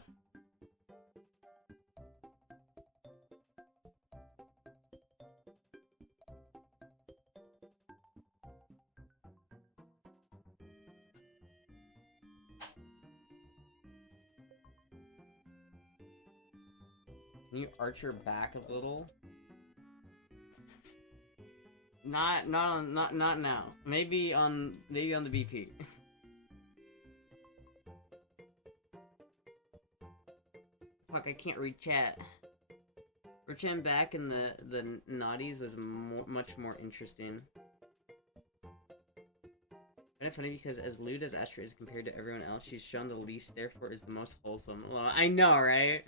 Can you arch your back a little? Not now. Maybe on the BP. Fuck, I can't read chat. Fortune back in the naughties was much more interesting. Kind of funny because as lewd as Astra is compared to everyone else, she's shown the least, therefore is the most wholesome. Well, I know, right?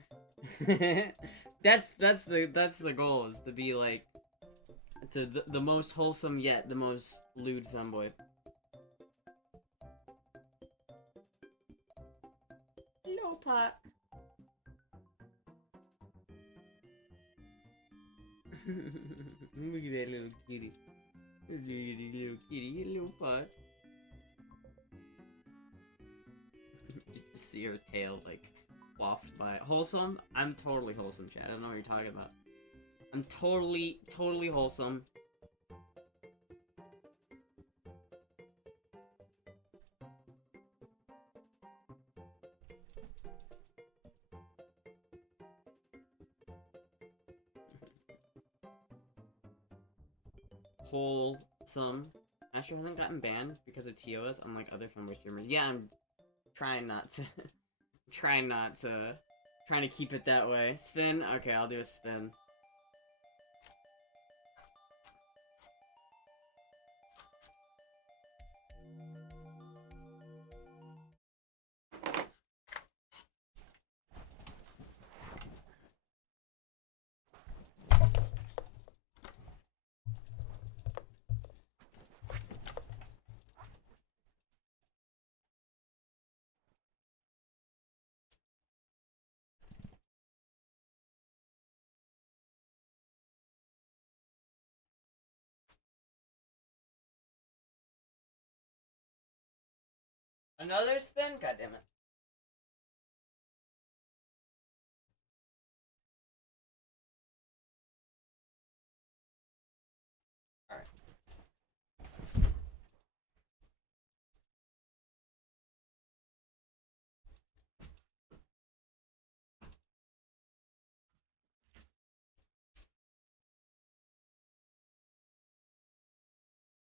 that's the goal, is to be like the most wholesome yet the most lewd femboy. Hello, Pot. Look at that little kitty. Look at that little kitty. Hello, Pot. Just to see her tail, like, waft by. Wholesome? I'm totally wholesome, Chad. I don't know what you're talking about. I'm totally wholesome. Wholesome. Astra hasn't gotten banned because of TOS, unlike other femboy streamers. Yeah, I'm trying not to. Trying to keep it that way. Spin? Okay, I'll do a spin. Another spin? God damn it. Alright.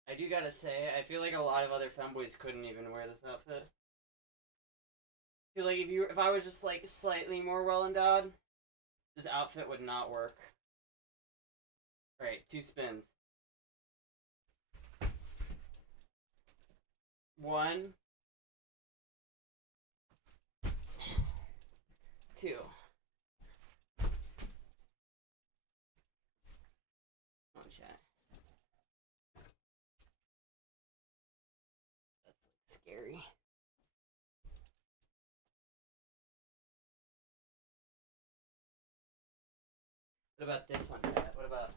I do gotta say, I feel like a lot of other femboys couldn't even wear this outfit. I feel like if I was just like slightly more well endowed, this outfit would not work. Alright, 2 spins. 1, 2. Come on, chat. That's scary. What about this one, chat? What about...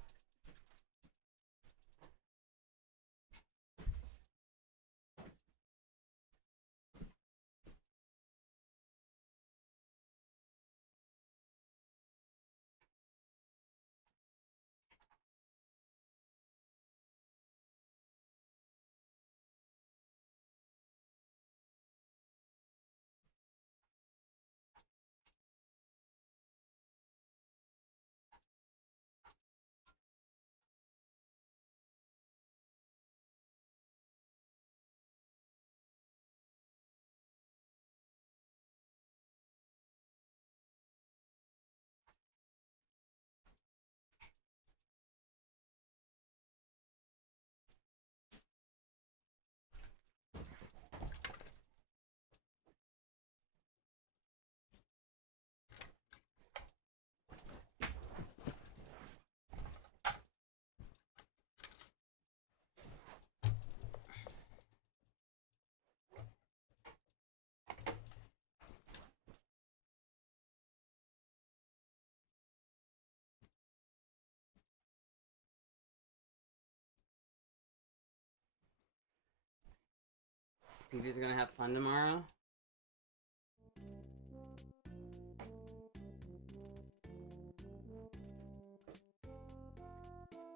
You guys are gonna have fun tomorrow?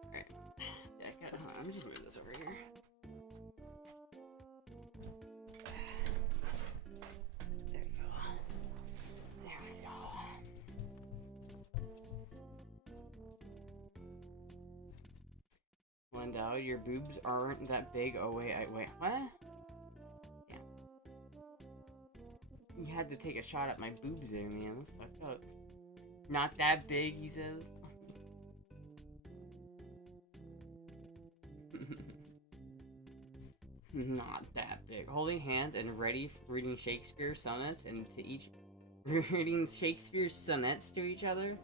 Alright. Yeah, let me just move this over here. There we go. There we go. Wendell, your boobs aren't that big. Oh wait, wait, what? Yeah. You had to take a shot at my boobs there, man. That's fucked up. Not that big, he says. Not that big. Holding hands and ready for reading Shakespeare's sonnets and to each reading Shakespeare's sonnets to each other.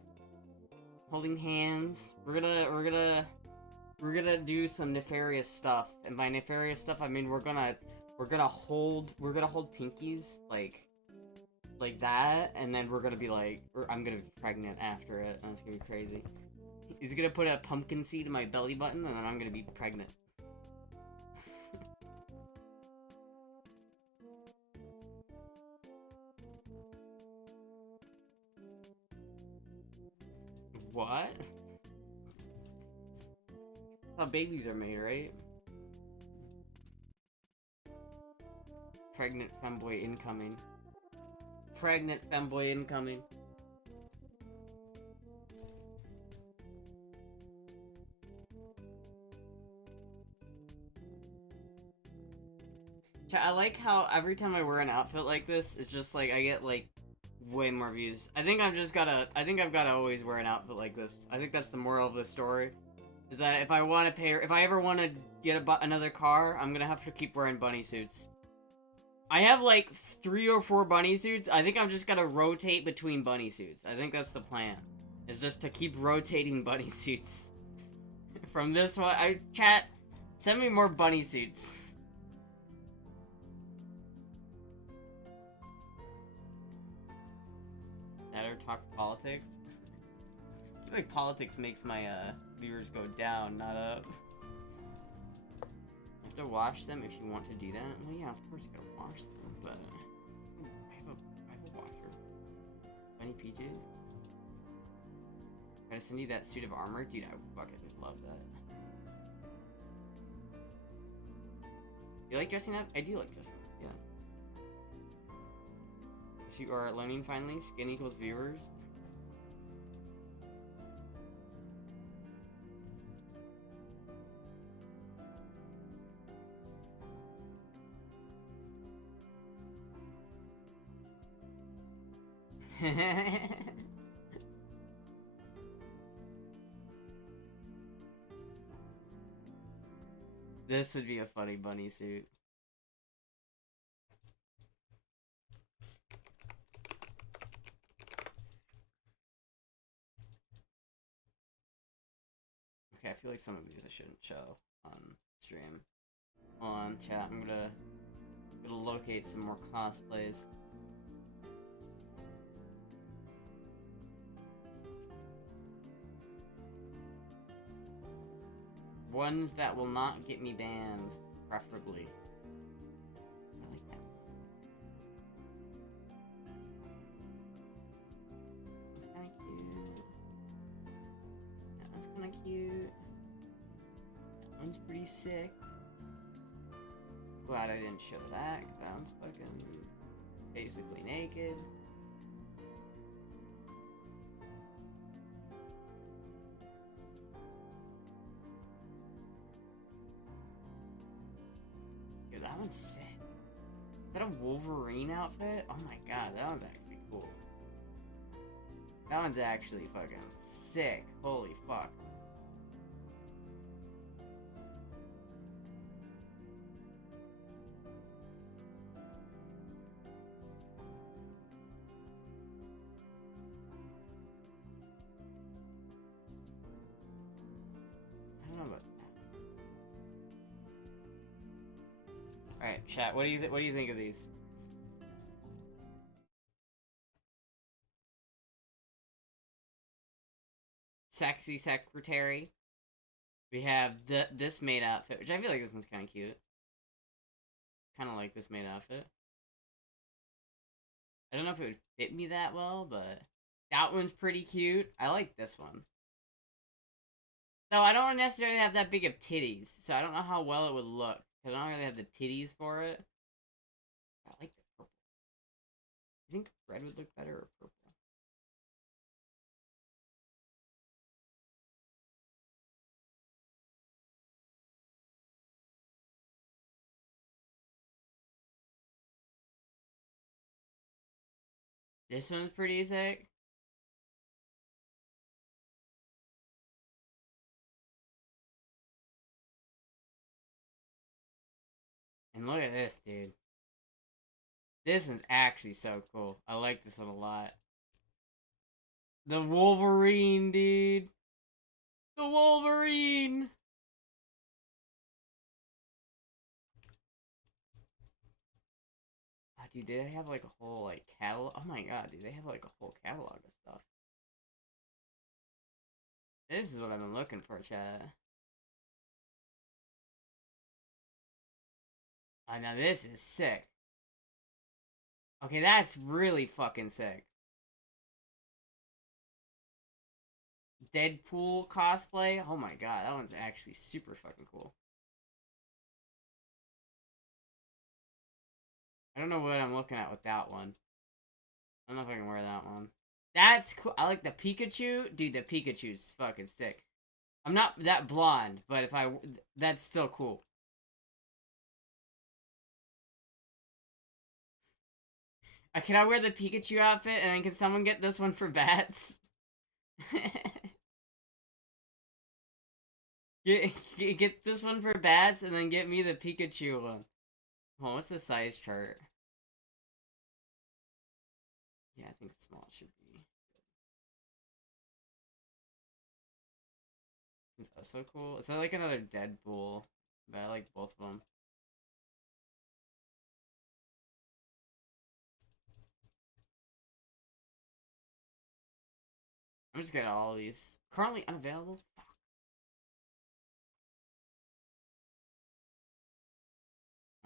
Holding hands. We're gonna do some nefarious stuff, and by nefarious stuff I mean we're gonna hold pinkies like that, and then we're gonna be like, I'm gonna be pregnant after it, and it's gonna be crazy. He's gonna put a pumpkin seed in my belly button, and then I'm gonna be pregnant. What? That's how babies are made, right? Pregnant femboy incoming. Pregnant femboy incoming. I like how every time I wear an outfit like this, it's just like I get like way more views. I think I've gotta always wear an outfit like this. I think that's the moral of the story. Is that if I ever want to get another car, I'm gonna have to keep wearing bunny suits. I have like 3 or 4 bunny suits. I think I'm just gonna rotate between bunny suits. I think that's the plan. Is just to keep rotating bunny suits. From this one, chat, send me more bunny suits. Or talk politics. I feel like politics makes my viewers go down, not up. You have to wash them if you want to do that. Well, yeah, of course you gotta wash them, but I have a washer. Bunny peaches. Gotta send you that suit of armor, dude. I fucking love that. You like dressing up? I do like dressing up. Yeah. If you are learning finally, skin equals viewers. This would be a funny bunny suit. Okay, I feel like some of these I shouldn't show on stream. Hold on, chat. I'm gonna locate some more cosplays. Ones that will not get me banned, preferably. I like that. That's kind of cute. That's kind of cute. That one's pretty sick. Glad I didn't show that, because that one's fucking basically naked. Dude, that one's sick. Is that a Wolverine outfit? Oh my god, that one's actually cool. That one's actually fucking sick. Holy fuck. I don't know about that. Alright, chat, what do you think of these? Sexy secretary. We have this maid outfit, which I feel like this one's kind of cute. kind of like this main outfit. I don't know if it would fit me that well, but that one's pretty cute. I like this one. So I don't necessarily have that big of titties, so I don't know how well it would look. Cause I don't really have the titties for it. I like the purple. You think red would look better or purple? This one's pretty sick. And look at this, dude. This one's actually so cool. I like this one a lot. The Wolverine, dude. The Wolverine. Oh, dude, they have like a whole like catalog. Oh my god, dude, they have like a whole catalog of stuff. This is what I've been looking for, chat. Oh, now this is sick. Okay, that's really fucking sick. Deadpool cosplay. Oh my god, that one's actually super fucking cool. I don't know what I'm looking at with that one. I don't know if I can wear that one. That's cool. I like the Pikachu. Dude, the Pikachu's fucking sick. I'm not that blonde, but if I... That's still cool. Can I wear the Pikachu outfit, and then can someone get this one for bats? get this one for bats, and then get me the Pikachu one. Oh, what's the size chart? Yeah, I think small should be. It's also cool. It's like another Deadpool, but I like both of them. I'm just getting all of these. Currently unavailable? Fuck.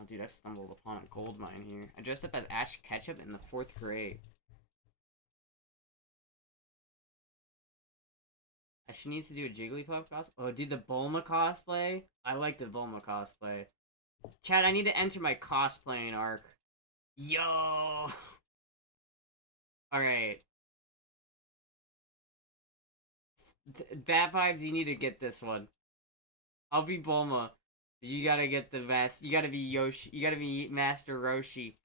Oh, dude, I stumbled upon a gold mine here. I dressed up as Ash Ketchum in the 4th grade. She needs to do a Jigglypuff cosplay. Oh, dude, the Bulma cosplay? I like the Bulma cosplay. Chad, I need to enter my cosplaying arc. Yo! Alright. Bad vibes, you need to get this one. I'll be Bulma. You gotta get the best. You gotta be Yoshi. You gotta be Master Roshi.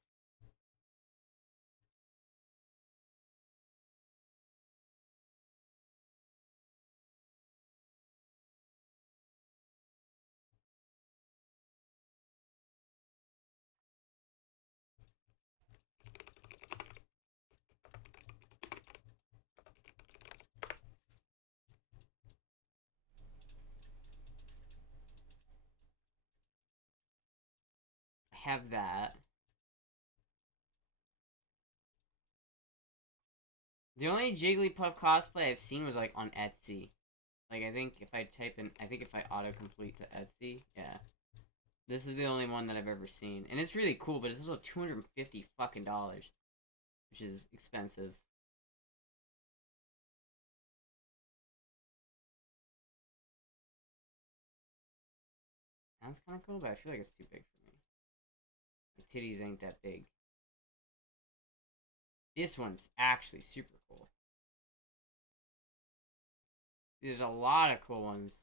I have that. The only Jigglypuff cosplay I've seen was like on Etsy. Like I think if I type in, I think if I autocomplete to Etsy, yeah. This is the only one that I've ever seen, and it's really cool. But it's also $250 fucking dollars, which is expensive. That's kind of cool, but I feel like it's too big for me. My titties ain't that big. This one's actually super cool. There's a lot of cool ones.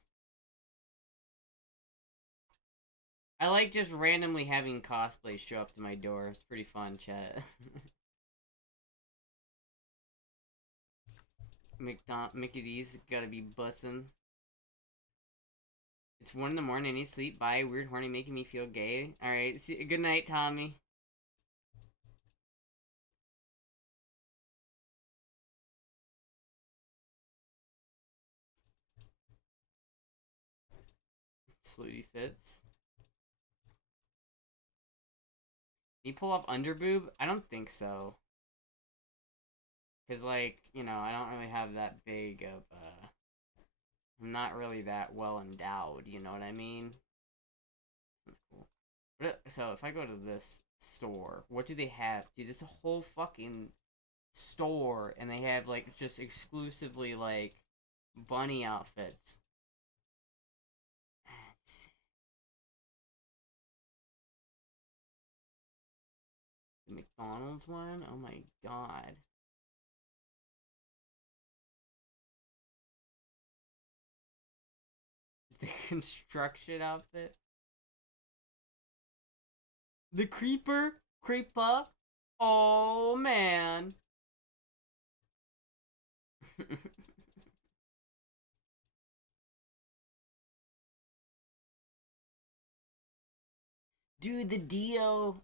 I like just randomly having cosplays show up to my door. It's pretty fun, chat. Mickey D's gotta be bussin'. It's 1 in the morning. I need sleep. Bye. Weird horny making me feel gay. Alright. Good night, Tommy. Flutie fits. Can you pull off underboob? I don't think so. Because, like, you know, I don't really have that big of, I'm not really that well endowed, you know what I mean? That's cool. So if I go to this store, what do they have? Dude, it's a whole fucking store, and they have like just exclusively like bunny outfits. The McDonald's one? Oh my god. The construction outfit. The creeper. Oh man. Dude, the Dio.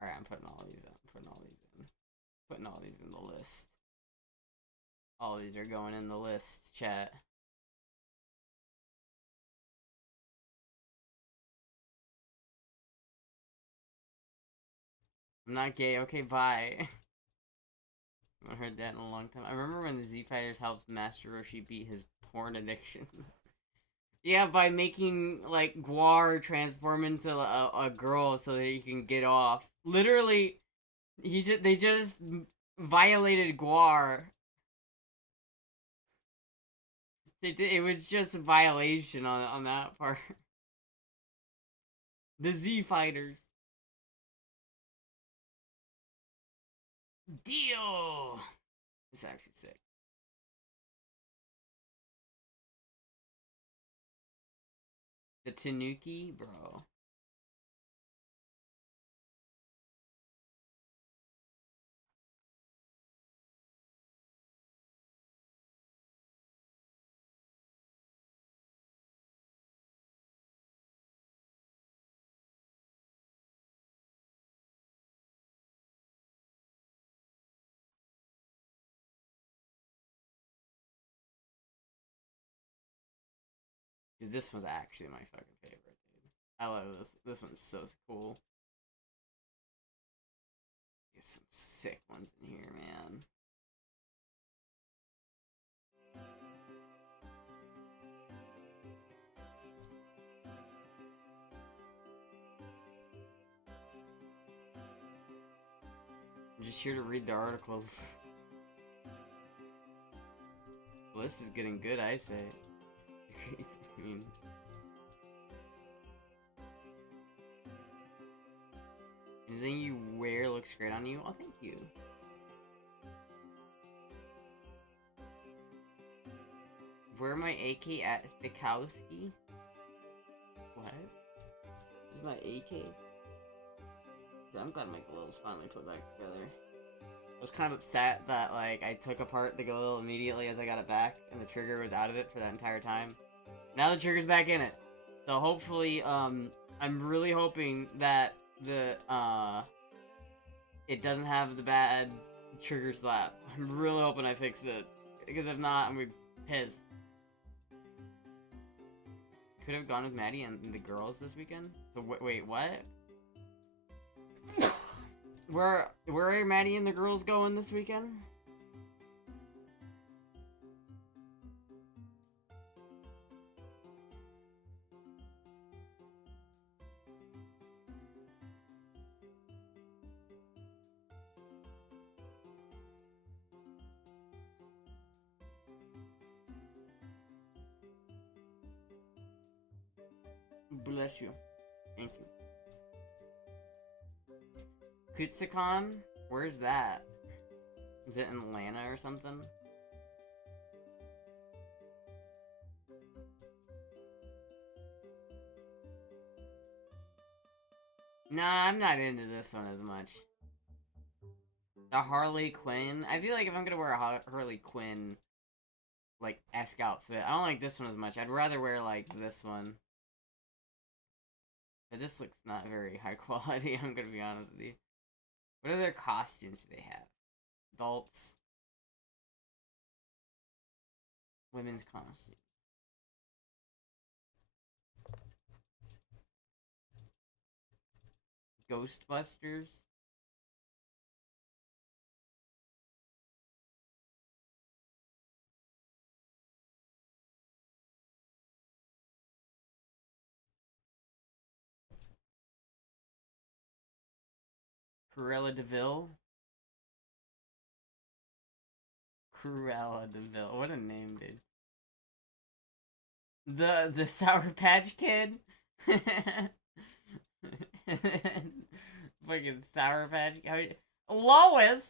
Alright, I'm putting all these in. Putting all these in the list. All these are going in the list, chat. I'm not gay. Okay, bye. I haven't heard that in a long time. I remember when the Z Fighters helped Master Roshi beat his porn addiction. Yeah, by making like Guar transform into a girl so that he can get off. Literally, they just violated Guar. It was just a violation on that part. The Z Fighters. Deal. It's actually sick. The Tanuki, bro. Dude, this one's actually my fucking favorite, dude. I love this. This one's so cool. There's some sick ones in here, man. I'm just here to read the articles. Well, this is getting good, I say. I mean... Anything you wear looks great on you? Oh, thank you. Where my AK at Stikowski? What? Where's my AK? I'm glad my Galil's finally put back together. I was kind of upset that, like, I took apart the Galil immediately as I got it back, and the trigger was out of it for that entire time. Now the trigger's back in it. So hopefully, I'm really hoping that it doesn't have the bad trigger slap. I'm really hoping I fix it. Because if not, I'm gonna be pissed. Could have gone with Maddie and the girls this weekend? So wait, what? Where are Maddie and the girls going this weekend? Bless you. Thank you. Kutsukon? Where's that? Is it in Atlanta or something? Nah, I'm not into this one as much. The Harley Quinn? I feel like if I'm gonna wear a Harley Quinn, like, esque outfit, I don't like this one as much. I'd rather wear, like, this one. But this looks not very high quality, I'm gonna be honest with you. What other costumes do they have? Adults. Women's costume. Ghostbusters. Cruella DeVille. Cruella DeVille. What a name, dude. The Sour Patch Kid. Fucking Sour Patch. Lois.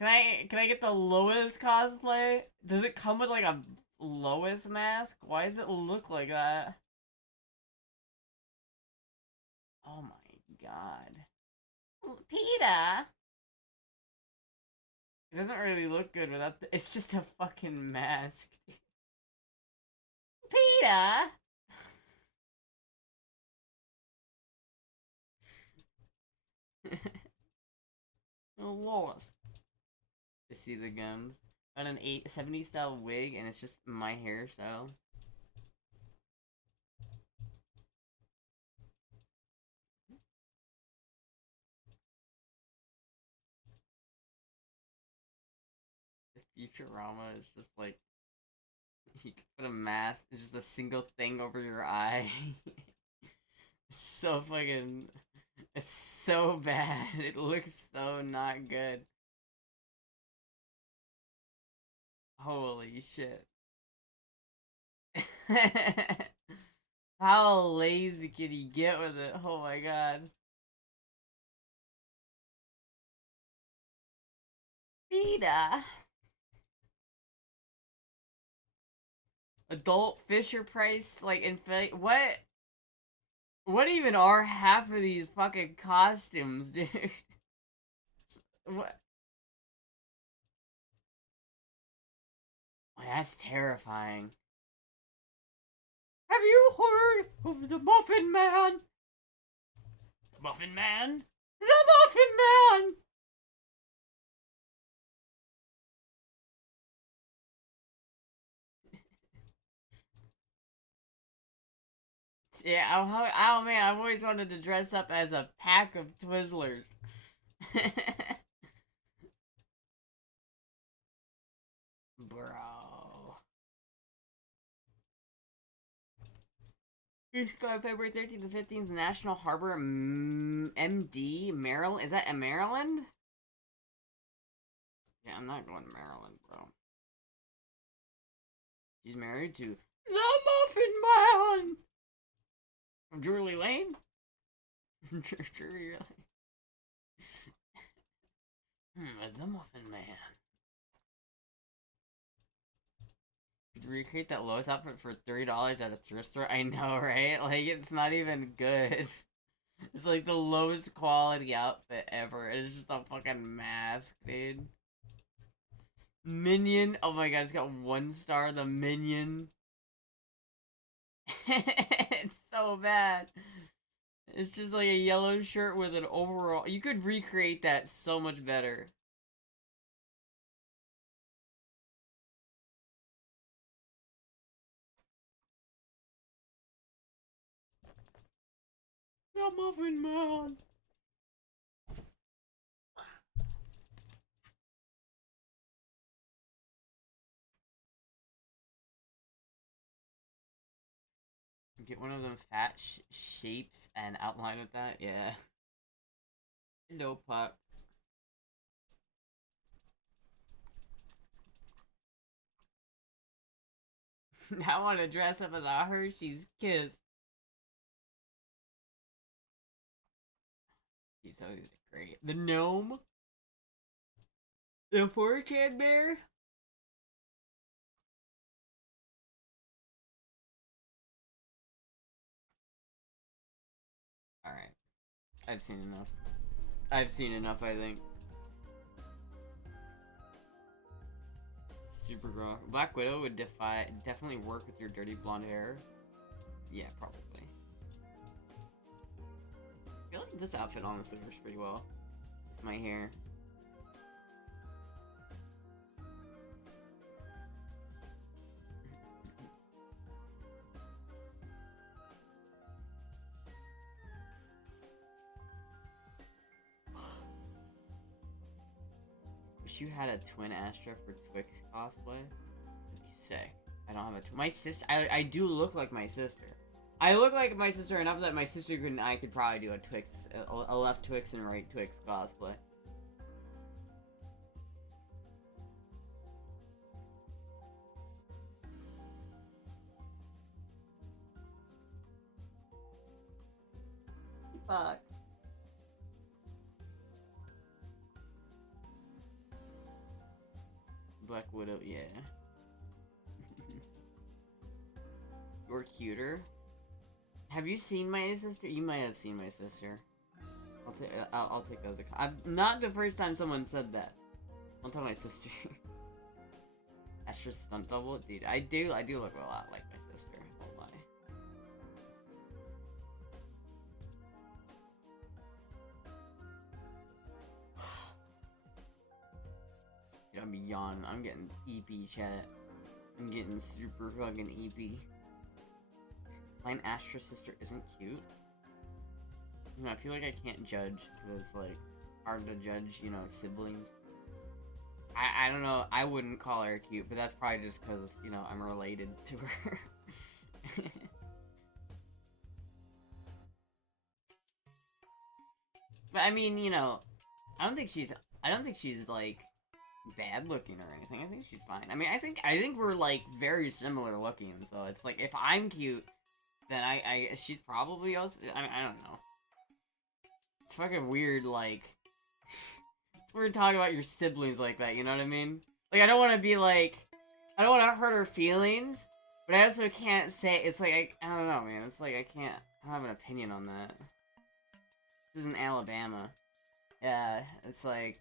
Can I get the Lois cosplay? Does it come with like a Lois mask? Why does it look like that? Oh my god. PETA. It doesn't really look good without it's just a fucking mask. PETA. Lois. To see the gums. On an 70s style wig, and it's just my hairstyle. The Futurama is just like you can put a mask, it's just a single thing over your eye. It's so fucking. It's so bad. It looks so not good. Holy shit. How lazy can he get with it? Oh my god. PETA. Adult Fisher Price, like, what even are half of these fucking costumes, dude? What? Oh, that's terrifying. Have you heard of the Muffin Man? Muffin Man? The Muffin Man! Yeah, oh man, I've always wanted to dress up as a pack of Twizzlers. Bro. February 13th to 15th, National Harbor MD, Maryland. Is that in Maryland? Yeah, I'm not going to Maryland, bro. She's married to the Muffin Man! From Drury Lane? Drury Lane. The Muffin Man. Could recreate that Lois outfit for $30 at a thrift store? I know, right? Like, it's not even good. It's like the lowest quality outfit ever. It's just a fucking mask, dude. Minion. Oh my god, it's got 1 star. The Minion. It's so bad. It's just like a yellow shirt with an overall. You could recreate that so much better. The Muffin Man. Get one of them fat shapes and outline with that. Yeah. No pup. I want to dress up as a Hershey's Kiss. He's always great. The gnome. The 4-can bear. Alright. I've seen enough. I've seen enough, I think. Super grown. Black Widow would definitely work with your dirty blonde hair. Yeah, probably. I feel like this outfit honestly works pretty well. It's my hair. Wish you had a twin Astra for Twix cosplay. That'd be sick. I don't have a my sister. I do look like my sister. I look like my sister enough that my sister and I could probably do a left Twix and right Twix cosplay. Fuck. Black Widow, yeah. You're cuter. Have you seen my sister? You might have seen my sister. I'll take those. I'm not the first time someone said that. I'll tell my sister. Astra stunt double, dude. I do look a lot like my sister. Don't lie. Dude, I'm yawning. I'm getting EP chat. I'm getting super fucking EP. My Astra sister isn't cute. You know, I feel like I can't judge because it's like hard to judge, you know, siblings. I don't know. I wouldn't call her cute, but that's probably just because, you know, I'm related to her. But I mean, you know, I don't think she's like bad looking or anything. I think she's fine. I mean, I think we're like very similar looking, so it's like if I'm cute, then she's probably also. I don't know. It's fucking weird, like. It's weird talking about your siblings like that, you know what I mean? Like, I don't want to be like. I don't want to hurt her feelings, but I also can't say. It's like, I don't know, man. It's like, I don't have an opinion on that. This is in Alabama. Yeah, it's like.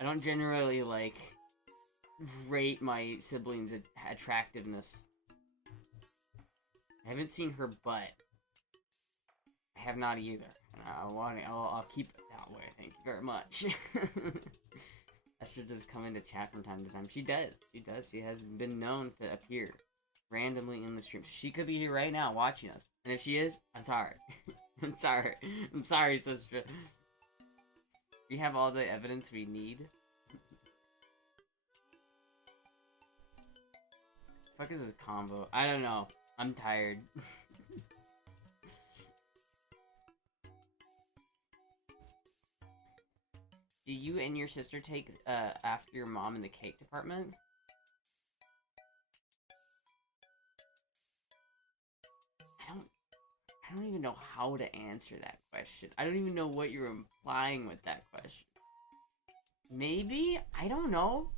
I don't generally, like. Rate my siblings' attractiveness. I haven't seen her butt. I have not either. I'll keep it that way. Thank you very much. Esther does come into chat from time to time. She does. She does. She has been known to appear randomly in the stream. So she could be here right now watching us. And if she is, I'm sorry. I'm sorry. I'm sorry, sister. We have all the evidence we need. Fuck is this combo? I don't know. I'm tired. Do you and your sister take after your mom in the cake department? I don't even know how to answer that question. I don't even know what you're implying with that question. Maybe? I don't know.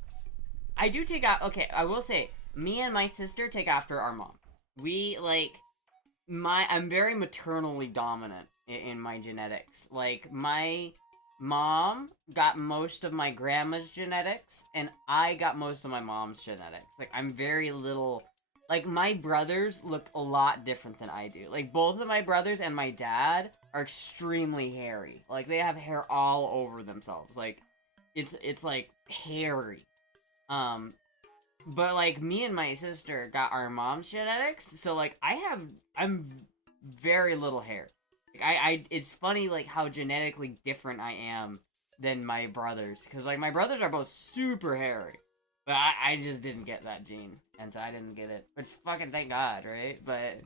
I do take out. Okay, I will say, me and my sister take after our mom. We, like, I'm very maternally dominant in my genetics. Like, my mom got most of my grandma's genetics, and I got most of my mom's genetics. Like, I'm very little. Like, my brothers look a lot different than I do. Like, both of my brothers and my dad are extremely hairy. Like, they have hair all over themselves. Like, it's like, hairy. But, like, me and my sister got our mom's genetics, so, like, I'm very little hair. Like, it's funny, like, how genetically different I am than my brothers. Because, like, my brothers are both super hairy. But I just didn't get that gene. And so I didn't get it. Which, fucking thank God, right? But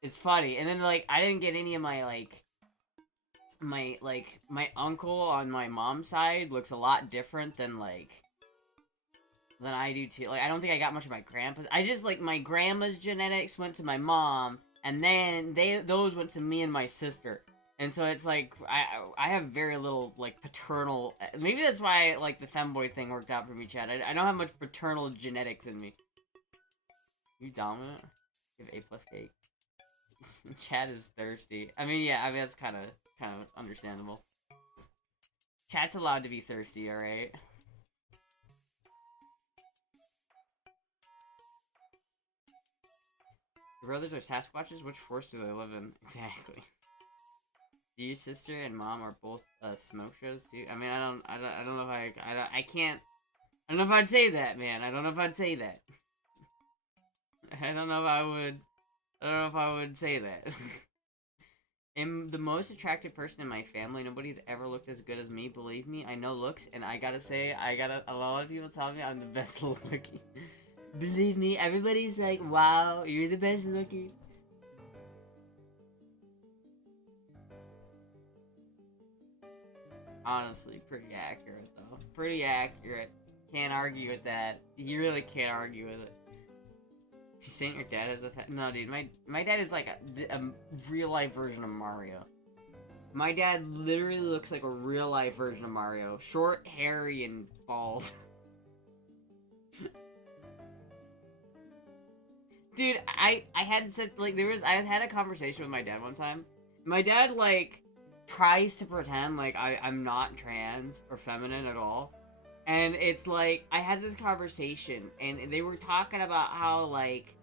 it's funny. And then, like, I didn't get any of my, my uncle on my mom's side looks a lot different than, like, than I do too. Like, I don't think I got much of my grandpa's. I just, like, my grandma's genetics went to my mom, and then those went to me and my sister. And so it's like, I have very little, like, paternal. Maybe that's why, like, the femboy thing worked out for me, Chad. I don't have much paternal genetics in me. You dominant? You have A+ cake. Chad is thirsty. I mean, yeah, I mean, that's kind of understandable. Chad's allowed to be thirsty, alright? Your brothers are Sasquatches? Which forest do they live in? Exactly. Do your sister and mom are both smoke shows too? I mean, I don't know if I can't. I don't know if I'd say that, man. I don't know if I'd say that. I don't know if I would. I don't know if I would say that. I'm the most attractive person in my family. Nobody's ever looked as good as me. Believe me, I know looks, and I gotta say, a lot of people tell me I'm the best looking. Believe me, everybody's like, wow, you're the best looking. Honestly, pretty accurate, though. Pretty accurate. Can't argue with that. You really can't argue with it. You saying your dad has a pet? No, dude. My dad is like a real-life version of Mario. My dad literally looks like a real-life version of Mario. Short, hairy, and bald. Dude, I had said, like, I had a conversation with my dad one time. My dad, like, tries to pretend like I'm not trans or feminine at all. And it's like, I had this conversation, and they were talking about how, like,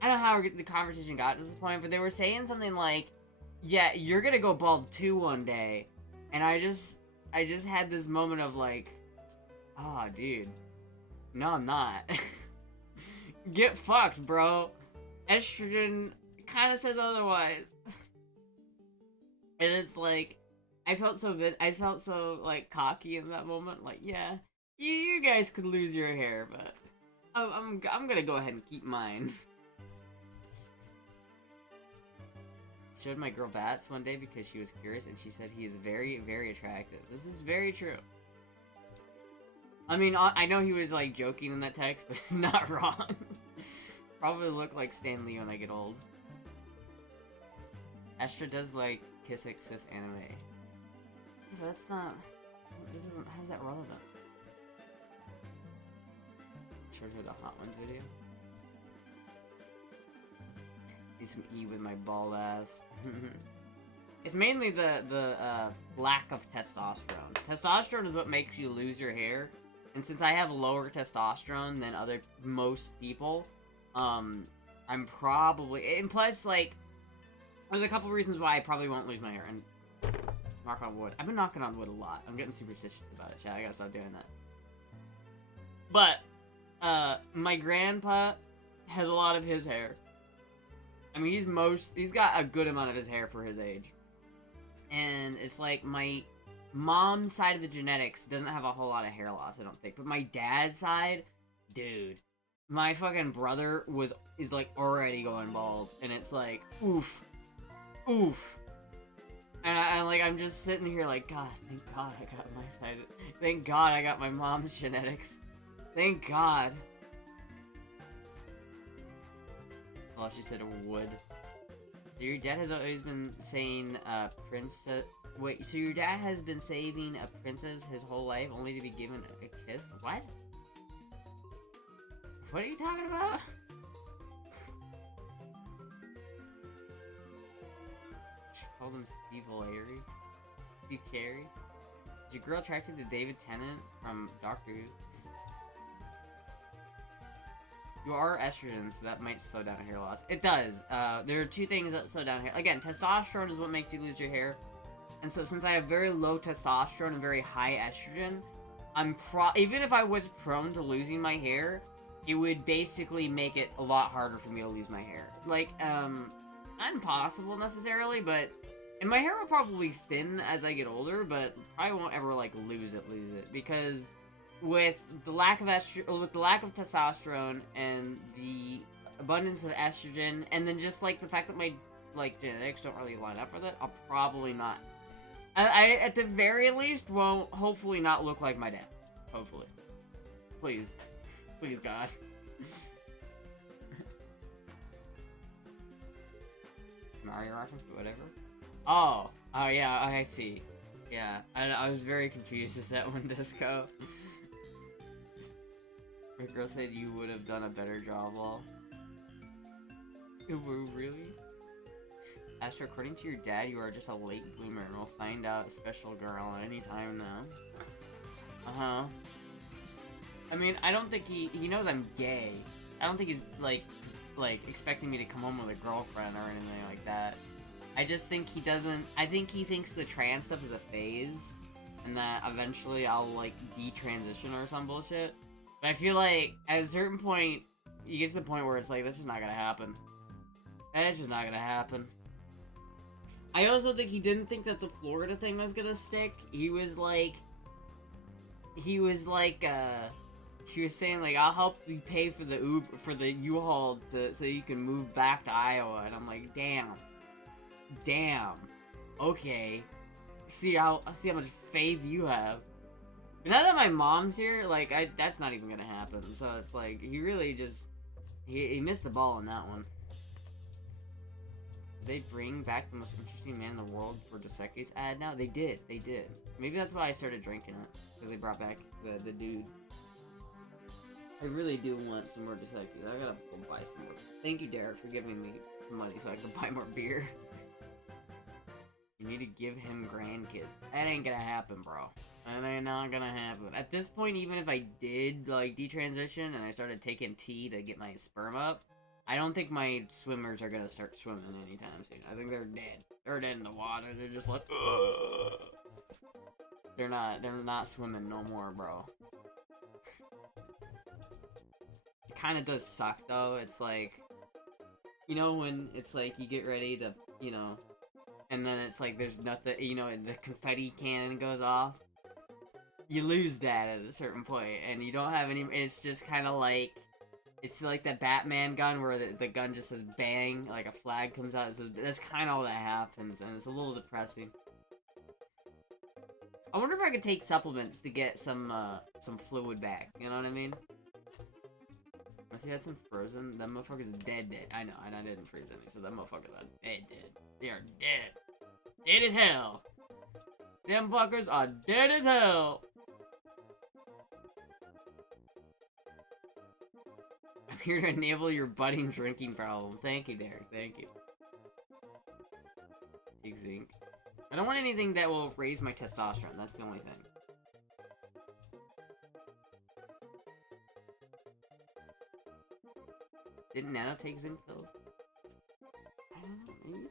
I don't know how the conversation got to this point, but they were saying something like, yeah, you're gonna go bald too one day. And I just had this moment of like, oh, dude. No, I'm not. Get fucked, bro. Estrogen kind of says otherwise. And it's like, I felt so like cocky in that moment. Like, yeah, you guys could lose your hair, but I'm gonna go ahead and keep mine. Showed my girl Bats one day because she was curious, and she said he is very, very attractive. This is very true. I mean, I know he was like joking in that text, but it's not wrong. Probably look like Stan Lee when I get old. Astra does like Kiss It Sis anime. Yeah, but that's not. How's that relevant? Showed her the Hot Ones video. Need some E with my bald ass. It's mainly the lack of testosterone. Testosterone is what makes you lose your hair, and since I have lower testosterone than most people, I'm probably, and plus, like, there's a couple reasons why I probably won't lose my hair, and knock on wood. I've been knocking on wood a lot. I'm getting superstitious about it, chat. I gotta stop doing that. But, my grandpa has a lot of his hair. I mean, he's got a good amount of his hair for his age. And it's like, my mom's side of the genetics doesn't have a whole lot of hair loss, I don't think. But my dad's side, dude, my fucking brother is like already going bald. And it's like, oof. Oof. And I'm just sitting here like, God, thank God I got my side. Thank God I got my mom's genetics. Thank God. Well, she said wood. So your dad has always been saying, princess... Wait, so your dad has been saving a princess his whole life only to be given a kiss? What? What are you talking about? She called him Steve Larry. Steve Carey? Is your girl attracted to David Tennant from Doctor Who? You are estrogen, so that might slow down hair loss. It does. There are two things that slow down hair. Again, testosterone is what makes you lose your hair. And so since I have very low testosterone and very high estrogen, even if I was prone to losing my hair, it would basically make it a lot harder for me to lose my hair. Like, not impossible necessarily, but... And my hair will probably thin as I get older, but I won't ever, like, lose it. Because... with the lack of testosterone and the abundance of estrogen, and then just like the fact that my genetics don't really line up with it, I'll probably not. I at the very least won't hopefully not look like my dad. Hopefully, please, God. Mario reference, but whatever. Oh yeah, I see. Yeah, I was very confused as that one disco. My girl said you would have done a better job, lol. Really? Astra, according to your dad, you are just a late bloomer, and we'll find out, special girl, anytime now. Uh-huh. I mean, I don't think he knows I'm gay. I don't think he's, like, expecting me to come home with a girlfriend or anything like that. I just think he doesn't... I think he thinks the trans stuff is a phase, and that eventually I'll, like, detransition or some bullshit. But I feel like, at a certain point, you get to the point where it's like, this is not gonna happen. That's just not gonna happen. I also think he didn't think that the Florida thing was gonna stick. He was saying, like, I'll help you pay for the Uber, for the U-Haul so you can move back to Iowa. And I'm like, damn. Okay. see how much faith you have. But now that my mom's here, like, that's not even gonna happen. So it's like, he really just, he missed the ball on that one. Did they bring back the most interesting man in the world for Dos Equis ad now? They did. Maybe that's why I started drinking it. Because they brought back the dude. I really do want some more Dos Equis. I gotta go buy some more. Thank you, Derek, for giving me money so I can buy more beer. You need to give him grandkids. That ain't gonna happen, bro. That ain't not gonna happen. At this point, even if I did, like, detransition and I started taking tea to get my sperm up, I don't think my swimmers are gonna start swimming anytime soon. I think they're dead. They're dead in the water. They're just like, ugh. They're not swimming no more, bro. It kinda does suck, though. It's like, you know, when it's like you get ready to, you know, and then it's like there's nothing, you know, the confetti cannon goes off. You lose that at a certain point, and you don't have any, it's just kind of like, it's like the Batman gun where the gun just says bang, like a flag comes out, it says, that's kind of all that happens, and it's a little depressing. I wonder if I could take supplements to get some fluid back, you know what I mean? Unless you had some frozen, that motherfucker's dead. I know, and I didn't freeze any, so that motherfucker's dead. They are dead. Dead as hell. Them fuckers are dead as hell. I'm here to enable your budding drinking problem. Thank you, Derek. Thank you. Take zinc. I don't want anything that will raise my testosterone. That's the only thing. Didn't Nano take zinc pills? I don't know, maybe?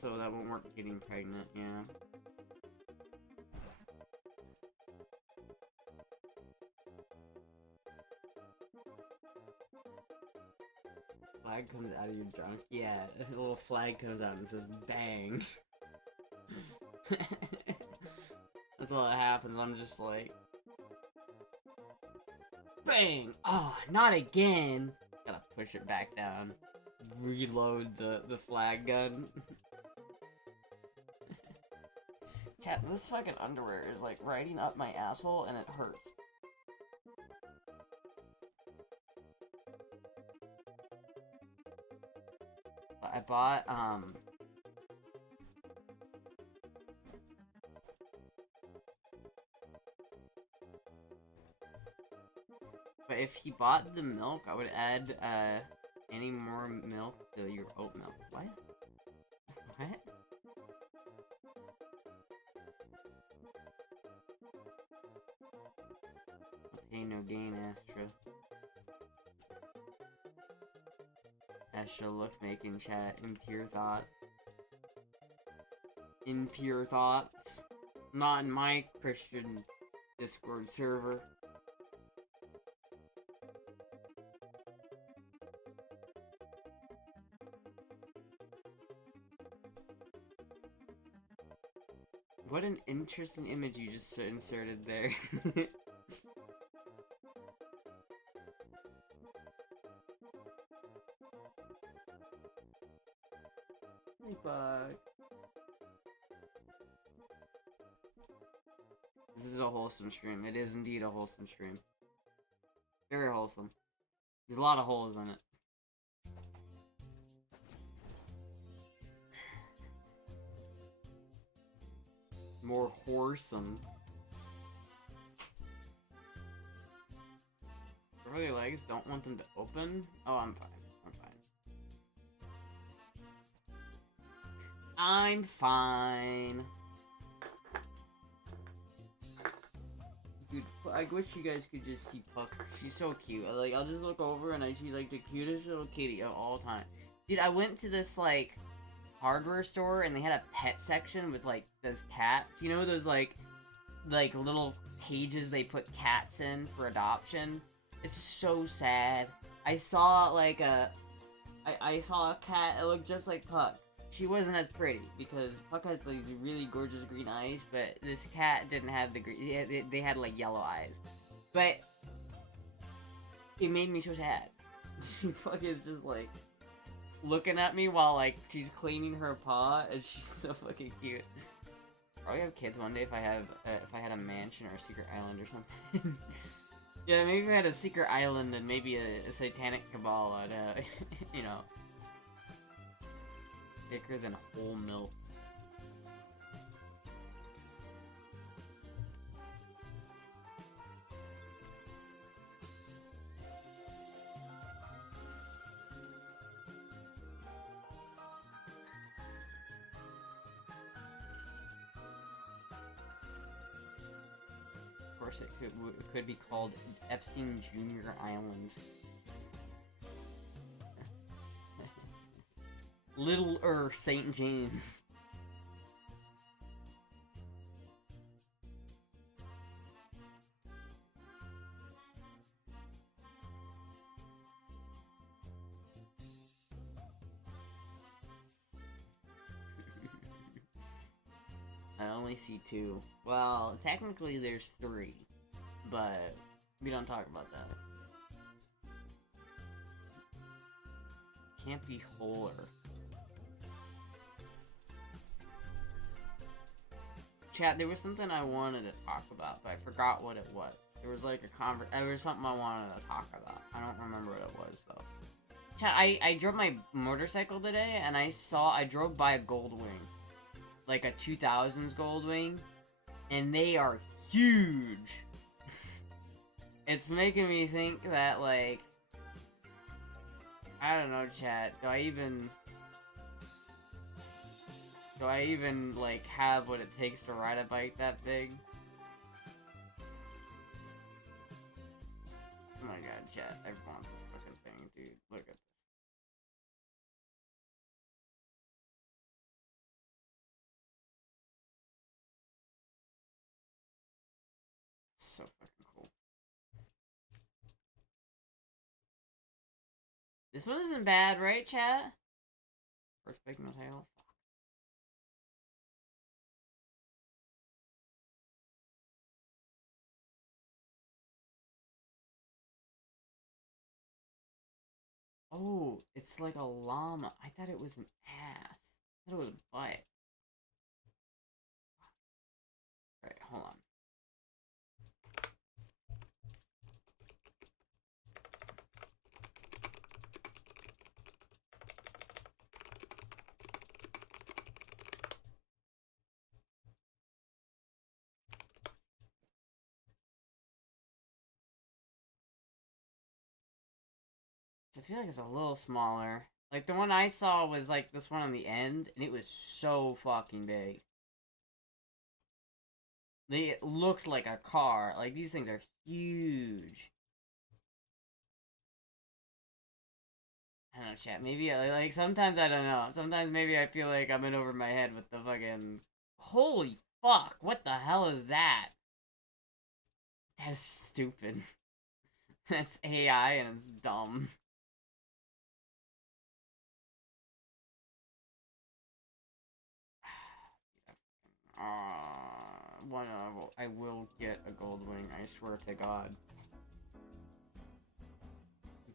So that won't work getting pregnant, yeah. Flag comes out of your junk? Yeah, a little flag comes out and says bang. That's all that happens. I'm just like, bang! Oh, not again! Gotta push it back down. Reload the flag gun. Cat, this fucking underwear is like riding up my asshole and it hurts. I bought, but if he bought the milk, I would add, any more milk to your oat milk. What? What? Pain no gain, Astra. Astra look making chat. Impure thoughts. Impure thoughts. Not in my Christian Discord server. What an interesting image you just inserted there. Hey, bug. This is a wholesome stream. It is indeed a wholesome stream. Very wholesome. There's a lot of holes in it. More wholesome. Cover their legs, don't want them to open. Oh, I'm fine. I'm fine. Dude, I wish you guys could just see Puck. She's so cute. I'll just look over and I see, like, the cutest little kitty of all time. Dude, I went to this, like, hardware store and they had a pet section with, like, those cats. You know those, like little cages they put cats in for adoption? It's so sad. I saw, like, I saw a cat that looked just like Puck. She wasn't as pretty, because Puck has, like, really gorgeous green eyes, but this cat didn't have the green, they had, like, yellow eyes. But it made me so sad. She fucking is just like looking at me while like she's cleaning her paw, and she's so fucking cute. Probably have kids one day if I had a mansion or a secret island or something. Yeah, maybe if I had a secret island and maybe a satanic cabal, I'd you know, thicker than whole milk. Of course, it could be called Epstein Jr. Island. Little St. James. I only see 2. Well, technically there's 3, but we don't talk about that. Can't be wholer. Chat, there was something I wanted to talk about, but I forgot what it was. There was like there was something I wanted to talk about. I don't remember what it was though. Chat, I drove my motorcycle today and I drove by a Goldwing. Like a 2000s Goldwing, and they are huge. It's making me think that, like, I don't know, chat, do I even, like, have what it takes to ride a bike that big? Oh my god, chat, I want this fucking thing, dude. Look at this. So fucking cool. This one isn't bad, right, chat? First big no tail. Oh, it's like a llama. I thought it was an ass. I thought it was a butt. Alright, hold on. I feel like it's a little smaller. Like, the one I saw was, like, this one on the end, and it was so fucking big. They looked like a car. Like, these things are huge. I don't know, chat. Maybe, like, sometimes I don't know. Sometimes maybe I feel like I'm in over my head with the fucking... Holy fuck! What the hell is that? That is stupid. That's AI and it's dumb. I will get a Goldwing, I swear to God.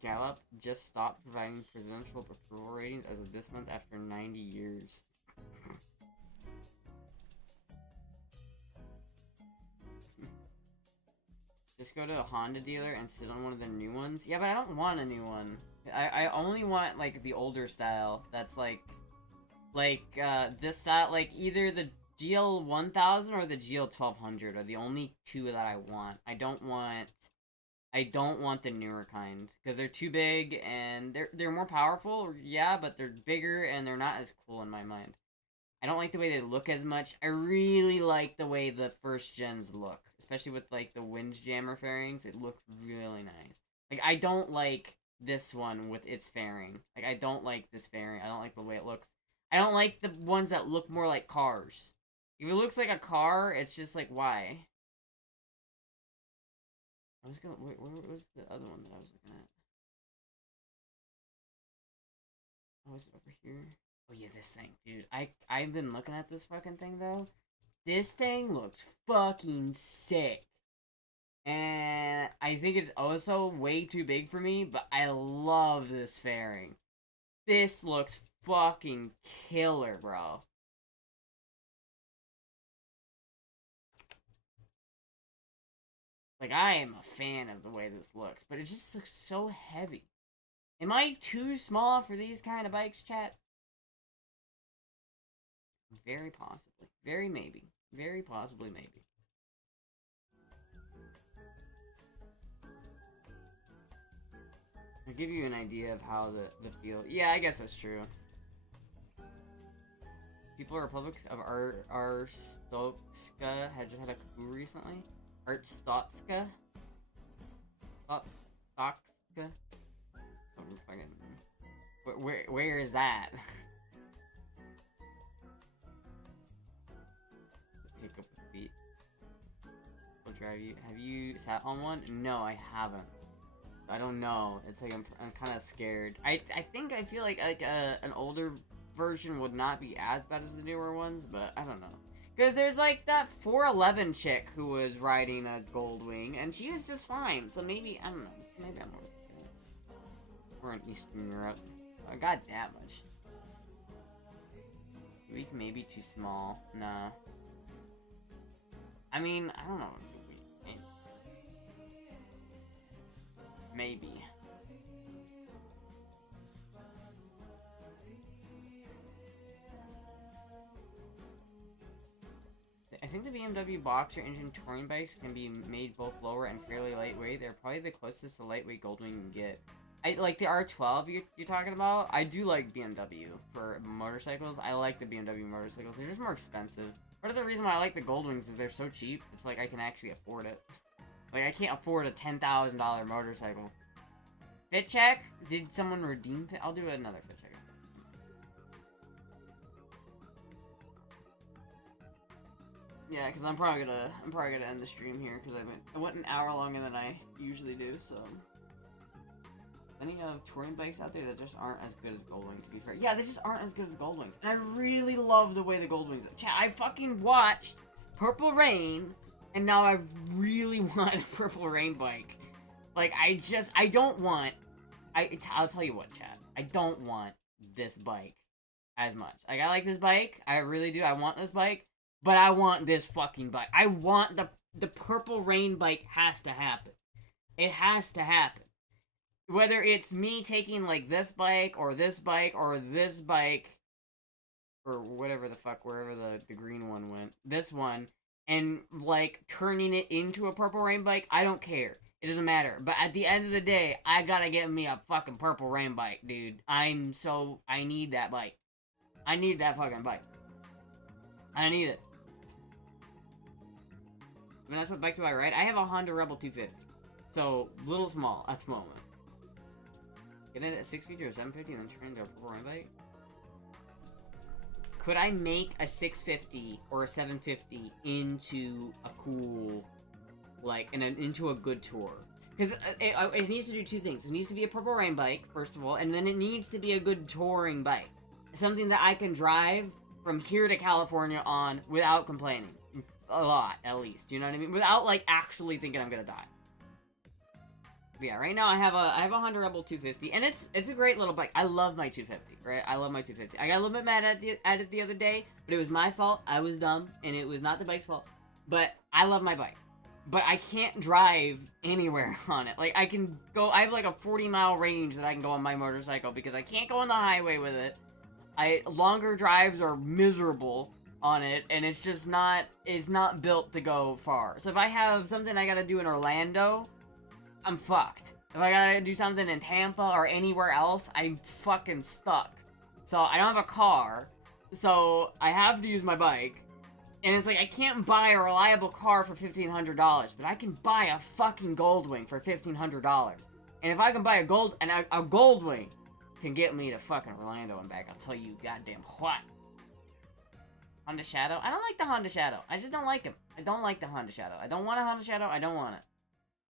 Gallup just stopped providing presidential approval ratings as of this month after 90 years. Just go to a Honda dealer and sit on one of the new ones? Yeah, but I don't want a new one. I only want, like, the older style. That's, like, this style, like, either the GL 1000 or the GL 1200 are the only two that I want. I don't want the newer kind, because they're too big, and they're more powerful, yeah, but they're bigger, and they're not as cool in my mind. I don't like the way they look as much. I really like the way the first gens look, especially with, like, the Windjammer fairings. It looked really nice. Like, I don't like this one with its fairing. Like, I don't like this fairing. I don't like the way it looks. I don't like the ones that look more like cars. If it looks like a car, it's just like, why? Where was the other one that I was looking at? Oh, is it over here? Oh yeah, this thing, dude. I've been looking at this fucking thing though. This thing looks fucking sick. And I think it's also way too big for me, but I love this fairing. This looks fucking killer, bro. Like, I am a fan of the way this looks, but it just looks so heavy. Am I too small for these kind of bikes, chat? Very possibly. Very maybe. Very possibly maybe. I'll give you an idea of how the feel... Yeah, I guess that's true. People Republic of Arstotzka had just had a coup recently. Arstotzka? Arstotzka? Where is that? Pick up with feet. Will drive you. Have you sat on one? No, I haven't. I don't know. It's like I'm kind of scared. I feel like an older version would not be as bad as the newer ones, but I don't know. Because there's like that 411 chick who was riding a Goldwing, and she was just fine. So maybe, I don't know. Maybe I'm we're in Eastern Europe. I got that much. Weak, maybe too small. Nah. I mean, I don't know. Maybe. I think the BMW Boxer engine touring bikes can be made both lower and fairly lightweight. They're probably the closest to lightweight Goldwing you can get. I like the R12 you're talking about. I do like BMW for motorcycles. I like the BMW motorcycles. They're just more expensive. Part of the reason why I like the Goldwings is they're so cheap. It's like I can actually afford it. Like, I can't afford a $10,000 motorcycle. Fit check? Did someone redeem fit? I'll do another fit check. Yeah, because I'm probably gonna end the stream here because I went an hour longer than I usually do. So, any touring bikes out there that just aren't as good as Goldwings, to be fair. Yeah, they just aren't as good as Goldwings, and I really love the way the Goldwings. Chat, I fucking watched Purple Rain, and now I really want a Purple Rain bike. Like, I don't want. I'll tell you what, chat. I don't want this bike as much. Like, I like this bike. I really do. I want this bike. But I want this fucking bike. I want the Purple Rain bike has to happen. It has to happen. Whether it's me taking, like, this bike, or this bike, or this bike, or whatever the fuck, wherever the green one went. This one, and, like, turning it into a Purple Rain bike, I don't care. It doesn't matter. But at the end of the day, I gotta get me a fucking Purple Rain bike, dude. I need that bike. I need that fucking bike. I need it. I mean, that's what bike do I ride? I have a Honda Rebel 250. So, little small at the moment. Get it at 650 or 750 and then turn into a Purple Rain bike? Could I make a 650 or a 750 into a cool, like, into a good tour? Because it needs to do two things. It needs to be a Purple Rain bike, first of all, and then it needs to be a good touring bike. Something that I can drive from here to California on without complaining. A lot, at least. You know what I mean? Without, like, actually thinking I'm gonna die. But yeah, right now I have a Honda Rebel 250, and it's a great little bike. I love my 250, right? I love my 250. I got a little bit mad at it the other day, but it was my fault. I was dumb, and it was not the bike's fault. But I love my bike. But I can't drive anywhere on it. Like, I can go, I have like a 40-mile range that I can go on my motorcycle because I can't go on the highway with it. Longer drives are miserable on it, and it's not built to go far. So if I have something I gotta do in Orlando, I'm fucked. If I gotta do something in Tampa or anywhere else, I'm fucking stuck. So I don't have a car, so I have to use my bike. And it's like, I can't buy a reliable car for $1,500, but I can buy a fucking Goldwing for $1,500. And if I can buy a Goldwing can get me to fucking Orlando and back, I'll tell you goddamn what. Honda Shadow? I don't like the Honda Shadow. I just don't like him. I don't like the Honda Shadow. I don't want a Honda Shadow. I don't want it.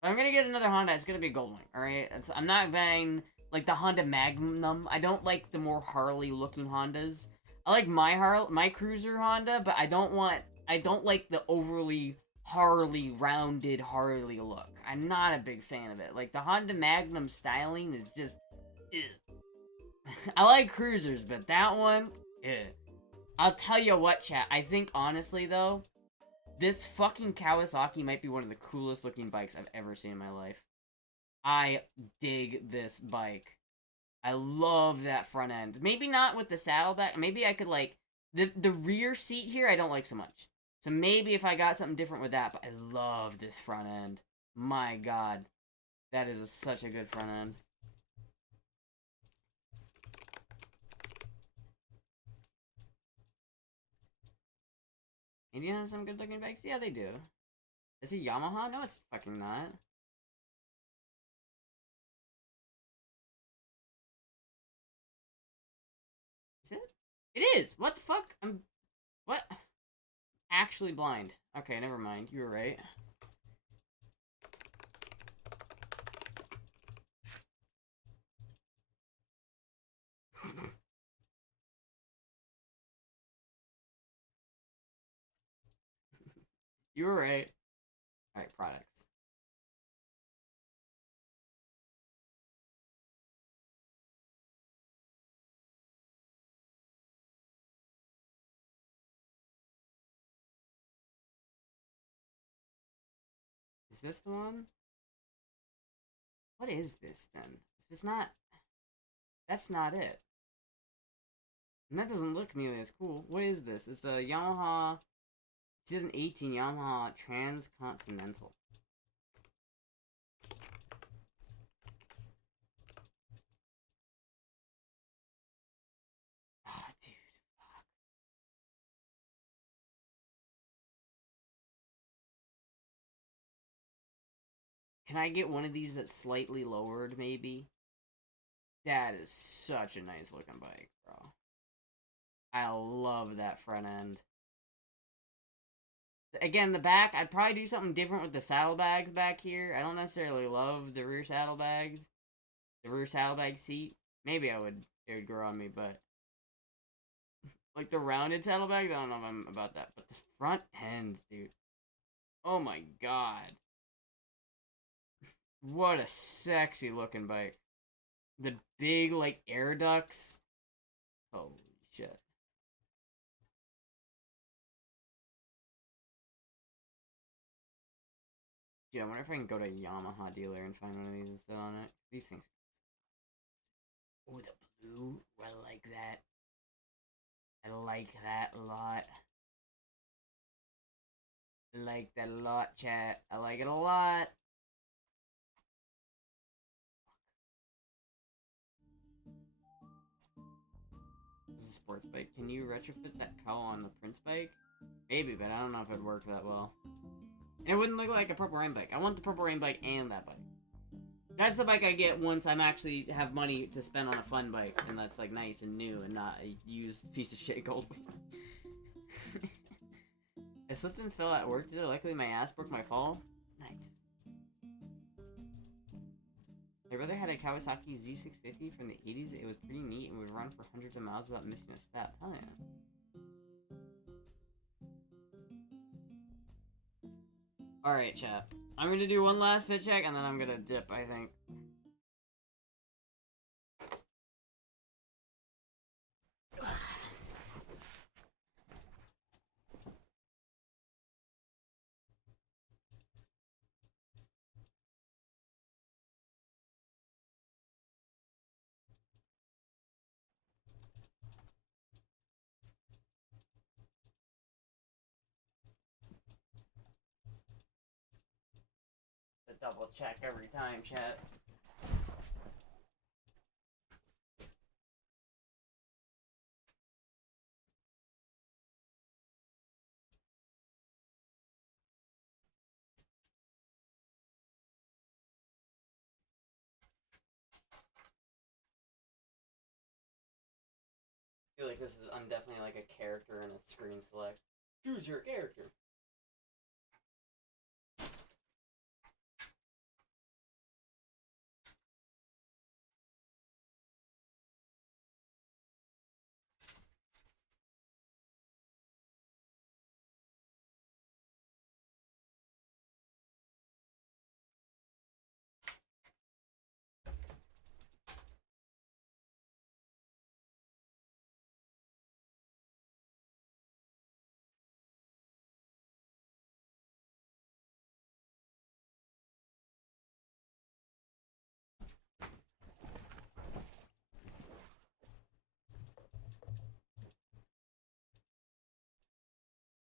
If I'm gonna get another Honda, it's gonna be a Goldwing, alright? I'm not buying, like, the Honda Magnum. I don't like the more Harley-looking Hondas. I like my cruiser Honda, but I don't like the overly Harley, rounded Harley look. I'm not a big fan of it. Like, the Honda Magnum styling is just... I like cruisers, but that one... I'll tell you what, chat. I think, honestly, though, this fucking Kawasaki might be one of the coolest looking bikes I've ever seen in my life. I dig this bike. I love that front end. Maybe not with the saddlebag. Maybe I could, like... The rear seat here, I don't like so much. So maybe if I got something different with that, but I love this front end. My god. That is such a good front end. India has some good looking bikes? Yeah, they do. Is it Yamaha? No, it's fucking not. Is it? It is! What the fuck? What? Actually blind. Okay, never mind. You were right. You were right. Alright, products. Is this the one? What is this, then? If it's not... That's not it. And that doesn't look nearly as cool. What is this? It's a Yamaha 2018 Yamaha Transcontinental. Ah, dude, fuck. Can I get one of these that's slightly lowered, maybe? That is such a nice looking bike, bro. I love that front end. Again, the back, I'd probably do something different with the saddlebags back here. I don't necessarily love the rear saddlebags. The rear saddlebag seat. Maybe it would grow on me, but... Like the rounded saddlebags, I don't know if I'm about that. But the front end, dude. Oh my god. What a sexy looking bike. The big, like, air ducts. Holy shit. Dude, I wonder if I can go to a Yamaha dealer and find one of these and sit on it. These things. Oh, the blue. I like that. I like that a lot. I like that a lot, chat. I like it a lot. This is a sports bike. Can you retrofit that cowl on the Prince bike? Maybe, but I don't know if it'd work that well. And it wouldn't look like a Purple Rain bike. I want the Purple Rain bike and that bike. That's the bike I get once I'm actually have money to spend on a fun bike, and that's like nice and new and not a used piece of shit gold. I slipped and fell at work today. Luckily, my ass broke my fall. Nice. My brother had a Kawasaki Z650 from the 80s. It was pretty neat and would run for hundreds of miles without missing a step. Hell yeah. Alright, chat. I'm gonna do one last fit check and then I'm gonna dip, I think. Double check every time, chat. I feel like this is definitely like a character in a screen select. Choose your character.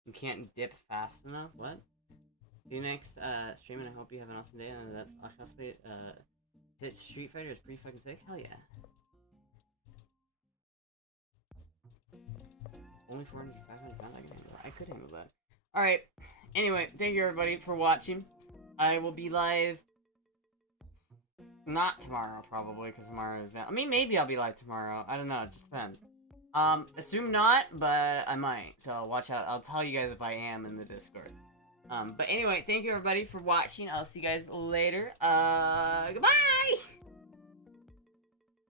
You can't dip fast enough? What? See you next stream, and I hope you have an awesome day. And that's Akaspe. Hit Street Fighter is pretty fucking sick. Hell yeah. Only 400 to 500 pounds. I can handle that. I could handle that. Alright. Anyway, thank you everybody for watching. I will be live. Not tomorrow, probably, because tomorrow is. I mean, maybe I'll be live tomorrow. I don't know. It just depends. Assume not, but I might. So watch out. I'll tell you guys if I am in the Discord. But anyway, thank you everybody for watching. I'll see you guys later. Goodbye!